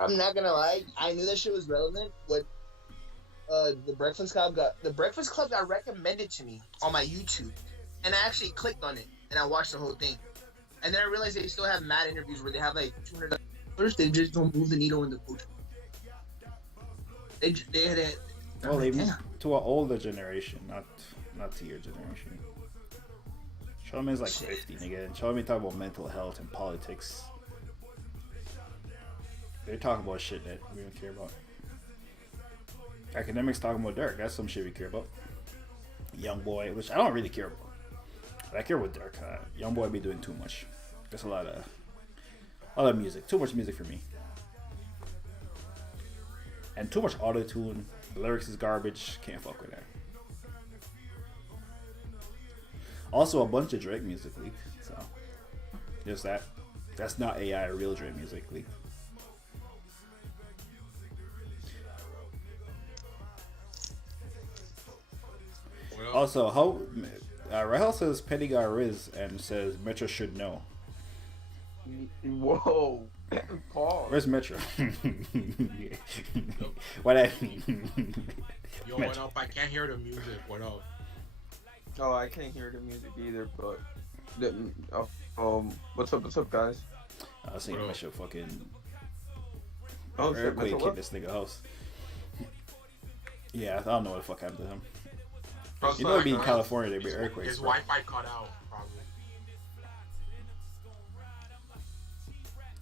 I'm not gonna lie. I knew that shit was relevant when the Breakfast Club got recommended to me on my YouTube, and I actually clicked on it and I watched the whole thing, and then I realized they still have mad interviews where they have like 200. First, they just don't move the needle in the culture. They had it. Well, they moved to an older generation, not to your generation. Charlamagne's like 50, nigga, and Charlamagne talk about mental health and politics. They're talking about shit that we don't care about. Academics talking about Durk. That's some shit we care about. Young Boy, which I don't really care about. But I care about Durk. Young Boy be doing too much. There's a lot of music. Too much music for me. And too much auto-tune. The lyrics is garbage. Can't fuck with that. Also, a bunch of Drake music leaked. So, just that. That's not AI or real Dre music. Like, Well, also, how Rahel says Petty got Riz and says Metro should know. Whoa. Pause. Where's Metro? What I yo, what up? I can't hear the music. What up? Oh, I can't hear the music either, but what's up, guys? I was thinking Metro fucking Oh, shit, earthquake Metro hit what? this nigga house. Yeah, I don't know what the fuck happened to him. Also, You know, it'd be in like, California, there'd be his- earthquakes. His bro. Wi-Fi cut out, probably.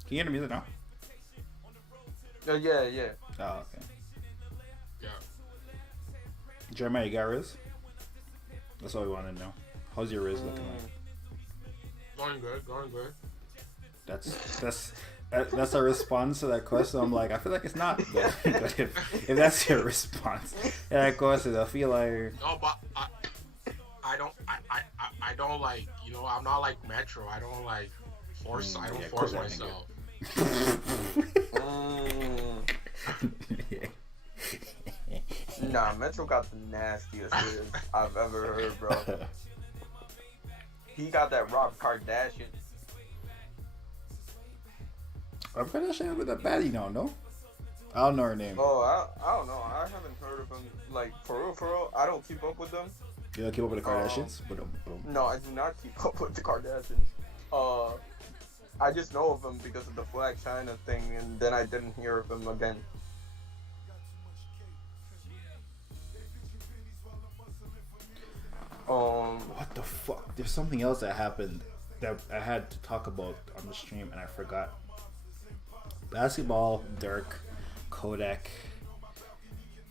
Can you hear the music now? Yeah. Oh, okay. Yeah. Jeremiah, you got Riz? That's all we wanted to know. How's your Riz looking like? Going good. That's a response to that question. I'm like, I feel like it's not. But if that's your response to that question, I feel like No, but I don't like, you know, I'm not like Metro. I don't like force. I don't yeah, force Kodak myself. Nah, Metro got the nastiest riz I've ever heard, bro. He got that Rob Kardashian. I'm pretty sure with a baddie now, no? I don't know her name. Oh, I don't know. I haven't heard of him. Like, for real, I don't keep up with them. You don't keep up with the Kardashians? Boom. No, I do not keep up with the Kardashians. I just know of them because of the Flag China thing, and then I didn't hear of them again. What the fuck? There's something else that happened that I had to talk about on the stream and I forgot. Basketball, Durk, Kodak.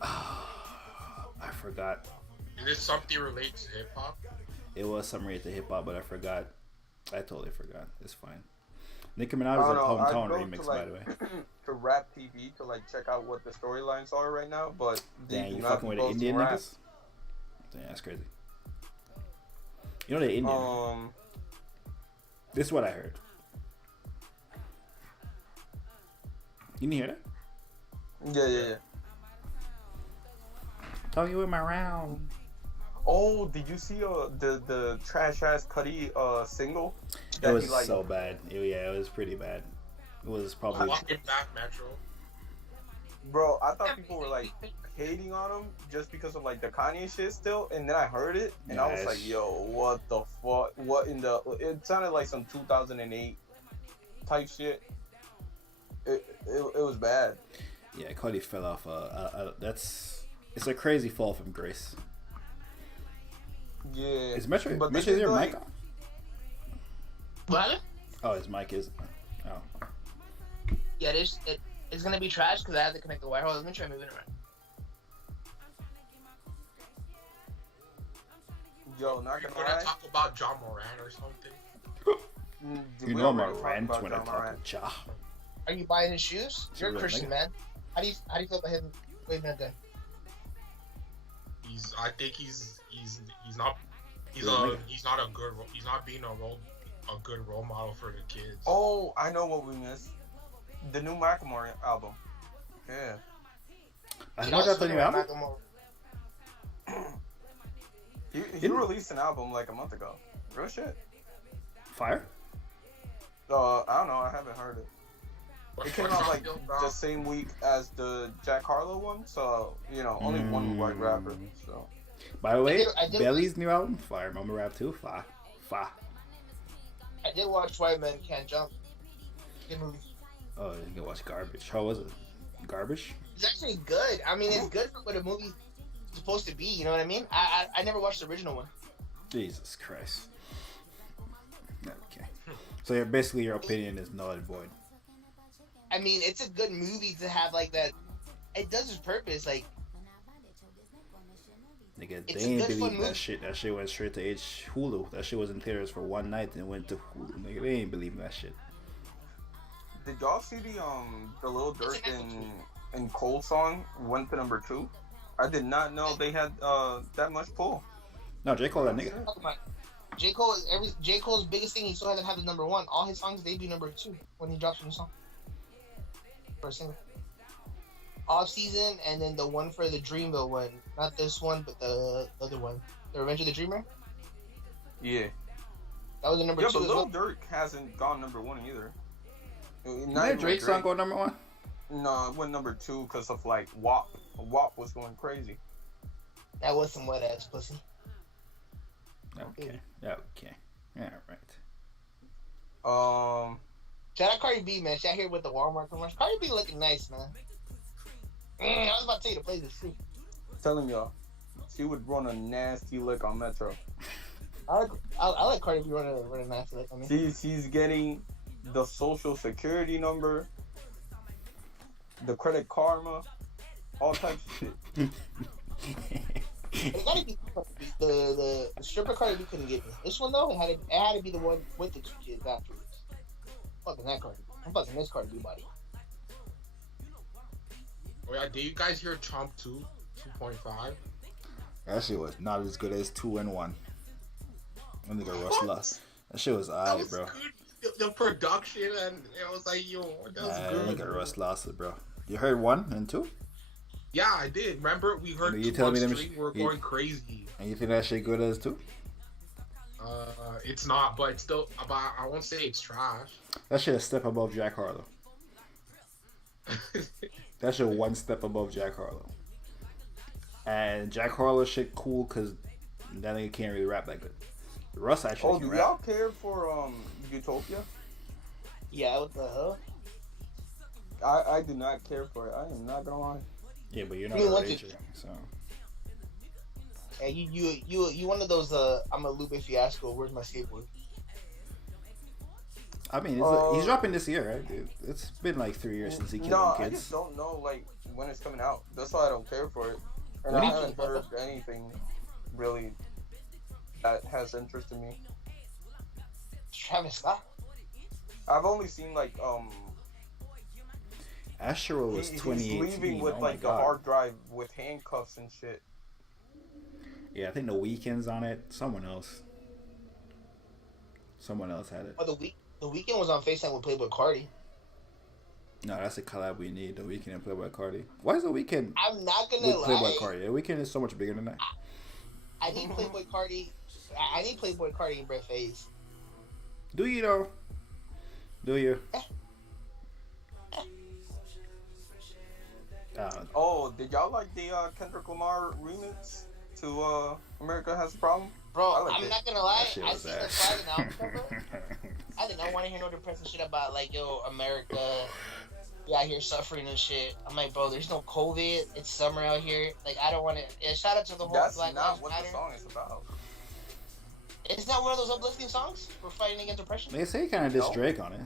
I forgot. Is this something related to hip hop? It was something related to hip hop, but I forgot. I totally forgot. It's fine. Nicki Minaj I is don't a know. I hometown go remix, to, by like, the way. to Rap TV to like check out what the storylines are right now, but they Dang, do you not fucking with the post Indian rap. niggas? Damn, that's crazy. You know they're Indian. This is what I heard. You didn't hear that? Yeah. Tell you in my round. Oh, did you see the trash ass Cuddy single? It That was he, like, so bad. Yeah, it was pretty bad. It was probably. Welcome back, Metro. Bro, I thought people were like hating on him just because of like the Kanye shit still, and then I heard it and I was Yes. like, yo, what the fuck? What in the? It sounded like some 2008 type shit. It was bad. Yeah, Cody fell off. It's a crazy fall from grace. Yeah. Is Metro? But Metro, is your like, mic on? What? Oh, his mic is. Oh. Yeah, it's gonna be trash because I have to connect the wire. Hold on, let me try moving around. Yo, not We're gonna gonna lie. talk about John Moran or something. You know I'm a rant when I talk with Ja. Are you buying his shoes? You're a Sure, Christian, nigga. man. How do you feel about him waving a gun? I think he's not being a good role model for the kids. Oh, I know what we missed. The new Macklemore album. Yeah. I heard that's the new album. He Didn't- released an album like a month ago. Real shit. Fire. I don't know. I haven't heard it. What- It came what's out up, like Bill the Brown? same week as the Jack Harlow one, so only one white rapper. So By the way, I did- Belly's new album, Fire. Mama Rap 2, Fa. I did watch White Men Can't Jump. Good movie. Oh, you can watch Garbage. How was it? Garbage? It's actually good. I mean, it's good for what a movie's supposed to be. You know what I mean? I never watched the original one. Jesus Christ. Okay. So basically, your opinion is null and void. I mean, it's a good movie to have like that. It does its purpose. Like, Nigga, It's they a ain't good, fun believe that movie. shit. That shit went straight to Hulu. That shit was in theaters for one night and went to Hulu. Nigga, they ain't believe that shit. did y'all see the Lil Durk and Cole song went to number 2? I did not know they had that much pull. No, J. Cole, that nigga. talk about J. Cole's biggest thing, he still hasn't had the number one. All his songs debut number two when he drops a new song. For a single. Off season, and then the one for the Dreamville one. Not this one, but the other one. The Revenge of the Dreamer? Yeah. That was the number Yeah, two but as Lil well. Durk hasn't gone number one either. Did Not that even Drake song go number one? No, it went number two because of like WAP. WAP was going crazy. That was some wet ass pussy. Okay. Okay. Yeah, right. Shout out Cardi B, man. She out here with the Walmart commercial. Cardi B looking nice, man. I was about to tell you to play this too. Telling y'all, she would run a nasty lick on Metro. I like Cardi B running a nasty lick on me. She's getting the social security number, the credit karma, all types of shit. It gotta be the stripper Cardi B couldn't get me. This one though, it had to be the one with the two kids afterwards. Fucking that Cardi B. I'm fucking this Cardi B body. Oh yeah, did you guys hear Chomp 2, 2.5? That shit was not as good as 2 and 1. That nigga Russ lost. That shit was alright, bro. Good. The production and it was like, yo, that was That good. nigga Russ lost it, bro. You heard 1 and 2? Yeah, I did. Remember, we heard You 2 tell on me them stream. We're going crazy. And you think that shit good as 2? It's not, but it's still. But I won't say it's trash. That shit a step above Jack Harlow. That shit one step above Jack Harlow. And Jack Harlow shit cool because that nigga can't really rap that good. Russ actually can do rap. y'all care for Utopia? Yeah, what the hell? I do not care for it. I am not gonna lie. Yeah, but you're not You a want rager, it. so. Hey, you one of those I'm a Lupe Fiasco. Where's my skateboard? I mean, he's dropping this year, right? Dude? It's been like 3 years since he killed No, them I kids. just don't know like when it's coming out. That's why I don't care for it. And What I do you haven't heard anything really that has interest in me. Travis Scott. I've only seen like Astro was he's 2018. leaving with Oh my like the god. hard drive with handcuffs and shit. Yeah, I think the Weeknd's on it. Someone else had it. Oh, the weekend was on FaceTime with Playboy Cardi. No, that's a collab we need. The Weeknd and Playboy Cardi. Why is the Weeknd I'm not gonna with lie. Playboy Cardi? The Weeknd is so much bigger than that. I need Playboy Cardi. I need Playboy Cardi and Brett Faze. Do you though? Do you? Oh, did y'all like the Kendrick Lamar remix to America Has a Problem? I Bro, like I'm it. not gonna lie. That shit I was seen the ass. Friday album cover. I did not want to hear no depressing shit about like, yo, America, we out here suffering and shit. I'm like, bro, there's no COVID. It's summer out here. Like, I don't want to. Yeah, shout out to the whole That's Black not Lives what Matter. the song is about. It's not one of those uplifting songs for fighting against depression. They say kind of diss No. Drake on it.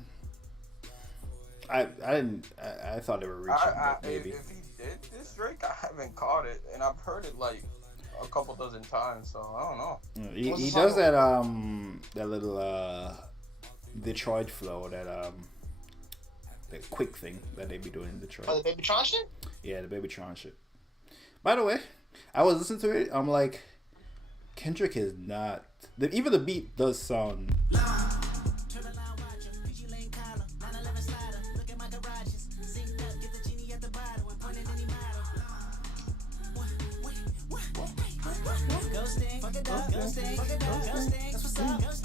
I thought they were reaching, but maybe. If he did this Drake, I haven't caught it, and I've heard it like a couple dozen times, so I don't know. He What's the does song? that little Detroit flow, that quick thing that they be doing in Detroit. Oh, the Baby Tron shit? Yeah, the Babytron shit. By the way, I was listening to it. I'm like, Kendrick is not. Even the beat does sound.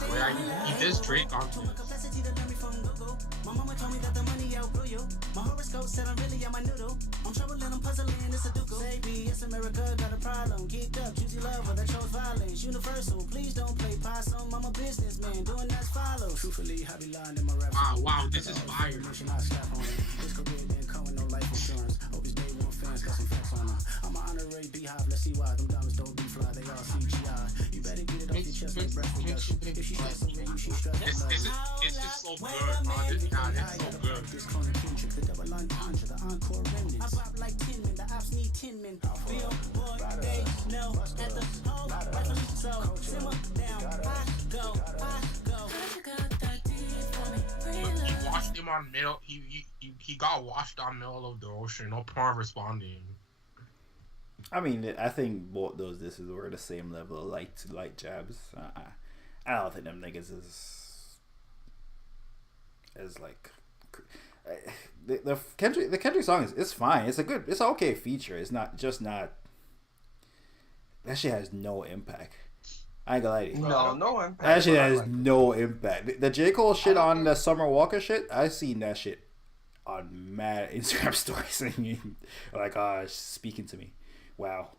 Oh yeah, he dissed Drake on this. My mama told me that the money outgrew you. My horoscope said I'm really on my noodle. I'm troubling, I'm puzzling, it's a ducal. Baby, it's America, got a problem. Geeked up, choosy love, but I chose violence. Universal, please don't play possum. I'm a businessman, doing as follows. Truthfully, I be lying in my rap. Wow, this is fire. I slap on it. This career didn't come with no life insurance. Hope his day one fans got some facts on them. I'm an honorary beehive, let's see why them diamonds don't be fly. They all CGI. You better get it off your chest like breath reduction. If she stressing you, she stressing It's just so good, man. It's so good. this corner king trick, the double entendre, the encore remnants. I pop like tin men, the ops need tin men. Feel boy, they know at the whole rifle. So simmer down, I go. He washed him on middle. He got washed on middle of the ocean. No point responding. I mean, I think both those disses were the same level of light jabs. I don't think them niggas is like the Kendrick song is fine. It's an okay feature. It's not that shit has no impact. I ain't gonna lie to you. No impact. That shit has like no impact. The J. Cole shit on the Summer Walker shit, I seen that shit on mad Instagram stories singing like speaking to me. Wow.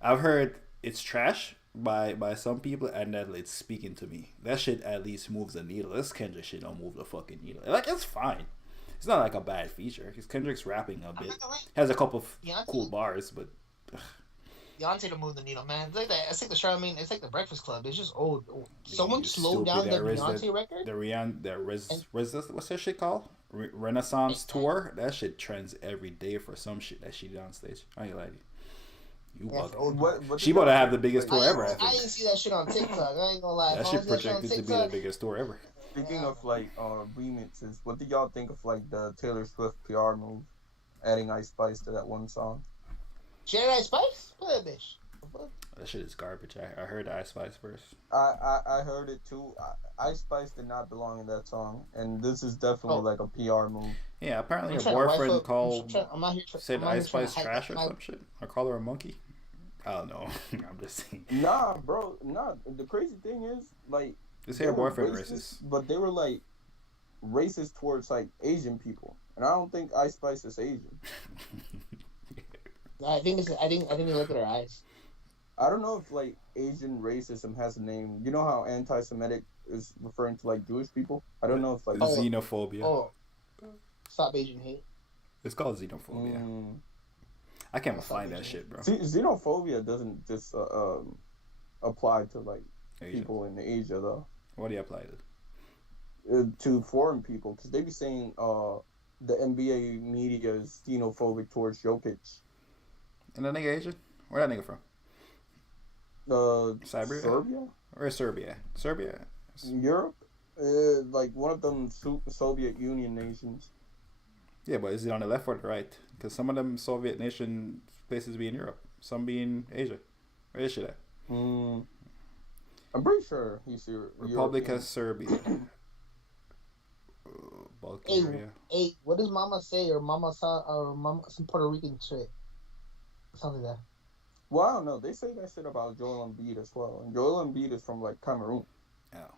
I've heard it's trash by some people and that it's speaking to me. That shit at least moves the needle. This Kendrick shit don't move the fucking needle. Like it's fine. It's not like a bad feature because Kendrick's rapping a bit. Has a couple of cool bars, but Beyonce to move the needle, man. It's like that. It's like the Charlamagne. It's like the Breakfast Club. It's just old. Someone slowed down the Beyonce record. The Rihanna, what's that shit called? Renaissance tour. That shit trends every day for some shit that she did on stage. I ain't like it. You bugging. She about to have the biggest tour ever. I didn't see that shit on TikTok. I ain't gonna lie. That shit projected to be the biggest tour ever. Speaking of like remixes, what do y'all think of like the Taylor Swift PR move, adding Ice Spice to that one song? She had Ice Spice? What that bitch? That shit is garbage. I heard Ice Spice first. I heard it too. Ice Spice did not belong in that song, and this is definitely like a PR move. Yeah, apparently her boyfriend said Ice Spice trash or some shit. Or call her a monkey. I don't know. I'm just saying. Nah, bro. Nah. The crazy thing is, like, just say her boyfriend racist, but they were like racist towards like Asian people, and I don't think Ice Spice is Asian. I think they look at her eyes. I don't know if like Asian racism has a name. You know how anti-Semitic is referring to like Jewish people? I don't know if like xenophobia. Oh, stop Asian hate. It's called xenophobia. I can't find that shit, bro. Xenophobia doesn't just apply to like Asia. People in Asia though. What do you apply to? To foreign people, because they be saying the NBA media is xenophobic towards Jokic. And that nigga Asian? Where that nigga from? Siberia? Serbia? Or Serbia? Serbia? Europe? Like one of them Soviet Union nations. Yeah, but is it on the left or the right? Because some of them Soviet nation places be in Europe. Some be in Asia. Where is shit at? I'm pretty sure he's Republika Serbia. Bulgaria. Hey, what does Mama say? Or Mama some Puerto Rican shit. Something like that. Well, I don't know. They say that shit about Joel Embiid as well. And Joel Embiid is from like Cameroon. Oh.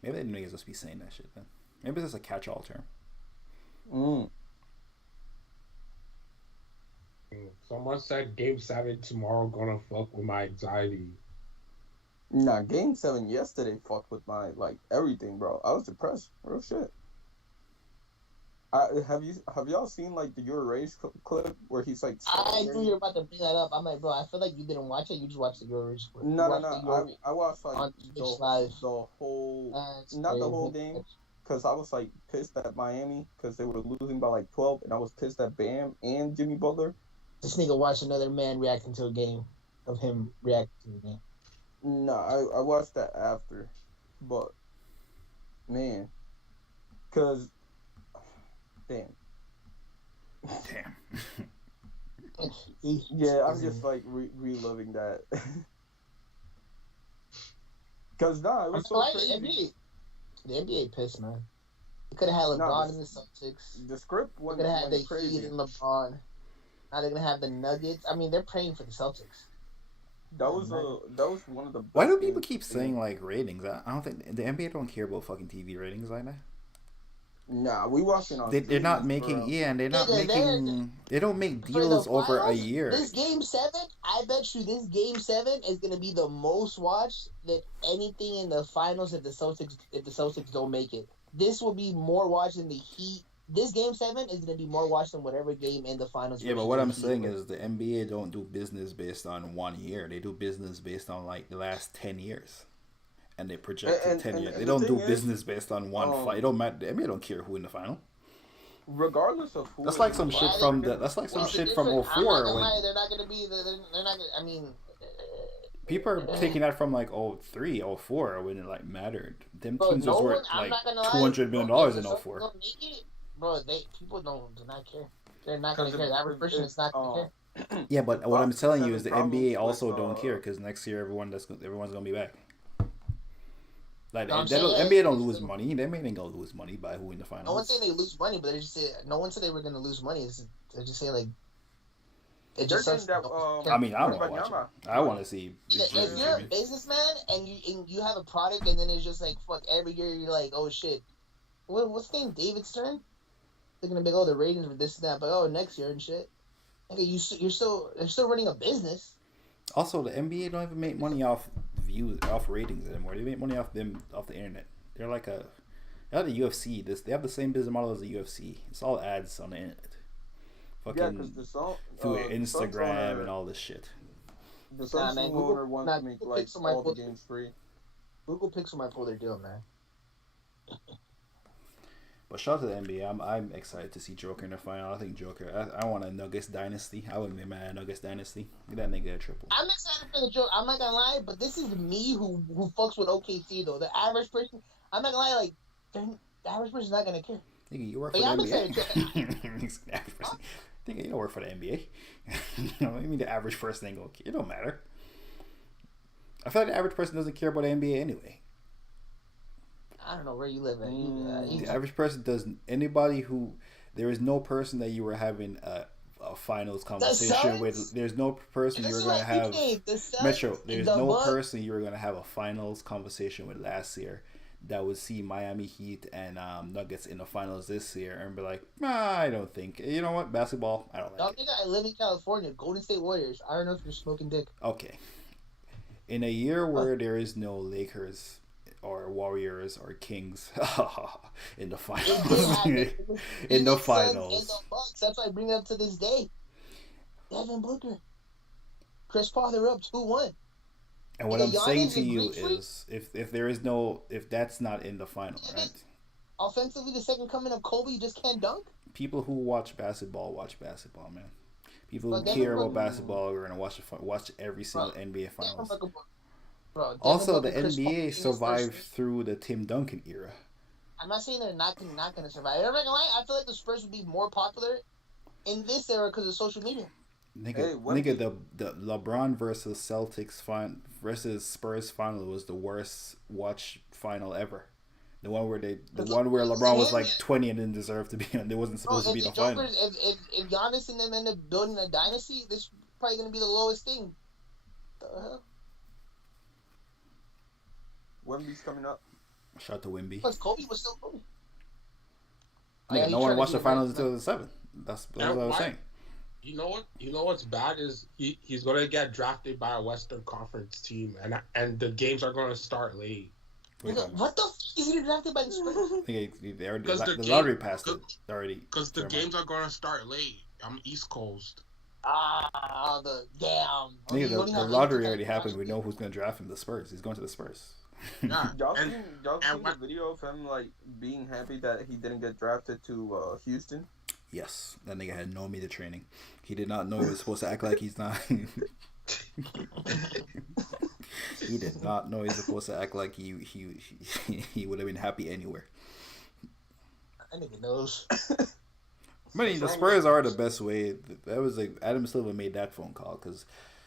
Maybe they niggas just be saying that shit then. Maybe it's just a catch-all term. Someone said Game 7 tomorrow gonna fuck with my anxiety. Nah, Game 7 yesterday fucked with my like everything, bro. I was depressed. Real shit. Have y'all seen like the Your Rage clip where he's like? I knew you were about to bring that up. I'm like, bro, I feel like you didn't watch it. You just watched the Your Rage clip. No. I watched like on the whole, not the whole game, because I was like pissed at Miami because they were losing by like 12, and I was pissed at Bam and Jimmy Butler. This nigga watched another man reacting to a game of him reacting to the game. No, I watched that after, but man, because. Damn. Yeah, I'm just like reliving that. Cause it was so crazy. The NBA pissed, man. They could have had LeBron in the Celtics. The script went crazy. They could have had the Heat and LeBron. Now they're gonna have the Nuggets. I mean, they're praying for the Celtics. That was one of the. Why do people keep saying like ratings? I don't think the NBA don't care about fucking TV ratings like that. Nah, we watching on. They're not making and they're not making. They don't make deals over a year. This Game 7, I bet you this Game 7 is gonna be the most watched than anything in the finals if the Celtics don't make it. This will be more watched than the Heat. This Game 7 is gonna be more watched than whatever game in the finals. Yeah, but what I'm saying is the NBA don't do business based on 1 year. They do business based on like the last 10 years. And they project 10 years. They don't do business based on one fight. It don't matter. The NBA don't care who in the final. Regardless of who. That's like some shit from the. That's like some shit from 04. They're not gonna be. They're not gonna. I mean. People are taking that from like 03, 04 when it like mattered. Them teams was worth like $200 million in 04. Bro, people do not care. They're not gonna care. The average person is not gonna care. Yeah, but what I'm telling you is the NBA also don't care because next year everyone's gonna be back. Like No, I'm they don't, saying, NBA yeah, don't lose money. They may go lose money by who in the no one's finals. saying they lose money, but they just say no one said they were gonna lose money. They're just saying like it They're just getting sucks. that. I mean, I What want to about watch it. Yama? I want to see. If you're a businessman and you have a product and then it's just like fuck every year you're like, oh shit, what's his name, David Stern? They're gonna be the ratings for this and that, but next year and shit. Okay, you're still running a business. Also, the NBA don't even make money off views, off ratings anymore. They make money off the internet. They're like they're the UFC. They have the same business model as the UFC. It's all ads on the internet. Yeah, Fucking because the song through the Instagram and all this shit. The Samsung man, owner wants to make Google like Pixel might all the put- games free. Google Pixel might pull their deal, man. But shout out to the NBA. I'm excited to see Joker in the final. I think Joker. I want a Nuggets dynasty. I wouldn't be mad at Nuggets dynasty. Get that nigga a triple. I'm excited for the joke. I'm not gonna lie, but this is me who fucks with OKC though. The average person, I'm not gonna lie, like the average person's not gonna care. Nigga, you work But for yeah, I'm the excited NBA. Average person. Nigga, you don't work for the NBA. You know, I mean the average person ain't gonna care. It don't matter. I feel like the average person doesn't care about the NBA anyway. I don't know where you live at. The average person doesn't. Anybody who there is no person that you were having a finals conversation with. There's no person you were gonna have Metro. There's no person you were gonna have a finals conversation with last year that would see Miami Heat and Nuggets in the finals this year and be like, I don't think. You know what? Basketball, I don't like it. I live in California. Golden State Warriors. I don't know if you're smoking dick. Okay. In a year where there is no Lakers or Warriors or Kings in the finals, in the finals, In the Bucks. That's why I bring it up to this day. Devin Booker, Chris Paul, they're up 2-1. And what I'm saying to you is, if that's not in the final, right? Offensively, the second coming of Kobe, you just can't dunk. People who watch basketball, man. People who care about basketball are gonna watch every single NBA finals. Also, the NBA survived through the Tim Duncan era. I'm not saying they're not going to survive. I'm not gonna lie. I feel like the Spurs would be more popular in this era because of social media. Nigga, the LeBron versus Celtics versus Spurs final was the worst watch final ever. The one where LeBron was like 20 and didn't deserve to be on. It wasn't supposed to be the final. If Giannis and them end up building a dynasty, this is probably going to be the lowest thing. The hell? Wemby's coming up. Shout out to Wemby. Plus, Kobe was still Kobe. No one watched the finals until the 7th. That's what I was saying. You know what? You know what's bad is he's gonna get drafted by a Western Conference team, and the games are gonna start late. What the f*** is he drafted by the Spurs? The lottery passed it already. Because the games are gonna start late. I'm East Coast. Damn. The lottery already happened. We know who's gonna draft him. The Spurs. He's going to the Spurs. Yeah. Y'all seen the video of him like being happy that he didn't get drafted to Houston? Yes, that nigga had no media training. He did not know he was supposed to act like he's not. He did not know he was supposed to act like he would have been happy anywhere. I nigga knows. I mean, the Spurs are the best way. That was like Adam Silver made that phone call because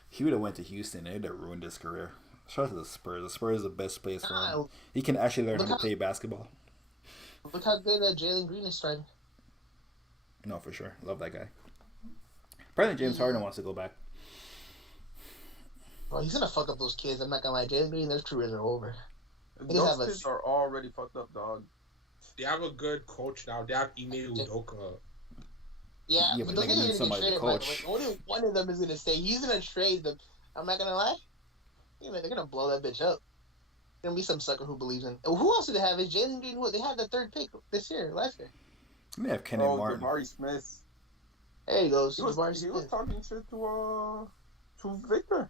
he would have went to Houston and it'd have ruined his career. Shout out to the Spurs. The Spurs is the best place for him. He can actually learn how to play basketball. Look how good Jalen Green is starting. No, for sure. Love that guy. Apparently James Harden wants to go back. Bro, he's gonna fuck up those kids. I'm not gonna lie. Jalen Green, their careers are over. Those kids are already fucked up, dog. They have a good coach now. They have Ime Udoka. Yeah, but those need guys are gonna somebody get to traded. By the coach. way. Only one of them is gonna stay. He's gonna trade them. I'm not gonna lie. They're gonna blow that bitch up. There's gonna be some sucker who believes in. Who else do they have? Is Jalen Green? Who they had the third pick last year? They have Kenneth Martin. Jabari Smith. There he goes. He was talking shit to Victor.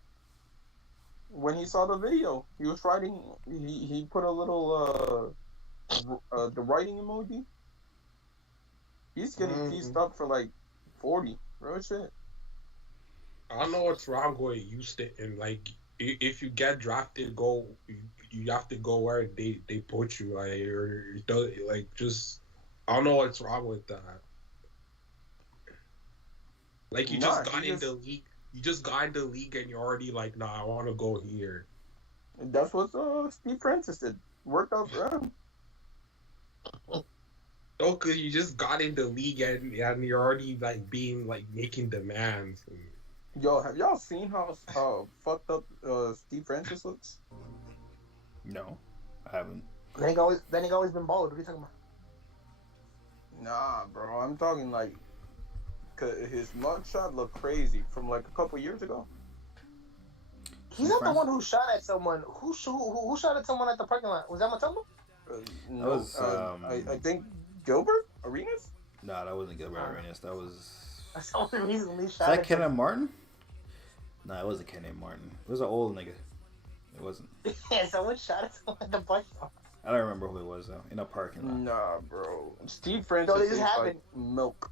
When he saw the video, he was writing. He put a little the writing emoji. He's getting pieced up for like 40. Real shit. I don't know what's wrong with Houston. And like, if you get drafted, you have to go where they put you. Just I don't know what's wrong with that. Like you just got in the league. You just got in the league and you're already like, nah, I want to go here. That's what Steve Francis did. Worked out for him. No, cause you just got in the league and you're already like being like making demands. Yo, have y'all seen how fucked up Steve Francis looks? No, I haven't. That nigga always been bald. What are you talking about? Nah, bro. I'm talking like, 'cause his mugshot looked crazy from like a couple years ago. He's not the one who shot at someone. Who shot at someone at the parking lot? Was that Matumbo? No, was, I think Gilbert Arenas. No, that wasn't Gilbert Arenas. That was. Someone recently Is shot that at Kenneth Martin? No, it wasn't Kenneth Martin. It was an old nigga. It wasn't. Yeah, someone shot at someone at the parking lot. I don't remember who it was though. In a parking lot. Nah, bro. Steve Francis this is like happened. milk.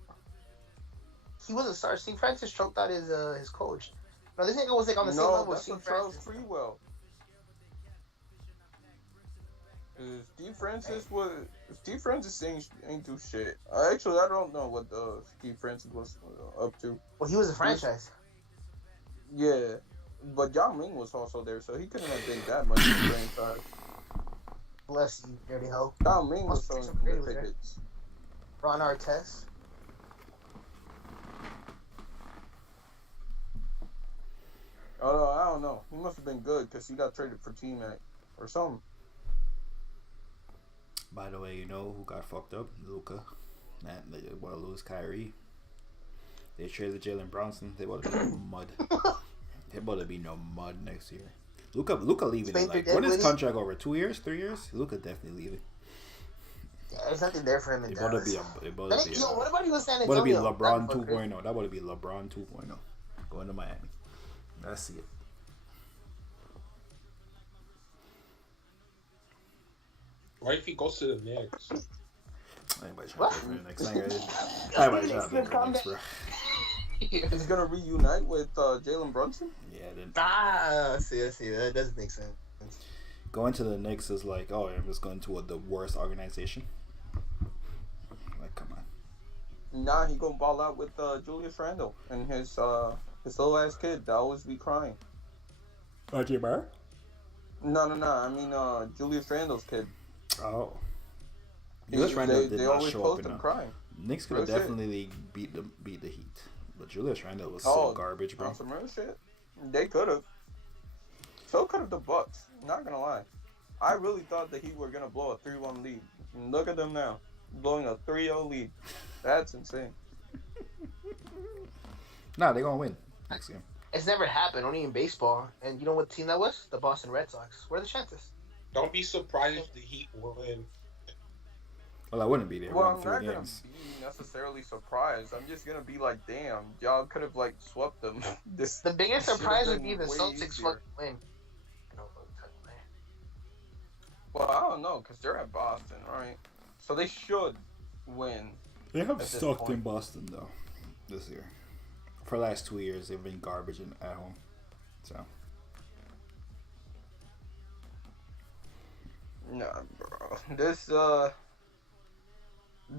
He was a star. Steve Francis choked out his coach. No, this nigga was like on the same No, level with that's Steve what Charles Francis. Freewell. Steve Francis ain't do shit. Actually, I don't know what Steve Francis was up to. Well, he was a franchise. Yeah, but Yao Ming was also there, so he couldn't have been that much of a franchise. Bless you, dirty hoe. Yao Ming was Must be selling some the creative there. tickets. Ron Artest. Oh, I don't know. He must have been good because he got traded for T-Mac or something. By the way, you know who got fucked up? Luka. That they want to lose Kyrie. They traded Jalen Brunson. They want to be no mud. They want to be no mud next year. Luka leaving. In like, when is contract over? 2 years? 3 years? Luka definitely leaving. Yeah, there's nothing there for him in Dallas. What about he was San Antonio? Would it be LeBron 2.0? That would be LeBron 2.0. Going to Miami. I see it. What if he goes to the Knicks? Anybody trying to play for the Knicks? Anybody trying to play for the Knicks, bro. He's gonna reunite with Jalen Brunson. Yeah, then I see. That doesn't make sense. going to the Knicks is like, oh, I'm just going to the worst organization. Like, come on. Nah, he gonna ball out with Julius Randle and his little ass kid that always be crying. RJ Barr? No. I mean Julius Randle's kid. Oh. Julius Randle did they not always show up post in him a... crying. Knicks could have Real shit. definitely beat the Heat. But Julius Randle was so garbage, bro. On some real shit. They could have. So could have the Bucks. Not gonna lie. I really thought the Heat were gonna blow a 3-1 lead. And look at them now. Blowing a 3-0 lead. That's insane. Nah, they're gonna win next game. It's never happened, only in baseball. And you know what team that was? The Boston Red Sox. What are the chances? Don't be surprised if the Heat win. Well, I wouldn't be there. Well, Won I'm 3 not gonna games. be necessarily surprised. I'm just gonna be like, damn, y'all could have like swept them. The biggest surprise would be the way Celtics easier. fucking win. Well, I don't know, because they're at Boston, right? So they should win. They have at this sucked in point. Boston though this year. For the last 2 years, they've been garbage at home. So Nah, bro. This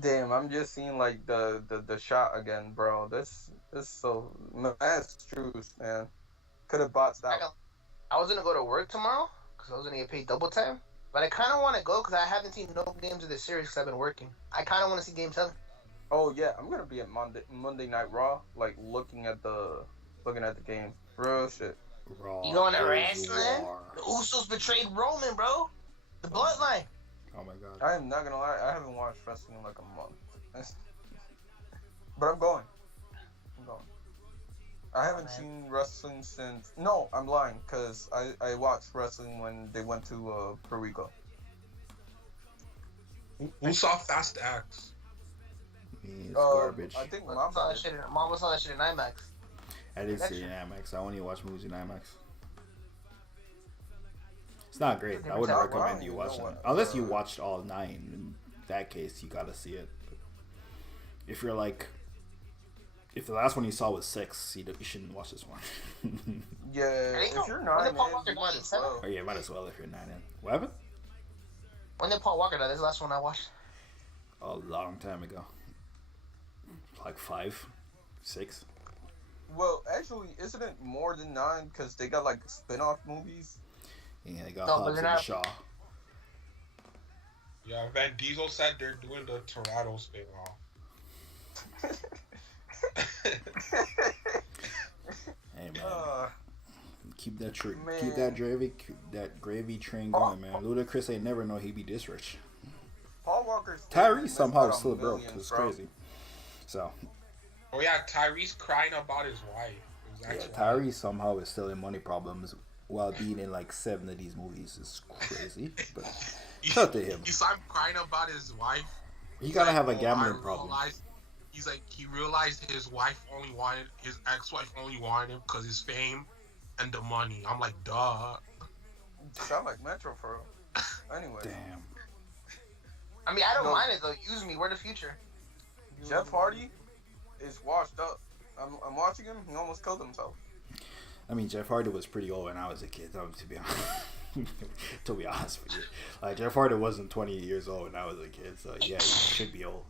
damn, I'm just seeing like the shot again, bro. This so that's true, man. Could have boxed out. I was gonna go to work tomorrow because I was gonna get paid double time, but I kind of want to go because I haven't seen no games of this series because I've been working. I kind of want to see Game 7. Oh yeah, I'm gonna be at Monday Night Raw, like looking at the game. Real shit. Raw. You going to is wrestling? war. The Usos betrayed Roman, bro. The bloodline. Oh my god. I am not gonna lie, I haven't watched wrestling in like a month. But I'm going. I haven't seen wrestling since. No, I'm lying, because I watched wrestling when they went to Puerto Rico. Who saw Fast X? It's garbage. I think Mom Mom saw that shit. Mom saw that shit in IMAX. I didn't see it in IMAX. I only watch movies in IMAX. It's not great. I wouldn't Well, recommend I you don't watch know it. what, Unless you watched all 9. In that case, you gotta see it. But if you're like... If the last one you saw was 6, you shouldn't watch this one. Yeah, if you're not in, you might as well. Or yeah, might as well if you're 9 in. What happened? When did Paul Walker die? This is the last one I watched. A long time ago. Like 5, 6. Well, actually, isn't it more than 9? Because they got like spin-off movies. Yeah, they got No, but Hobbs they're and not- Shaw. Yeah, Van Diesel said they're doing the Toronto spin off. Hey man, uh, keep man. that gravy train going, man. Ludacris ain't never know he be this rich. Paul Walker's Tyrese missed somehow out is on still broke. millions, It's bro. crazy. So Oh yeah, Tyrese crying about his wife. His yeah, ex-wife. Tyrese somehow is still in money problems while being in like 7 of these movies. It's crazy, but shout out to him. You saw him crying about his wife. He He's gotta like, have a "Oh, gambling I problem. realized-" He's like, he realized his ex-wife only wanted him because his fame and the money. I'm like, duh. Sound like Metro for real. Anyway, Damn. I mean, I don't No. mind it though. Use me. We're the future. Jeff Hardy is washed up. I'm watching him. He almost killed himself. I mean, Jeff Hardy was pretty old when I was a kid, though, to be honest. To be honest with you, like Jeff Hardy wasn't 20 years old when I was a kid, so yeah, he should be old.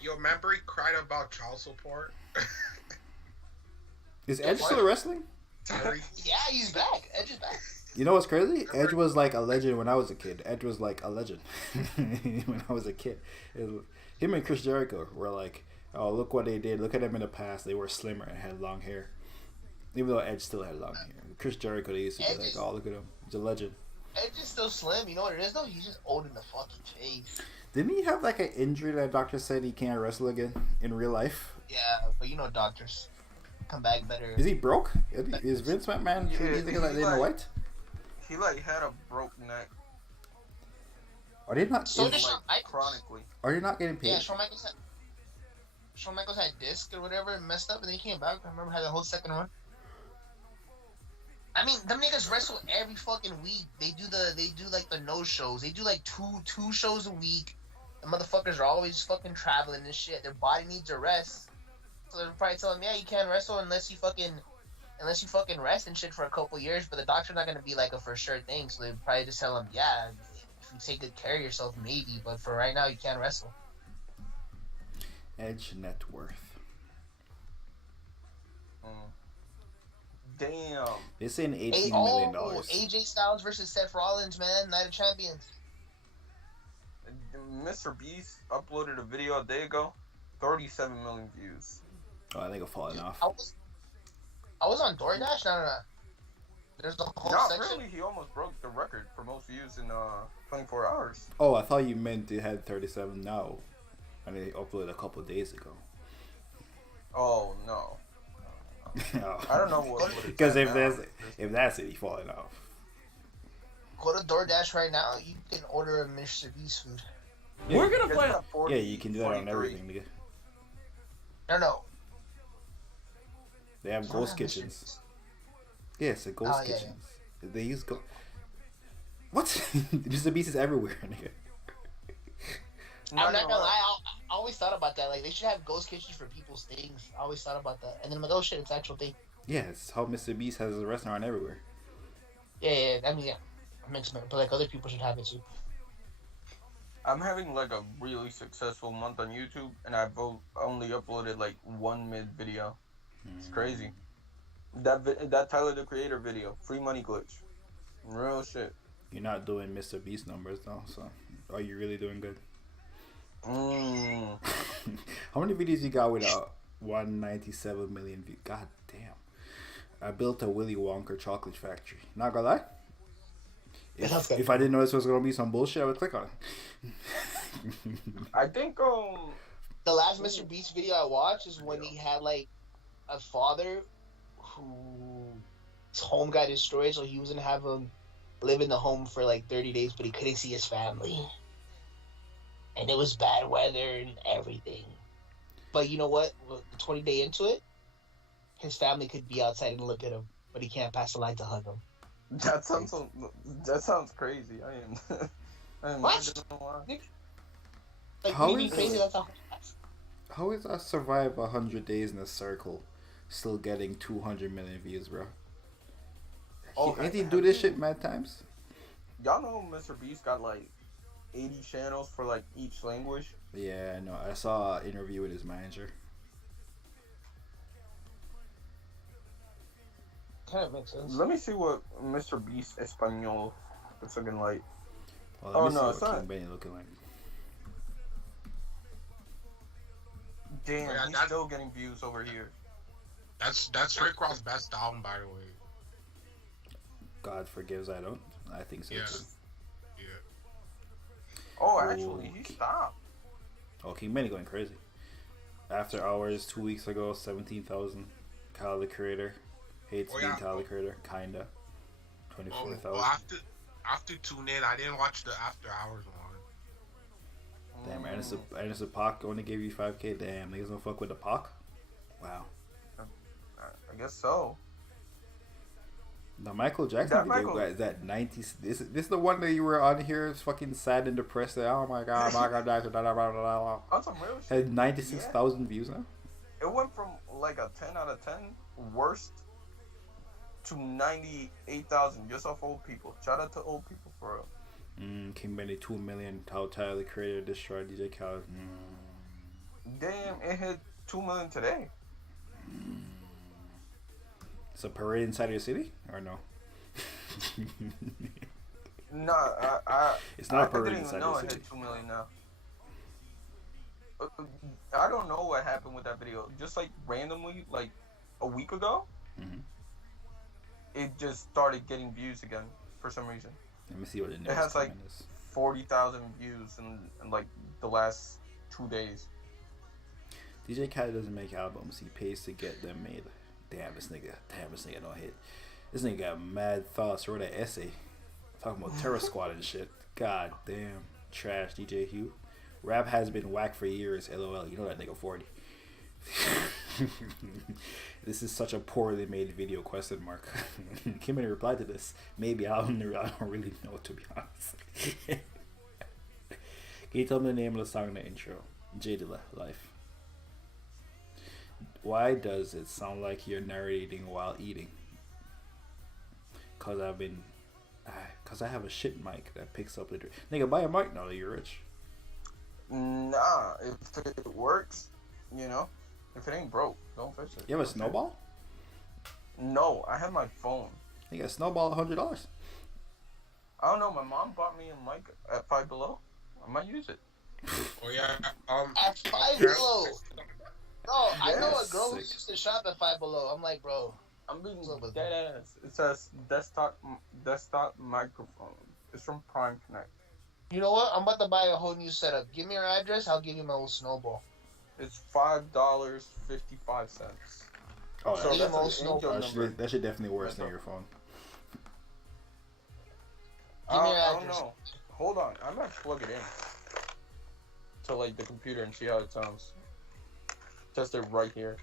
Yo, remember he cried about child support? Is Edge still wrestling? Tyrese. Yeah, he's back. Edge is back. You know what's crazy? Edge was like a legend when I was a kid. Edge was like a legend when I was a kid. Him and Chris Jericho were like, oh, look what they did. Look at them in the past. They were slimmer and had long hair. Even though Edge still had long hair. Chris Jericho, they used to be like, oh, look at him. He's a legend. Edge is still slim. You know what it is though? He's just old in the fucking face. Didn't he have like an injury that doctor said he can't wrestle again in real life? Yeah, but you know doctors come back better. Is he broke? Is Vince McMahon treating these niggas like Dana White? He like had a broke neck. Are they not? So is- did Shawn Like, Michaels. chronically. Are they not getting paid? Yeah, Shawn Michaels had disc or whatever and messed up, and then he came back. I remember had the whole second run. I mean, them niggas wrestle every fucking week. They do like the no shows. They do like two shows a week. The motherfuckers are always fucking traveling and shit. Their body needs a rest. So they're probably telling them, yeah, you can't wrestle unless you fucking rest and shit for a couple years. But the doctor's not gonna be like a for sure thing. So they probably just tell them, yeah, if you take good care of yourself, maybe. But for right now, you can't wrestle. Edge net worth. Damn. They're saying $18 million. AJ Styles versus Seth Rollins, man, Night of Champions. Mr. Beast uploaded a video a day ago. 37 million views. Oh, I think I'm falling off. I was on DoorDash. No. There's a whole No, section. really, he almost broke the record for most views in 24 hours. Oh, I thought you meant it had 37 now. And they uploaded a couple days ago. Oh no. No. I don't know what it's Because at if now. that's it, he's falling off. Go to DoorDash right now. You can order a Mr. Beast food. Yeah. We're gonna It's play. at 40, Yeah, you can do that on 43. everything, nigga. No. They have It's ghost not Mr. kitchens. Beast. Yeah, it's a ghost Oh, yeah, kitchens. They use What? Mr. Beast is everywhere, nigga. I'm not gonna lie. I always thought about that. Like they should have ghost kitchens for people's things. I always thought about that. And then I'm like, oh shit, it's an actual thing. Yeah, it's how Mr. Beast has a restaurant everywhere. Yeah. I mean, yeah. It makes sense. But like other people should have it too. I'm having like a really successful month on YouTube, and I've only uploaded like one mid video. It's crazy. That Tyler the Creator video, free money glitch, real shit. You're not doing Mr. Beast numbers though, so are you really doing good? How many videos you got with 197 million views? God damn. I built a Willy Wonka chocolate factory. Not gonna lie. If I didn't know this was gonna be some bullshit, I would click on it. I think The last Mr. Beast video I watched is when he had like a father whose home got destroyed, so he was gonna have him live in the home for like 30 days, but he couldn't see his family. And it was bad weather and everything. But you know what? 20 days into it, his family could be outside and look at him, but he can't pass the line to hug him. that sounds crazy. I am What? not gonna lie. Like, How me is crazy, it? that's how. How is I survive 100 days in a circle still getting 200 million views, bro? Oh, Ain't he do this shit mad times? Y'all know Mr. Beast got like 80 channels for like each language. Yeah, I know. I saw an interview with his manager. Kind of makes sense. Let me see what Mr. Beast Espanol is looking like. Well, Oh, let me no, see it's what not. King Benny looking like. Damn, Yeah, he's that- still getting views over here. That's Rick Ross' best album, by the way. God forgives, I don't. I think so Yeah. too. Yeah. Oh, actually, he Okay. stopped. Oh, King Benny going crazy. After Hours 2 weeks ago, 17,000. Kyle the Creator hates being Kyle the Creator, kinda. 24,000. Well, after Tune In, I didn't watch the After Hours one. Damn, Ernest Pac only gave you 5K. Damn, niggas don't fuck with the Pac. Wow. I guess so. The Michael Jackson video is that 90. This is the one that you were on here fucking sad and depressed. That, oh my god, Michael Jackson. On some real shit. Had 96,000 views now. It went from like a 10 out of 10 worst to 98,000 just off old people. Shout out to old people for real. King Benny 2 million. How Tyler the Creator destroyed DJ Khaled. Damn, it hit 2 million today. It's a parade inside your city, or no? No, It's not a I parade didn't inside even know your it city. hit 2 million now. I don't know what happened with that video. Just like randomly, like a week ago, it just started getting views again for some reason. Let me see what It has like 40,000 views in like the last 2 days. DJ Khaled doesn't make albums. He pays to get them made. Damn, this nigga don't hit. This nigga got mad thoughts. Wrote an essay talking about Terror Squad and shit. God damn, trash DJ Hugh. Rap has been whack for years. LOL. You know that nigga 40. This is such a poorly made video? Question mark. Kim replied to this. Maybe I don't really know, to be honest. Can you tell me the name of the song in the intro? Jadila Life. Why does it sound like you're narrating while eating? Cause I have a shit mic that picks up the nigga. Buy a mic now that you're rich. Nah, if it works, you know. If it ain't broke, don't fix it. You have a snowball? No, I have my phone. You got a snowball $100. I don't know. My mom bought me a mic at Five Below. I might use it. Oh yeah. At Five Below. Bro, I know a Yes. girl who used to shop at Five Below. I'm like, bro. I'm being What's up with dead ass. It says desktop microphone. It's from Prime Connect. You know what? I'm about to buy a whole new setup. Give me your address. I'll give you my old snowball. It's $5.55. Oh, So that's that's an an angel number. that should definitely worse than your phone. Give me your I don't address. know. Hold on, I might plug it in to like the computer and see how it sounds. Test it right here.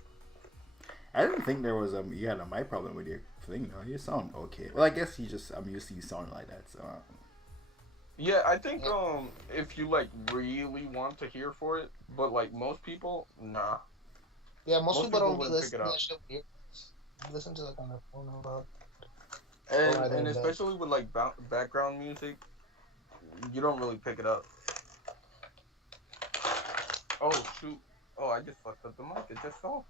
I didn't think there was you had a mic problem with your thing though. You sound okay. Well, I guess I'm used to you sounding like that. So Yeah, I think if you like really want to hear for it, but like most people, nah. Yeah, most people don't be wouldn't pick listening it to up. that shit. Weird. Listen to like on their phone about. And Oh, I don't know. especially with like background music, you don't really pick it up. Oh shoot! Oh, I just fucked up the mic. It just fell.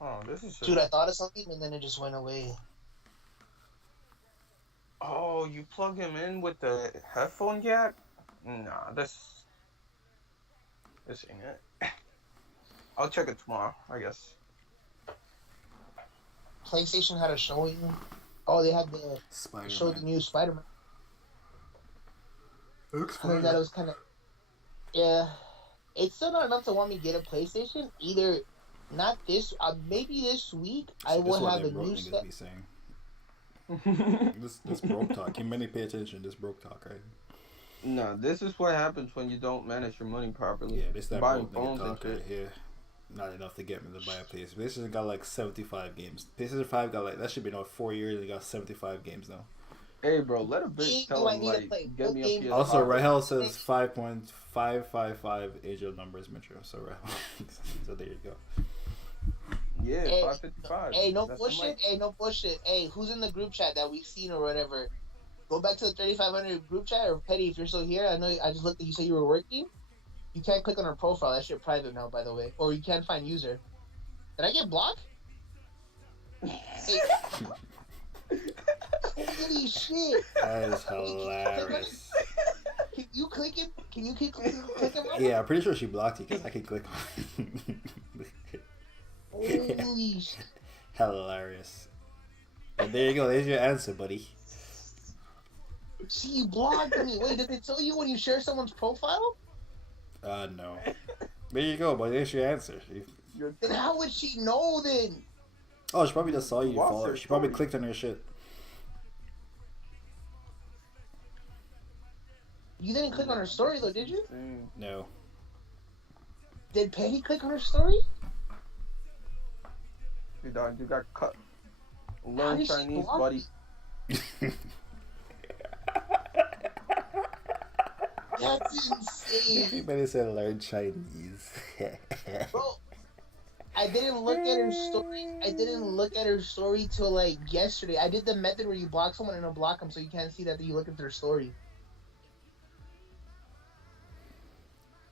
Oh, this is. Dude, I thought of something and then it just went away. Oh, you plug him in with the headphone jack? Nah, this ain't it. I'll check it tomorrow, I guess. PlayStation had a showing. Oh, they had the showed the new Spider-Man. Looks I heard that it was kind of. Yeah, it's still not enough to want me to get a PlayStation. Either not this, maybe this week I will have a new set. This broke talk. Can many pay attention? This broke talk, right? No, this is what happens when you don't manage your money properly. Yeah, this that Buying broke nigga phones and talk right shit. here. Not enough to get me to buy a PS. PlayStation got like 75 games. PlayStation 5 got like, that should be now 4 years. They got 75 games now. Hey, bro, let a bitch Do tell I him, need to like, play get me a games? PS5. Also, Rahel says 5.555 angel numbers metro. So Rahel, so there you go. Yeah, Hey, 555. Hey, no That's the bullshit. mic. Hey, no bullshit. Hey, who's in the group chat that we've seen or whatever? Go back to the 3500 group chat, or Petty, if you're still here. I know I just looked at you, said you were working. You can't click on her profile. That shit private now, by the way. Or you can't find user. Did I get blocked? Hey. Holy shit. That is hilarious. Can you click clicking? Can you keep clicking? Yeah, I'm pretty sure she blocked you because I can click on Holy shit. Hilarious. And there you go. There's your answer, buddy. She blocked me. Wait, did it tell you when you share someone's profile? No. There you go, buddy. There's your answer. Then how would she know then? Oh, she probably just saw you Watch follow her. her She probably story. clicked on your shit. You didn't click on her story though, did you? No. Did Penny click on her story? Dude, dog, you got cut. How Learn did she Chinese, block buddy. me? That's insane. Everybody said learn Chinese. Bro, I didn't look at her story. I didn't look at her story till like yesterday. I did the method where you block someone and unblock them so you can't see that you look at their story.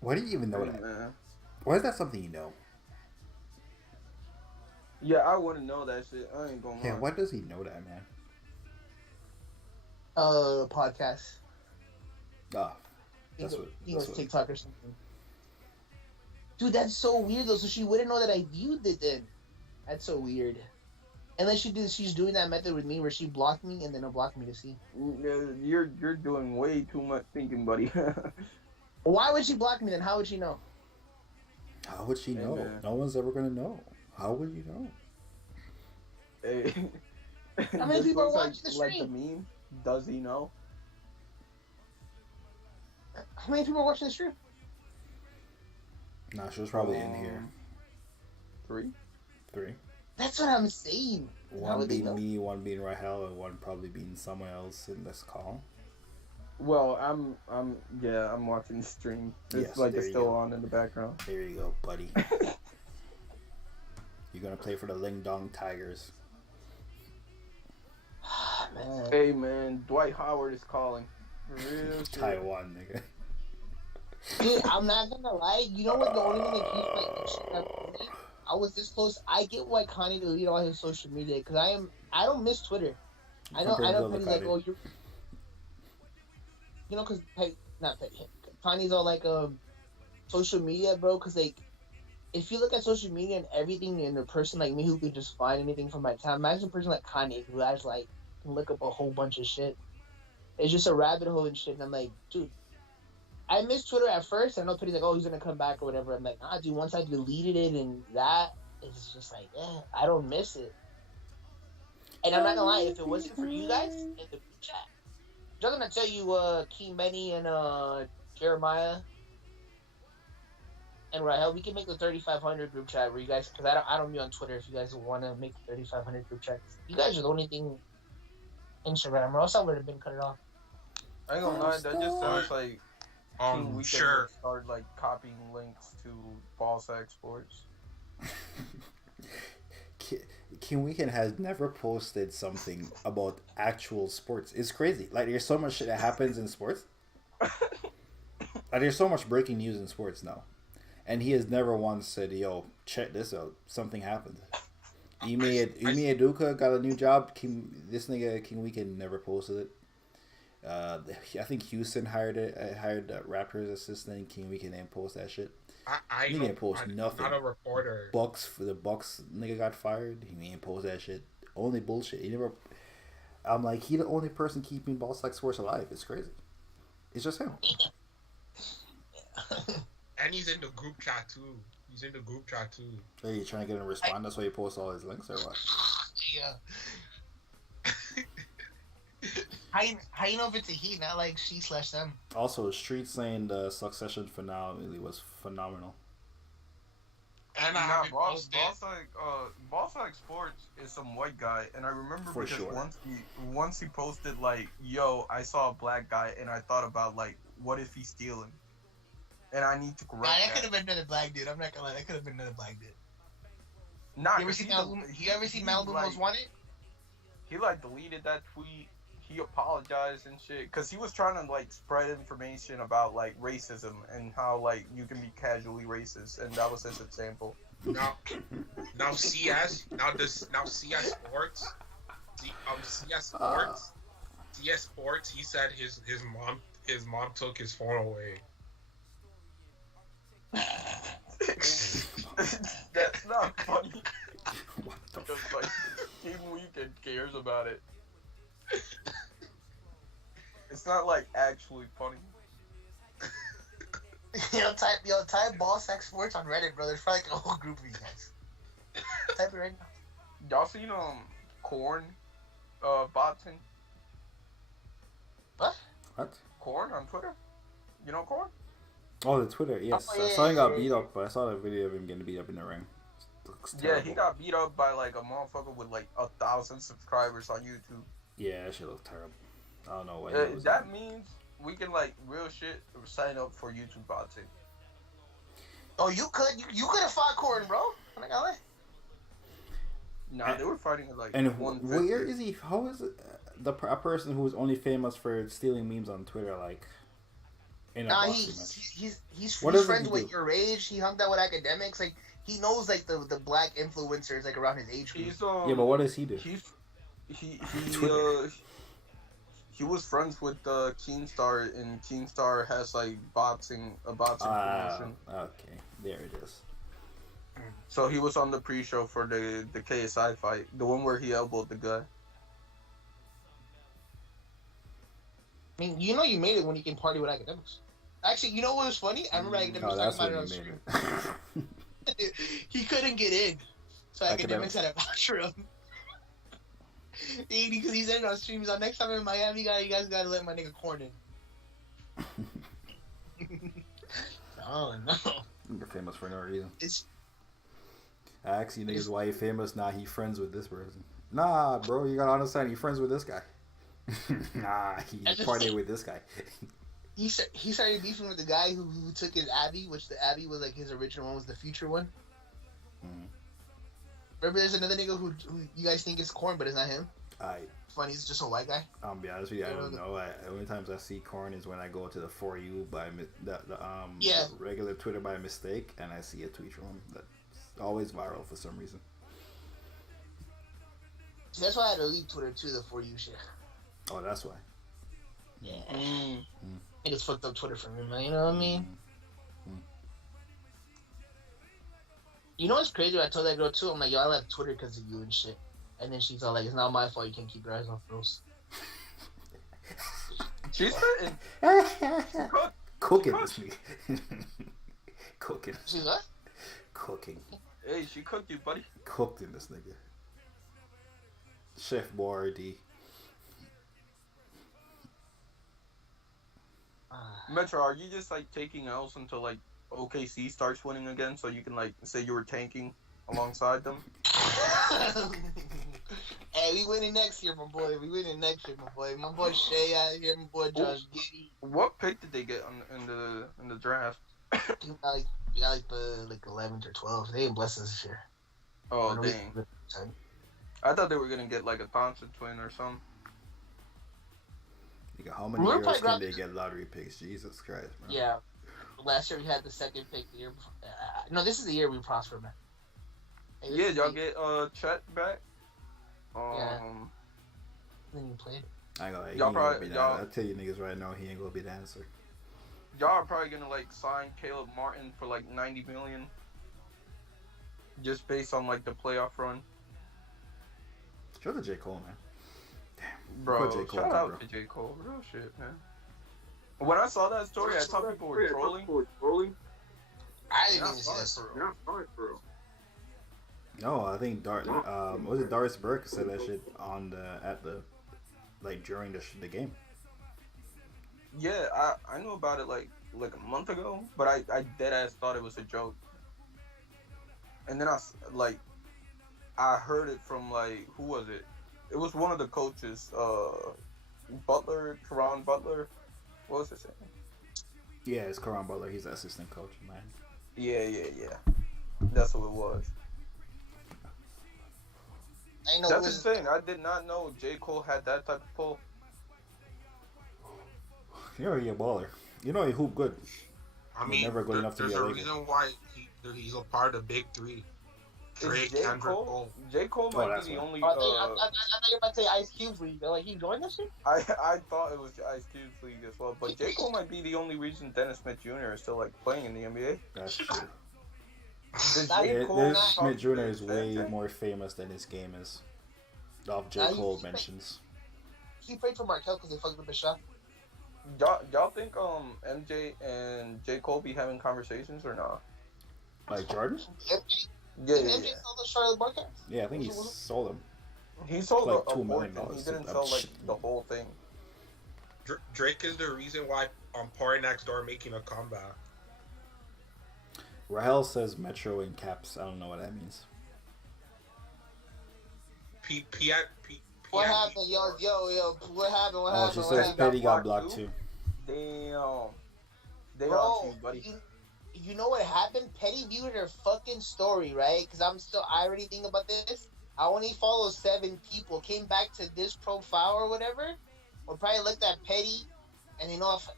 Why do you even know that? Man. Why is that something you know? Yeah, I wouldn't know that shit. I ain't gonna lie. Yeah, why does he know that, man? Podcast. Ah, that's what. He That's was what. TikTok or something. Dude, that's so weird though. So she wouldn't know that I viewed it then. That's so weird. Unless she's doing that method with me where she blocked me and then unblocked me to see. You're doing way too much thinking, buddy. Why would she block me then? How would she know? How would she know? man. No one's ever gonna know. How would you know? Hey. How many This people are looks watching the like the stream? meme. Does he know? How many people are watching the stream? Nah, she was probably in here. 3? 3. That's what I'm saying. How One would they being know? me, one being Rahel, and one probably being someone else in this call. Well, I'm watching the stream. It's Yes, like there it's you still go. on in the background. There you go, buddy. You're gonna play for the Ling Dong Tigers. Man. Hey man, Dwight Howard is calling. For real shit. Taiwan, nigga. Dude, I'm not gonna lie. You know what? The only thing that keeps like I was this close. I get why Kanye deleted all his social media because I don't miss Twitter. I know Petty's like, oh, you're, you know, because not Petty. Kanye's all like social media, bro. Because like, if you look at social media and everything, and a person like me who could just find anything from my time, imagine a person like Kanye who has like can look up a whole bunch of shit. It's just a rabbit hole and shit. And I'm like, dude. I miss Twitter at first. I know Petty's like, oh, he's gonna come back or whatever. I'm like, nah, dude. Once I deleted it and that, it's just like, I don't miss it. And I'm not gonna lie, if it wasn't for you guys in the group chat, I'm gonna tell you, King Benny and Jeremiah and Rahel, we can make the 3500 group chat where you guys, because I don't be on Twitter. If you guys want to make the 3500 group chat, you guys are the only thing Instagram, or else I would have been cut it off. I ain't gonna lie, that just sounds like King Weekend Sure. would start like copying links to Ballsack Sports. King Weekend has never posted something about actual sports. It's crazy. Like, there's so much shit that happens in sports. Like, there's so much breaking news in sports now. And he has never once said, yo, check this out. Something happened. Ime Aduka got a new job. This nigga, King Weekend, never posted it. I think Houston hired Raptors assistant. King Weekend didn't post that shit. I He didn't post nothing. Not a reporter. The Bucks nigga got fired. He didn't post that shit. Only bullshit. He never. I'm like, he the only person keeping Ballsack Sports alive. It's crazy. It's just him. And he's in the group chat too. Are you trying to get him to respond? That's why he posts all his links or what? Yeah. How you know if it's a he, not like she/them? Also, Street saying the Succession finale was phenomenal. And I Nah, haven't posted. Ballsack Sports is some white guy, and I remember For because sure. once he posted like, "Yo, I saw a black guy," and I thought about like, what if he's stealing? And I need to correct That that. could have been another black dude. I'm not gonna lie. That could have been another black dude. Nah, You ever 'cause seen he Malibu? del- You ever seen he, Malibu like, Most Wanted? He like deleted that tweet. He apologized and shit because he was trying to like spread information about like racism and how like you can be casually racist, and that was his example. Now CS CS Sports. CS Sports. He said his his mom took his phone away. That's not funny. What the Because f- like Team Weekend cares about it. It's not like actually funny. Type ball sack sports on Reddit, bro. There's probably like a whole group of you guys. Type it right now. Y'all seen Corn boxing? What? What? Corn on Twitter? You know Corn? Oh, the Twitter. Yes, Oh, I yeah, saw him got yeah, beat yeah. up, but I saw a video of him getting beat up in the ring. Looks Yeah, terrible. he got beat up by like a motherfucker with like 1,000 subscribers on YouTube. Yeah, that shit looks terrible. I don't know what. he was That on. means we can like real shit sign up for YouTube boxing. Oh, you could have fought Corn, bro. I'm not gonna lie. Nah, they were fighting at like And 150. where is he? How is it? A person who is only famous for stealing memes on Twitter, like in a Nah, boxing match. he's What does friends he with do? your age. He hung out with academics. Like he knows like the black influencers like around his age group. He's Yeah, but what does he do? He he was friends with Keemstar, and Keemstar has like a boxing promotion. Okay, there it is. So he was on the pre-show for the KSI fight, the one where he elbowed the guy. I mean, you know you made it when you can party with academics. Actually, you know what was funny? I remember academics Oh, that's talking when about he it made on stream. it. He couldn't get in, so academics had to voucher him. Because he said it on stream. He's like, next time I'm in Miami, you guys gotta let my nigga Corn in. Oh no. You're famous for no reason. It's I asked you niggas why you famous. Nah, he friends with this person. Nah, bro, you gotta understand. He friends with this guy. Nah, he partying with this guy. he started beefing with the guy who took his Abby, which the Abby was like his original one was the future one. Mhm. Remember, there's another nigga who you guys think is Corn, but it's not him. Funny, he's just a white guy. I'll be honest with you, I don't know. The only times I see Corn is when I go to the For You Yeah. the regular Twitter by mistake, and I see a tweet from him that's always viral for some reason. See, that's why I had to leave Twitter too, the For You shit. Oh, that's why. Yeah. Mm. Niggas fucked up Twitter for me, man. You know what I mean? You know what's crazy? I told that girl too. I'm like, yo, I left Twitter because of you and shit. And then she's all like, it's not my fault. You can't keep your eyes off girls. She's spitting. Cooking this nigga. Cooking. She's what? Cooking. Hey, she cooked you, buddy. Cooked in this nigga. Chef Boyardee. Metro, are you just like taking L's until like OKC starts winning again, so you can like say you were tanking alongside them? Hey, we winning next year, my boy. We winning next year, my boy. My boy Shay out here, my boy Josh Giddey. What pick did they get in the draft? I like the 11th or 12th. They ain't blessed us this year. Oh dang! I thought they were gonna get like a Thompson twin or something. Nigga, how many We're years probably can they get lottery picks? Jesus Christ, bro. Yeah. Last year we had the second pick. The year before. No, this is the year we prosper, man. Hey, this Yeah, is y'all the- get Chet back. Then you played. I ain't gonna lie, he Y'all ain't gonna probably- be y'all- that. I tell you niggas right now, he ain't gonna be the answer. Y'all are probably gonna like sign Caleb Martin for like $90 million, just based on like the playoff run. Shout out to J. Cole, man. Bro, Put J. Cole shout too, out bro. to J. Cole, real shit, man. When I saw that story, I thought people were trolling. I They're didn't not even see sorry that. for real. No, I think was it Doris Burke said that shit on during the game. Yeah, I knew about it like a month ago, but I dead ass thought it was a joke. And then I heard it from like, who was it? It was one of the coaches, Karan Butler. What was his name? Yeah, it's Karan Butler. He's the assistant coach, man. Yeah. That's who it was. I know it That's was, the thing. I did not know J. Cole had that type of pull. He a baller. You know he hoop good. I He's mean, never good enough to there's be a a Laker. reason why he's a part of the big three. Drake, J. Kendrick Cole? Cole. J. Cole Oh, might that's be the right. only. I thought you were about to say Ice Cube's league. Like, he joined this shit? I thought it was Ice Cube's league as well, but J. Cole might be the only reason Dennis Smith Jr. is still like playing in the NBA. That's true. Does Now J. you- Cole Dennis talk Smith Jr. to is way Sanchez? more famous than his game is. Off J. Now you- Cole mentions. He prayed for Markel because they fucked up his shot. Y'all think MJ and J. Cole be having conversations or not? Like Jordan? Yeah, Did MJ sell the Charlotte Barcats? Yeah, I think he sold him. He sold Like a $2 million. portion. He didn't sell like the whole thing. Drake is the reason why Party Next Door making a comeback. Rahel says Metro in caps. I don't know what that means. What happened? Yo, what happened? What Oh, happened? she What says happened? Petty got blocked blocked too? too. Damn. They Bro, on you, buddy. you know what happened? Petty viewed her fucking story, right? Because I already think about this. I only follow 7 people. Came back to this profile or whatever. Or probably looked at Petty. And you know, if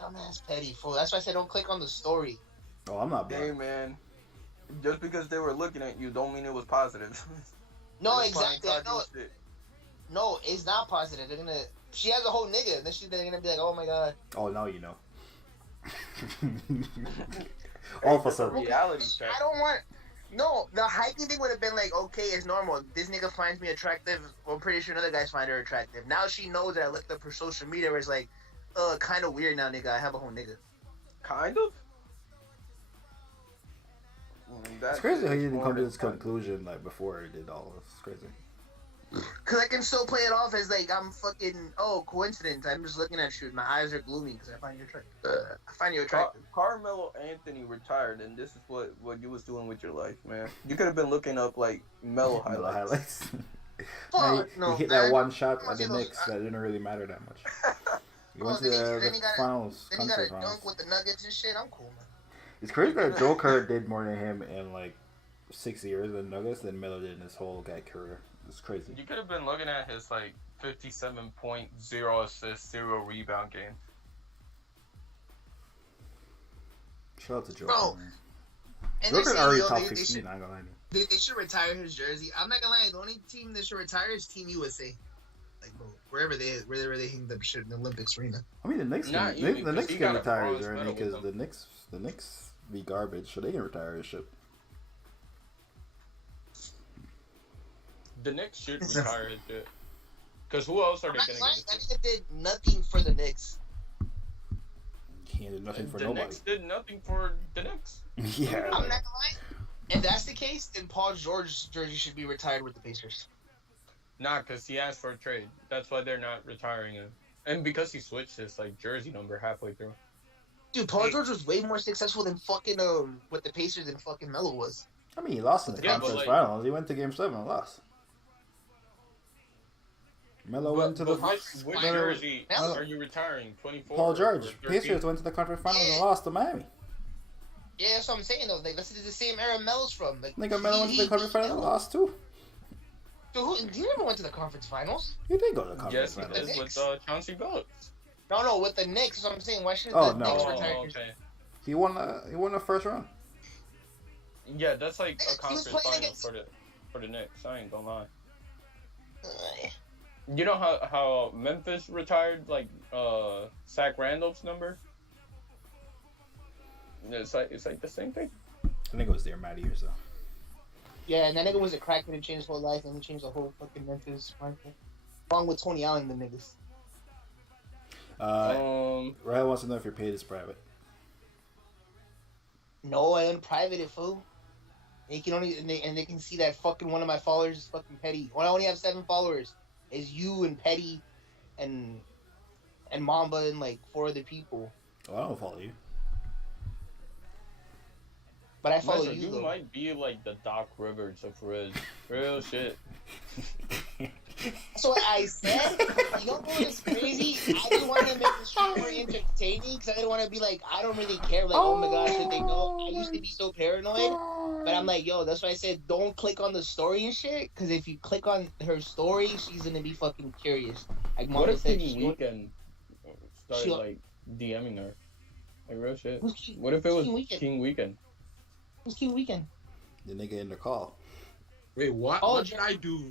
dumbass Petty, fool. That's why I said don't click on the story. Oh, I'm not Hey blocked. man, just because they were looking at you don't mean it was positive. No, They're exactly. fine I know. talking shit. No, it's not positive. They're gonna. She has a whole nigga. And then they're gonna be like, oh my god. Oh, now you know. All of a It's a sudden. reality check. I don't want. No, the hiking thing would have been like, okay, it's normal. This nigga finds me attractive. Well, I'm pretty sure other guys find her attractive. Now she knows that I looked up her social media where it's like, kind of weird now, nigga. I have a whole nigga. Kind of. It's crazy how you didn't come to this conclusion like before you did all this. It's crazy. Cause I can still play it off as like I'm fucking coincidence. I'm just looking at you. My eyes are gloomy because I find you attractive. I find you attractive. Carmelo Anthony retired, and this is what you was doing with your life, man. You could have been looking up like Melo Melo highlights. Fuck, he no, hit man. that one shot I at the see those- Knicks that didn't really matter that much. He Oh, went to then the he got a- finals. Then he got a Conference finals. dunk with the Nuggets and shit. I'm cool, man. It's crazy that Joker did more than him in like 6 years in Nuggets than Melo did in his whole guy career. It's crazy. You could have been looking at his like 57.0 assist, 0 rebound game. Shout out to Joker. Bro, man. And they're Joker saying, already yo, top they 15. should, I ain't gonna lie to you. they should retire his jersey. I'm not gonna lie. The only team that should retire is Team USA. Like, bro, wherever they hang the shit in the Olympics arena. I mean, the Knicks Not can, even, the 'cause Knicks he can got a retire his bronze jersey medal because with the Knicks be garbage, so they can retire his shit. The Knicks should retire his shit. Because who else are I'm they not going gonna to lie. give it That to? nigga did nothing for the Knicks. He did nothing for The nobody. Knicks did nothing for the Knicks. Yeah. I'm not gonna lie. If that's the case, then Paul George's jersey should be retired with the Pacers. Nah, because he asked for a trade. That's why they're not retiring him. And because he switched his like jersey number halfway through. Dude, Paul George was way more successful than fucking with the Pacers than fucking Melo was. I mean, he lost in the Yeah, but, conference like- finals. He went to Game 7 and lost. Melo went to the which Melo- jersey Melo- are you retiring? 24? Paul or George. 13? Pacers went to the conference finals and Yeah. lost to Miami. Yeah, that's what I'm saying though. Like, this is the same era Melo's from. Like, Nigga, Melo went to the conference finals and lost too. Dude, he never went to the conference finals. He did go to the conference Yes, he finals. did with Chauncey Billups. No, with the Knicks. That's what I'm saying. Why should Oh, the no. Knicks Oh, retire? okay. He won the first round. Yeah, that's like He a was conference playing final against- for the Knicks. I ain't gonna lie. Uh, You know how Memphis retired like Zach Randolph's number? It's like the same thing. I think it was their mad years though. Yeah, and that nigga was a crackhead and changed his whole life, and he changed the whole fucking Memphis market. Along with Tony Allen, the niggas. Ryan wants to know if your page is private. No, I unprivate it, fool. They can only and they can see that fucking one of my followers is fucking Petty. When I only have 7 followers, is you and Petty, and Mamba and like 4 other people. Oh, I don't follow you. But I follow Listen, you you though. might be like the Doc Rivers of Riz. Real shit. That's what I said. You know what's crazy? I didn't want to make the show more entertaining because I didn't want to be like, I don't really care. Like, oh my gosh, should they know? I used to be so paranoid. But I'm like, yo, that's why I said don't click on the story and shit. Because if you click on her story, she's going to be fucking curious. Like, What Mama if said, King Weekend started she- like DMing her? Like real shit. Who's King, What if it was King Weekend? King Weekend? Who's King Weekend? The nigga in the call. Wait, what? Oh, What did I do?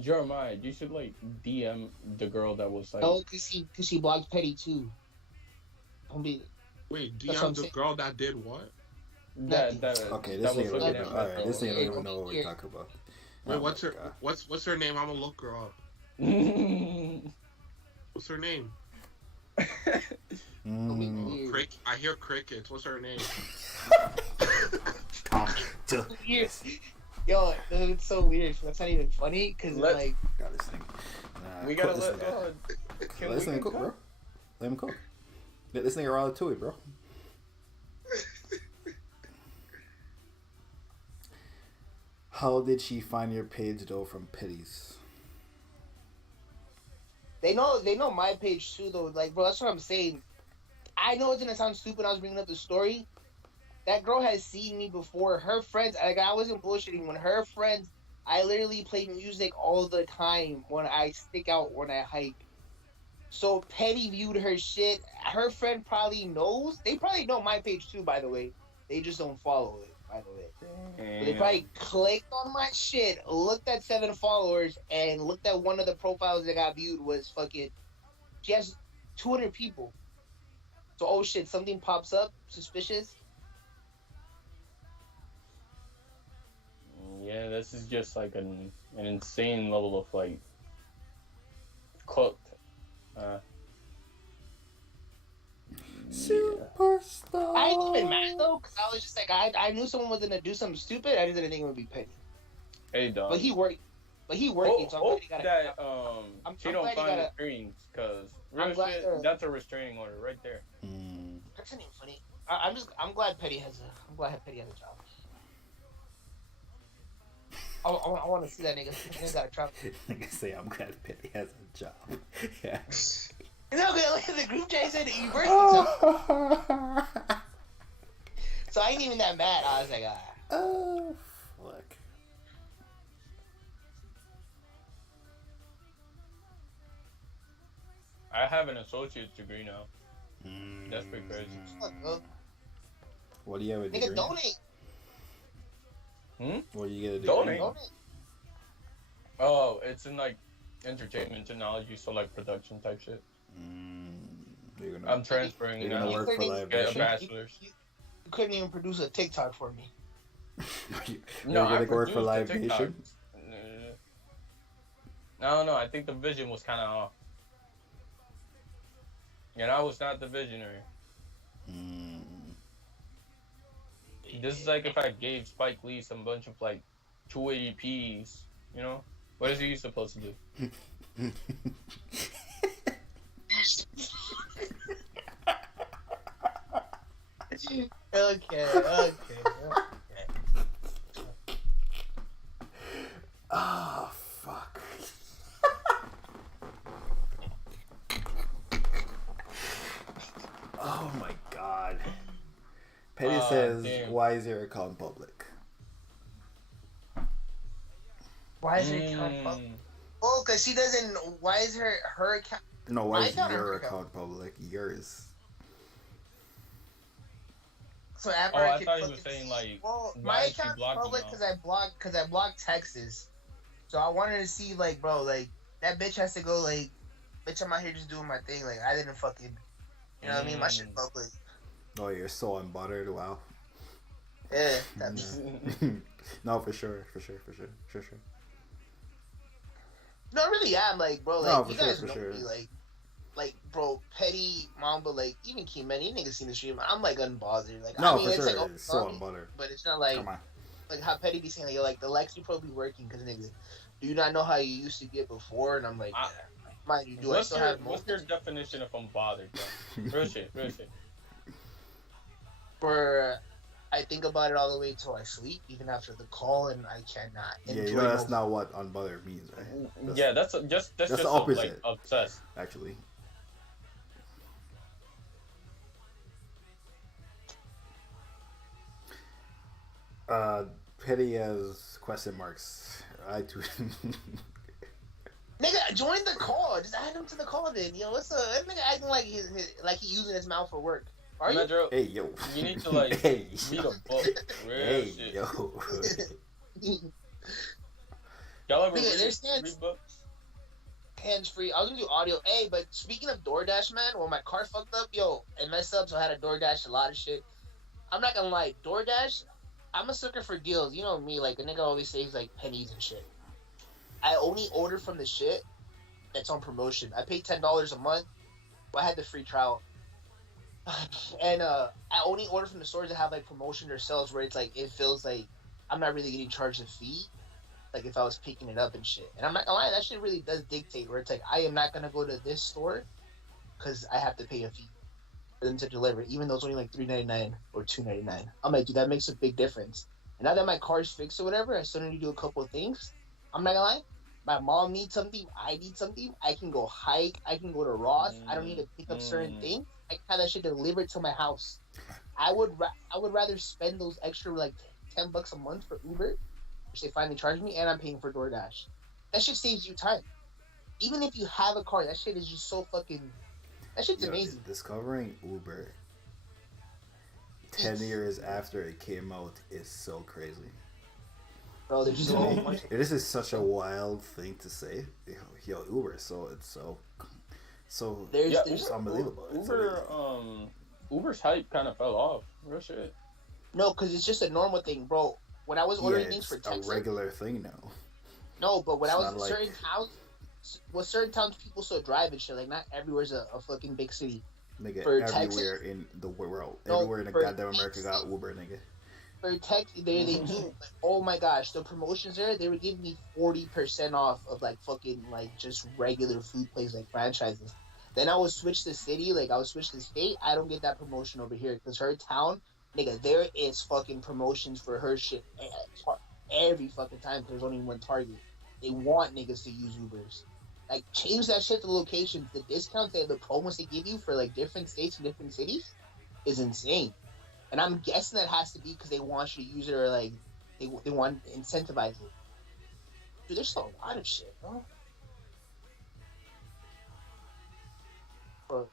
Jeremiah, you should like DM the girl that was like. No, cause she blocked Petty too. Don't be. Wait, That's what I'm DM the saying. girl that did what? Okay, this that was nigga don't looking even at know. my Alright, this phone. nigga don't even know what we're talking about. Wait, Oh what's my her God. what's her name? I'm gonna look her up. What's her name? Mm. I hear crickets. What's her name? Weird. Yo, it's so weird. That's not even funny because Let- like Got this thing. We gotta this let. nigga. Can Let this we nigga cook, bro. Let him cook. Let this nigga ratatouille, bro. How did she find your page though from Petty's? they know my page too though. Like, bro, that's what I'm saying. I know it's gonna sound stupid. I was bringing up the story. That girl has seen me before. Her friends, like, I wasn't bullshitting. When her friends, I literally play music all the time when I stick out, when I hike. So Petty viewed her shit. Her friend probably knows. They probably know my page too, by the way. They just don't follow it, by the way. But they probably clicked on my shit, looked at 7 followers, and looked at one of the profiles that got viewed was fucking. She has 200 people. So, oh shit, something pops up suspicious. Yeah, this is just like an insane level of like cooked. Superstar. I ain't even mad though, because I was just like, I knew someone was gonna do something stupid. I just didn't think it would be Petty. Hey, dog. But he worked. But he working, so I'm glad Hope he got that I'm she don't glad he find the got screens, cause I'm real glad shit, that- that's a restraining order right there. Mm. That's not even funny. I'm glad Petty has a job. I want to see that nigga. Nigga got a job. Nigga say I'm glad Petty has a job. Yeah. No, but look at the group chat. He said he worked. So I ain't even that mad. I was like, Oh, fuck. I have an associate's degree now. That's pretty crazy. fuck, bro. What do you have a Nigga, degree? donate. What do you get a degree? Donate. in? Oh, it's in like entertainment technology, so like production type shit. You're gonna, I'm transferring you're now. gonna work for couldn't- Live Get a Nation? bachelor's. You couldn't even produce a TikTok for me. You're No, gonna I work for produced Live the TikTok. Nation? No, I think the vision was kind of off. And I was not the visionary. This is like if I gave Spike Lee some bunch of like 280p's, you know? What is he supposed to do? Okay. Oh, fuck. Oh my god. Petty says, damn. why is your account public? Why is her account public? Oh, because she doesn't. Why is her account? No, why My is account or your her account public? Yours. So after Oh, I can thought he was fucking saying, see- like, well, why my is she account's blocking public now? because I blocked Texas. So I wanted to see, like, bro, like, that bitch has to go, like, bitch, I'm out here just doing my thing. Like, I didn't fucking, you know what I mean? My shit public. Oh, you're so unbothered. Wow. Yeah, that bitch. No, for sure. No, I really am, like, bro, like, No, for you sure, guys for know sure. me, like, bro, Petty, Mamba, like, even Key Man, you niggas seen the stream. I'm, like, unbothered. Like, No, I mean, for it's sure. like, It's so funny, unbothered. but it's not like, Come on. like how Petty be saying, like, yo, like, the likes you probably working because, nigga, do you not know how you used to get before? And I'm like, yeah. Mind you, do I What's still your, have what's your moments definition of unbothered, bro? Real shit. where I think about it all the way till I sleep, even after the call, and I cannot. Yeah, you enjoy know that's moments. not what unbothered means, right? Yeah, that's just the like opposite. obsessed. Actually. Petty has question marks. I tweet. Nigga, join the call. Just add him to the call then. Yo, what's up? That nigga acting like like he using his mouth for work. Are you? Metro, Hey, yo. you need to like Hey, read yo. a book. Real Hey, shit. yo. Y'all ever Nigga, read, there's stands. read books? Hands free. I was gonna do audio. Hey, but speaking of DoorDash, man, when my car fucked up, yo, it messed up, so I had to DoorDash a lot of shit. I'm not gonna lie, DoorDash, I'm a sucker for deals. You know me, like a nigga always saves like pennies and shit. I only order from the shit that's on promotion. I pay $10 a month, but I had the free trial. And I only order from the stores that have like promotion or sales where it's like it feels like I'm not really getting charged a fee. Like if I was picking it up and shit. And I'm not gonna lie, that shit really does dictate where it's like I am not gonna go to this store because I have to pay a fee for them to deliver, even though it's only like $3.99 or $2.99. I'm like, dude, that makes a big difference. And now that my car's fixed or whatever, I still need to do a couple of things. I'm not gonna lie. My mom needs something, I need something. I can go hike, I can go to Ross. I don't need to pick up certain things. I can have that shit delivered to my house. I would rather spend those extra like $10 a month for Uber, which they finally charge me, and I'm paying for DoorDash. That shit saves you time. Even if you have a car, that shit is just so fucking. That shit's amazing. Discovering Uber 10 years after it came out is so crazy. Bro, there's so much. This is such a wild thing to say. Yo, Uber, so it's so There's it's unbelievable. Uber's hype kind of fell off. Real shit. No, because it's just a normal thing, bro. When I was ordering things it's for a Texas, regular thing now. no, but when It's I was not in like- certain towns, certain towns people still drive and shit. Like not everywhere's a fucking big city. Nigga, For everywhere in the world, No, everywhere in the for goddamn America Texas. got Uber, nigga. For Texas, they do. Like, oh my gosh, the promotions there, they were giving me 40% off of like fucking like just regular food places like franchises. Then I would switch the city, like I would switch the state. I don't get that promotion over here because her town, nigga, there is fucking promotions for her shit every fucking time. 'Cause there's only one Target. They want niggas to use Ubers. Like change that shit to locations. The discounts and the promos they give you for like different states and different cities is insane. And I'm guessing that has to be because they want you to use it or like they want to incentivize it. Dude, there's still a lot of shit, bro. But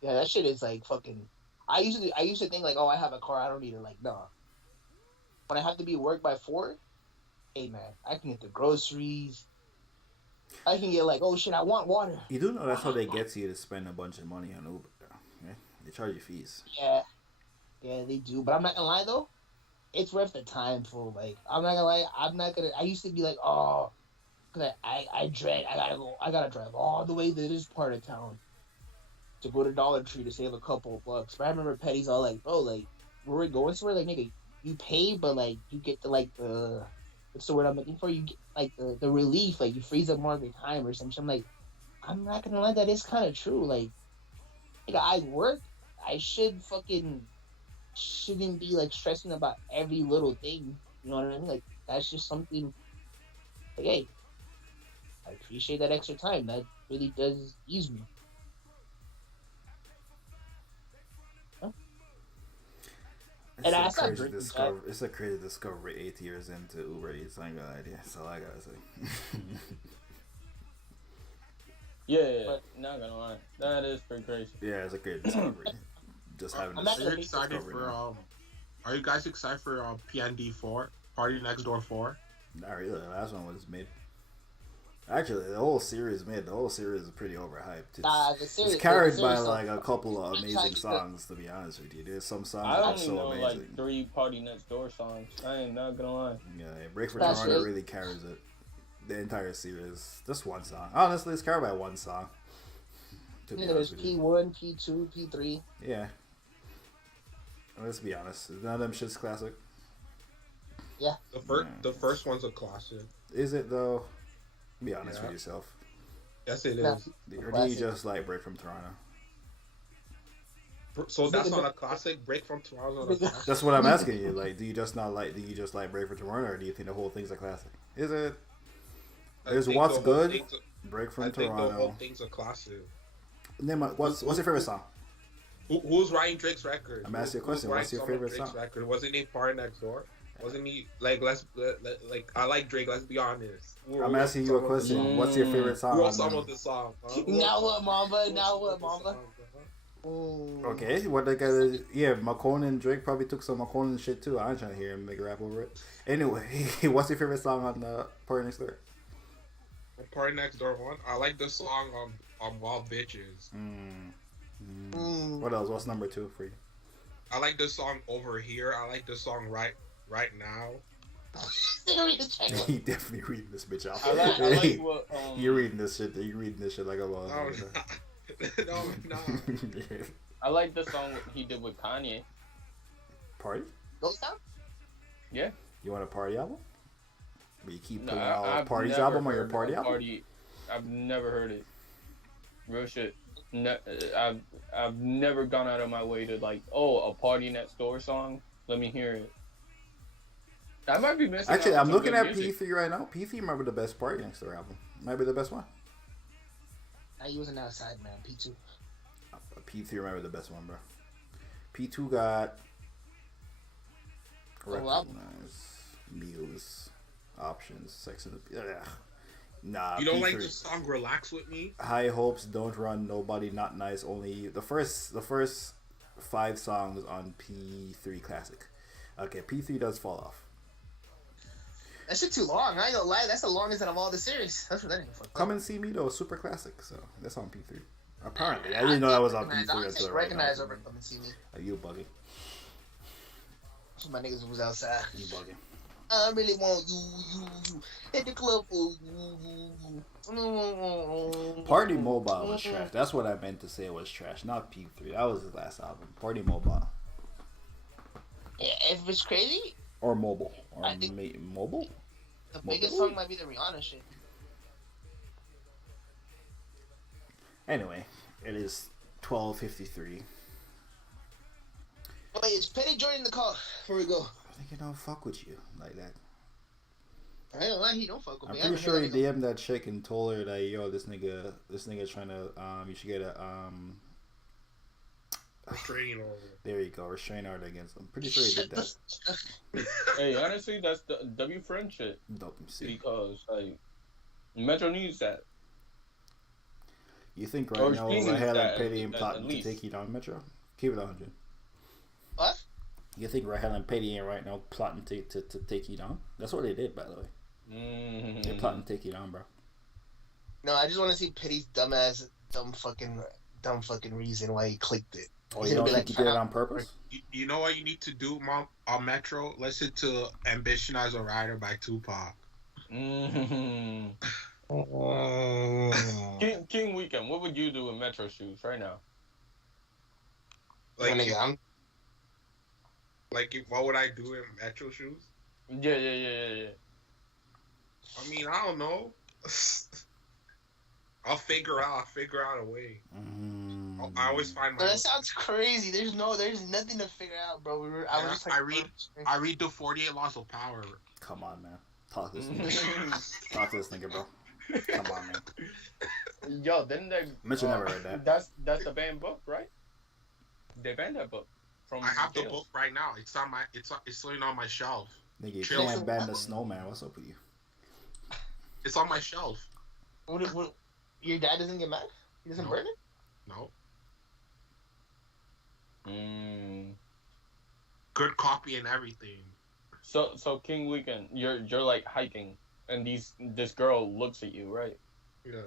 yeah, that shit is like fucking. I used to think like, oh, I have a car, I don't need it. Like, nah. When I have to be at work by 4, hey man, I can get the groceries. I can get like, oh shit, I want water. You do know that's how they get you to spend a bunch of money on Uber, though. Yeah? They charge you fees. Yeah, they do. But I'm not gonna lie though, it's worth the time for like. I'm not gonna lie. I used to be like, oh, cause I gotta drive all the way to this part of town to go to Dollar Tree to save a couple of bucks. But I remember Petty's all like, bro, like where we going somewhere, like nigga, you pay, but like you get the like the what's the word I'm looking for? You get like the relief, like you freeze up more of your time or something. I'm like, I'm not gonna lie, that is kind of true. Like, nigga, I work, I shouldn't be like stressing about every little thing. You know what I mean? Like that's just something. Like, hey, I appreciate that extra time. That really does ease me. It's a crazy discovery 8 years into Uber Eats. I ain't got an idea. That's all I gotta say. Yeah, not gonna lie, that is pretty crazy. Yeah, it's a great discovery. Just having I'm this not Are you excited discovery for now. Are you guys excited for PND 4? Party Next Door 4? Not really. The last one was mid. Actually, the whole series is pretty overhyped. It's carried by like a couple of amazing songs. To be honest with you, there's some songs I that are only so know amazing. like 3 Party Next Door songs. I ain't not gonna lie. Yeah, Break for That's Toronto it. really carries it. The entire series, just one song. Honestly, it's carried by one song. To be There's honest with you. P1, P2, P3. Yeah. Let's be honest. None of them shit's classic. The first one's a classic. Is it though? Be honest Yeah. with yourself. Yes, it No. is. Or do Classic. you just like Break from Toronto? So that's not a classic. Break from Toronto. Not a classic. That's what I'm asking you. Like, do you just like Break from Toronto, or do you think the whole thing's a classic? Is it? I There's think What's the whole Good, thing's Break I from think the whole Toronto. thing's a classic. Name what's your favorite song? Who's writing Drake's record? I'm asking you a Who's question. writing What's your some of favorite Drake's song? record? Wasn't he Party Next Door? Wasn't he like like I like Drake? Let's be honest. I'm asking you a question. What's your favorite song? Who wrote some of the song? Now what, Mamba? Now what, Who wrote Mamba? some of the song, Oh. Okay, what they got? Yeah, McCone and Drake probably took some McCone shit too. I ain't trying to hear him make a rap over it. Anyway, what's your favorite song on the Party Next Door? The Party Next Door one. I like the song Wild Bitches. What else? What's number 2 for you? I like the song Over Here. I like the song Right Now. He definitely reading this bitch out. I like what You're reading this shit. You reading this shit like a No, motherfucker. no. I like the song he did with Kanye. Party? Ghost Town? Yeah. You want a party album? But you keep No, putting out I've parties never album on your heard party a album? I've never heard it. Real shit. I've never gone out of my way to like, a Party Next Door song. Let me hear it. I might be missing. Actually, out on I'm some looking good at music. P3 right now. P3 might be the best Party Next Door album. Might be the best one. He wasn't outside, man. P2. P3 might be the best one, bro. P2 got well. Recognize, Meals, Options, Sex and the... Ugh. Nah, You don't P3. like the song Relax With Me? High Hopes, Don't Run, Nobody, Not Nice, Only You. The first 5 songs on P3 Classic. Okay, P3 does fall off. That shit too long. I ain't gonna lie. That's the longest out of all the series. That's what that ain't for. Come and See Me though, super classic. So that's on P3. Apparently, I didn't know that was on P3 I until take right now. Recognize over Come and See Me. Are you bugging? So my niggas was outside. You bugging? I really want you. Hit the club for you. Party Mobile was trash. That's what I meant to say was trash, not P3. That was his last album. Party Mobile. Yeah, if it's crazy, Or Mobile. Or I think Mobile? the biggest song might be the Rihanna shit. Anyway, it is 12:53. Wait, is Petty joining the call? Before we go. I think he don't fuck with you like that. I ain't gonna lie, he don't fuck with I'm me. pretty sure he DM'd that chick and told her that, yo, this nigga trying to, you should get a, Restraining order. there you go, restraining order against him. Pretty sure he did that. Hey, honestly, that's the W friend shit. Dope, see. Because like, Metro needs that. You think Or right now, Jesus, Rahel that, and Petty ain't at plotting to least. take you down, Metro? Keep it 100. What? You think Rahel and Petty ain't right now plotting to take you down? That's what they did, by the way. They're plotting to take you down, bro. No, I just want to see Petty's dumb fucking reason why he clicked it. Oh, He's you gonna don't be think like, he did it on purpose? You know what you need to do, Mom? On Metro, listen to Ambition as a Rider by Tupac. King Weekend, what would you do in Metro shoes right now? Like, nigga, what would I do in Metro shoes? Yeah. I mean, I don't know. I'll figure out a way. I always find my. That sounds crazy. There's nothing to figure out, bro. I read the 48 Laws of Power. Come on, man. Talk to this nigga. Talk to this nigga, bro. Come on, man. Yo, didn't they? Mitchell never read that. That's the banned book, right? They banned that book from. I have the jails. book right now. It's on my. It's sitting on my shelf. Nigga, you Chill. can't ban the snowman. What's up with you? It's on my shelf. What, your dad doesn't get mad? He doesn't burn it? No. Good copy and everything. So King Weekend, you're like hiking, and this girl looks at you, right? Yeah.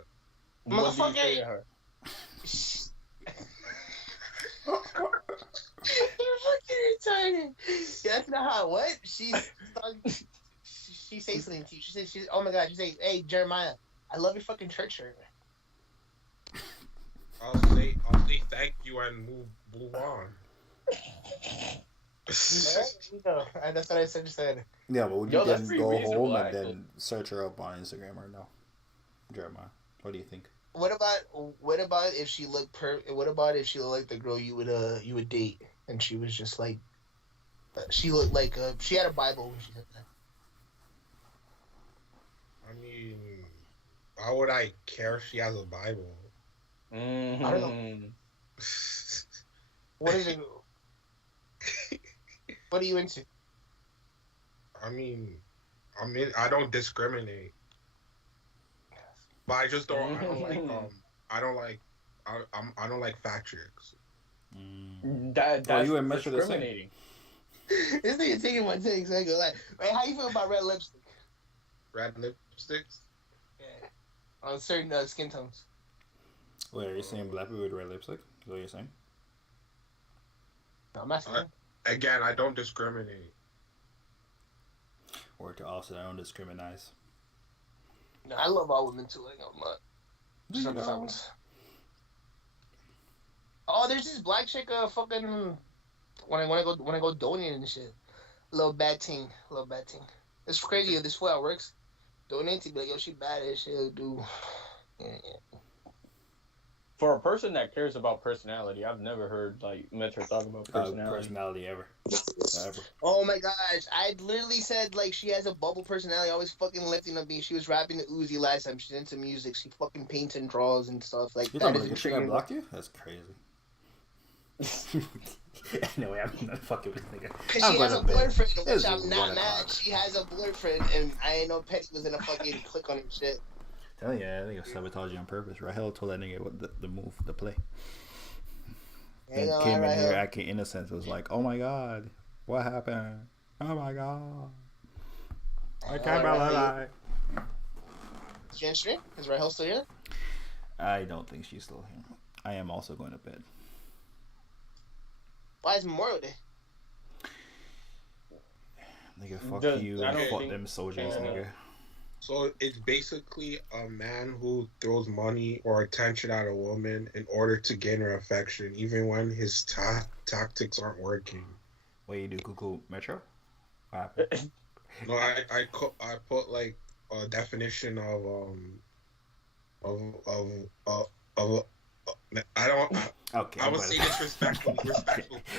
What do you say to her? You're fucking retarded. Yeah, that's not how. What? She say something to you. She says, "Oh my god." She say, "Hey, Jeremiah, I love your fucking church shirt." I'll say thank you and move on. That's what I said. Yeah, but would Yo, you that's then pretty go reasonable, home and actually. then search her up on Instagram or no? Jeremiah, what do you think? What about if she looked What about if she looked like the girl you would date, and she was just like, she looked like she had a Bible when she said that. I mean, why would I care if she has a Bible? I don't know. What is it? What are you into? I mean, I don't discriminate, but I just don't. I don't like I don't like fat chicks. That's you would measure the same. discriminating. This nigga taking my takes. I go like, wait, how you feel about red lipstick? Red lipsticks. Yeah, on certain skin tones. Wait, are you saying black people with red lipstick? Is what you're saying? No, I'm asking. Again, I don't discriminate. Or to also, I don't discriminate. No, I love all women too. Like, I'm not. Just understand. Oh, there's this black chick. Fucking. When I go donate and shit. Little bad thing. It's crazy. This fool how it works. Donate to be like, yo, she bad as shit, dude. Yeah. For a person that cares about personality, I've never heard like Metro talk about personality. Ever. Oh my gosh, I literally said like she has a bubble personality, always fucking lifting up me. She was rapping the Uzi last time. She's into music. She fucking paints and draws and stuff like You that. thought she got blocked you? That's crazy. Anyway, I'm not fucking with this nigga. Cause she has a boyfriend, which I'm not mad. She has a boyfriend, and I ain't know Petty was in a fucking click on him shit. Tell you, I think it was sabotage on purpose. Rahel told that nigga what the move, the play. And came in here acting innocent. It was like, oh my god, what happened? Oh my god, I can't believe. Is she on stream? Is Rahel still here? I don't think she's still here. I am also going to bed. Why is Memorial Day? Nigga, fuck you and fuck them soldiers, nigga. So it's basically a man who throws money or attention at a woman in order to gain her affection, even when his tactics aren't working. What you do, Cuckoo Metro? No, I put like a definition of I don't. Okay. I would say this respectfully.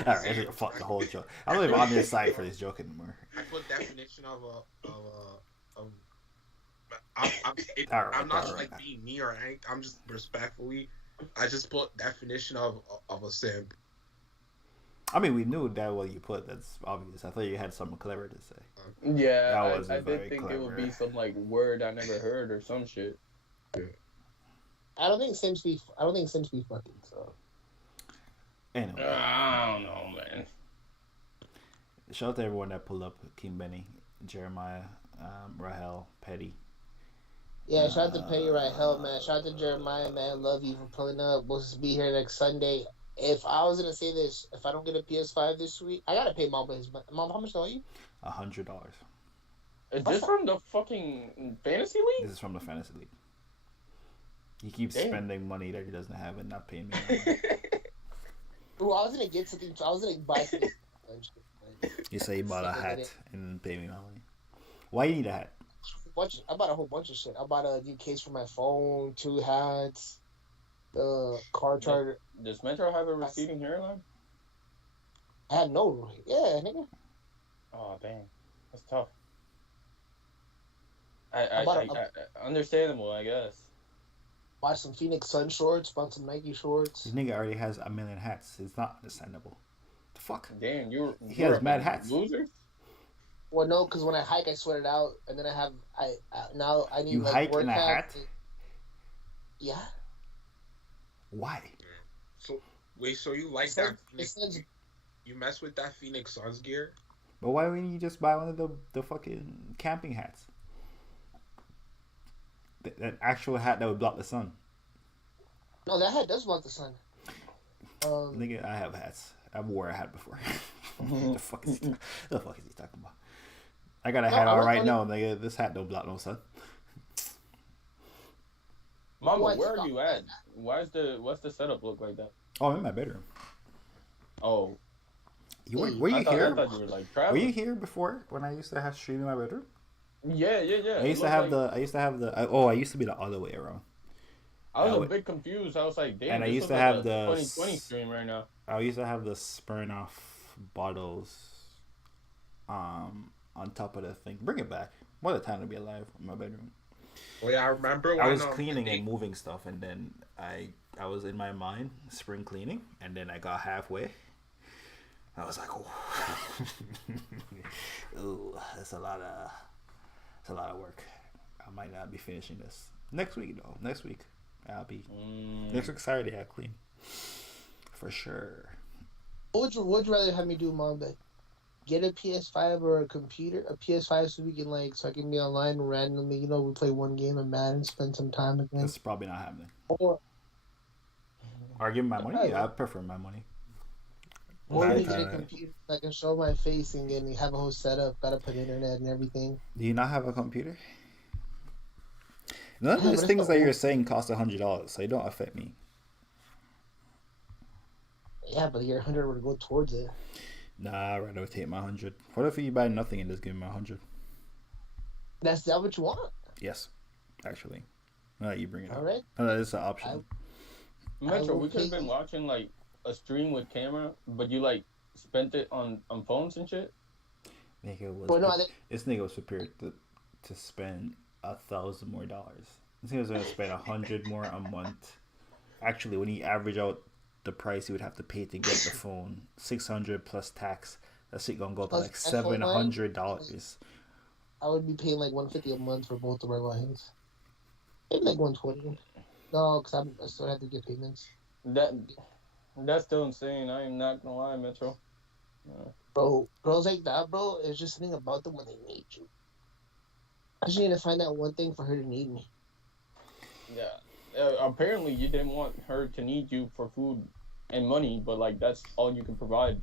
All right, fuck the whole joke. I'm not even on your side for this joke anymore. I put definition of I'm not like being me or anything. I'm just respectfully. I just put definition of a simp. I mean, we knew that what you put. That's obvious. I thought you had something clever to say. Yeah, I did think it would be some like word I never heard or some shit. Yeah. I don't think Sims be fucking. So. Anyway, I don't know, man. Shout out to everyone that pulled up: King Benny, Jeremiah, Rahel, Petty. Yeah, shout out to Petty, Rahel, man. Shout out to Jeremiah, man. Love you for pulling up. We'll just be here next Sunday. If I was gonna say this, if I don't get a PS5 this week, I gotta pay Mom. Mom, how much do I owe you? $100. Is this from the fucking fantasy league? This is from the fantasy league. He keeps spending money that he doesn't have and not paying me. Ooh, I was gonna get something. I was gonna buy something. You say you bought a hat and pay me my money. Why you need a hat? I bought a whole bunch of shit. I bought a new case for my phone, 2 hats, the car charger. Does Metro have a receding hairline? I had no. Yeah, nigga. Oh, dang. That's tough. I understandable, I guess. Bought some Phoenix Sun shorts, bought some Nike shorts. This nigga already has 1 million hats. It's not understandable. The fuck? Damn, he has mad hats. Loser? Well, no, because when I hike, I sweat it out, and then now I need you like hike work in a hat? Yeah. Why? So wait, so you like that? You mess with that Phoenix Suns gear? But why wouldn't you just buy one of the fucking camping hats? That actual hat that would block the sun. No, that hat does block the sun. Nigga, I have hats. I've wore a hat before. the fuck is he talking about? I got a hat on right now, nigga. This hat don't block no sun. Mama, where are you at? What's the setup look like that? Oh, I'm in my bedroom. Oh. Were you here? I thought you were like traveling. Were you here before when I used to have stream in my bedroom? Yeah. I used to have I used to be the other way around. I was a bit confused. I was like, damn, and I this used to looks have like the 2020 stream right now. I used to have the Smirnoff bottles on top of the thing. Bring it back. What a time to be alive in my bedroom. Well, yeah, I remember when I was cleaning and moving stuff, and then I was in my mind spring cleaning, and then I got halfway. I was like, oh, ooh, that's a lot of work. I might not be finishing this next week though. Next week I'll be next week Saturday I'll clean for sure. What would you rather have me do, Mom? Like, get a PS5 or a computer? A PS5 so we can so I can be online randomly. We play one game of Madden, spend some time again. That's probably not happening. Or give me my money. Yeah, I prefer my money. Or we get a computer so I can show my face and have a whole setup. Gotta put internet and everything. Do you not have a computer? None of these things that you're saying cost $100, so it don't affect me. Yeah, but your 100 would go towards it. Nah, I'd rather take my 100. What if you buy nothing and just give me my 100? That's not what you want. Yes, actually. Now that you bring it up. All right. It's an option. Metro, we could have been watching like a stream with camera, but you like spent it on phones and shit. This nigga was prepared to spend $1,000 more. This nigga was gonna spend $100 more a month. Actually, when he average out the price he would have to pay to get the phone, $600 plus tax. That shit gonna go up to like $700. I would be paying like $150 a month for both of our lines. Maybe like $120. No, because I still have to get payments. That's still insane. I am not gonna lie, Metro. Bro, girls like that, bro, it's just something about them when they need you. I just need to find out one thing for her to need me. Yeah. Apparently, you didn't want her to need you for food and money, but like that's all you can provide.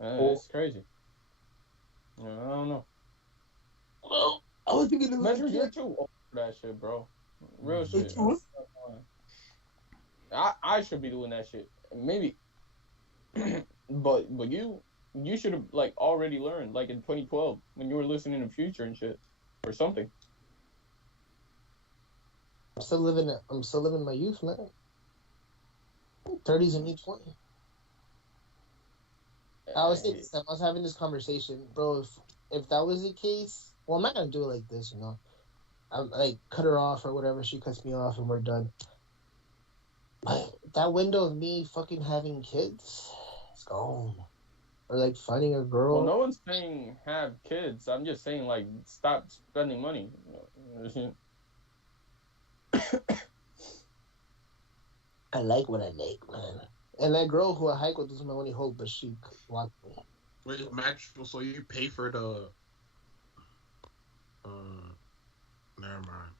It's crazy. I don't know. Well, I was thinking of Metro, you're too old for that shit, bro. Real shit. I should be doing that shit. Maybe. but you should have like already learned like in 2012 when you were listening to Future and shit or something. I'm still living my youth, man. 30s and me 20. I was having this conversation, bro. If that was the case, well, I'm not gonna do it like this, I'm like cut her off or whatever. She cuts me off and we're done. But that window of me fucking having kids, it's gone. Or like finding a girl. Well, no one's saying have kids. I'm just saying like stop spending money. I like what I like, man. And that girl who I hike with is my only hope, but she blocked me. Wait, Max, so you pay for the... never mind.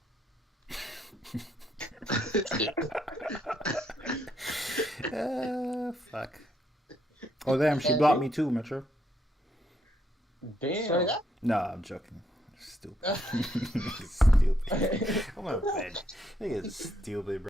Fuck. Oh, damn, she blocked me too, Metro. Damn. Sorry, No, I'm joking. Stupid. Stupid. I'm a bed. Nigga, stupid, bro.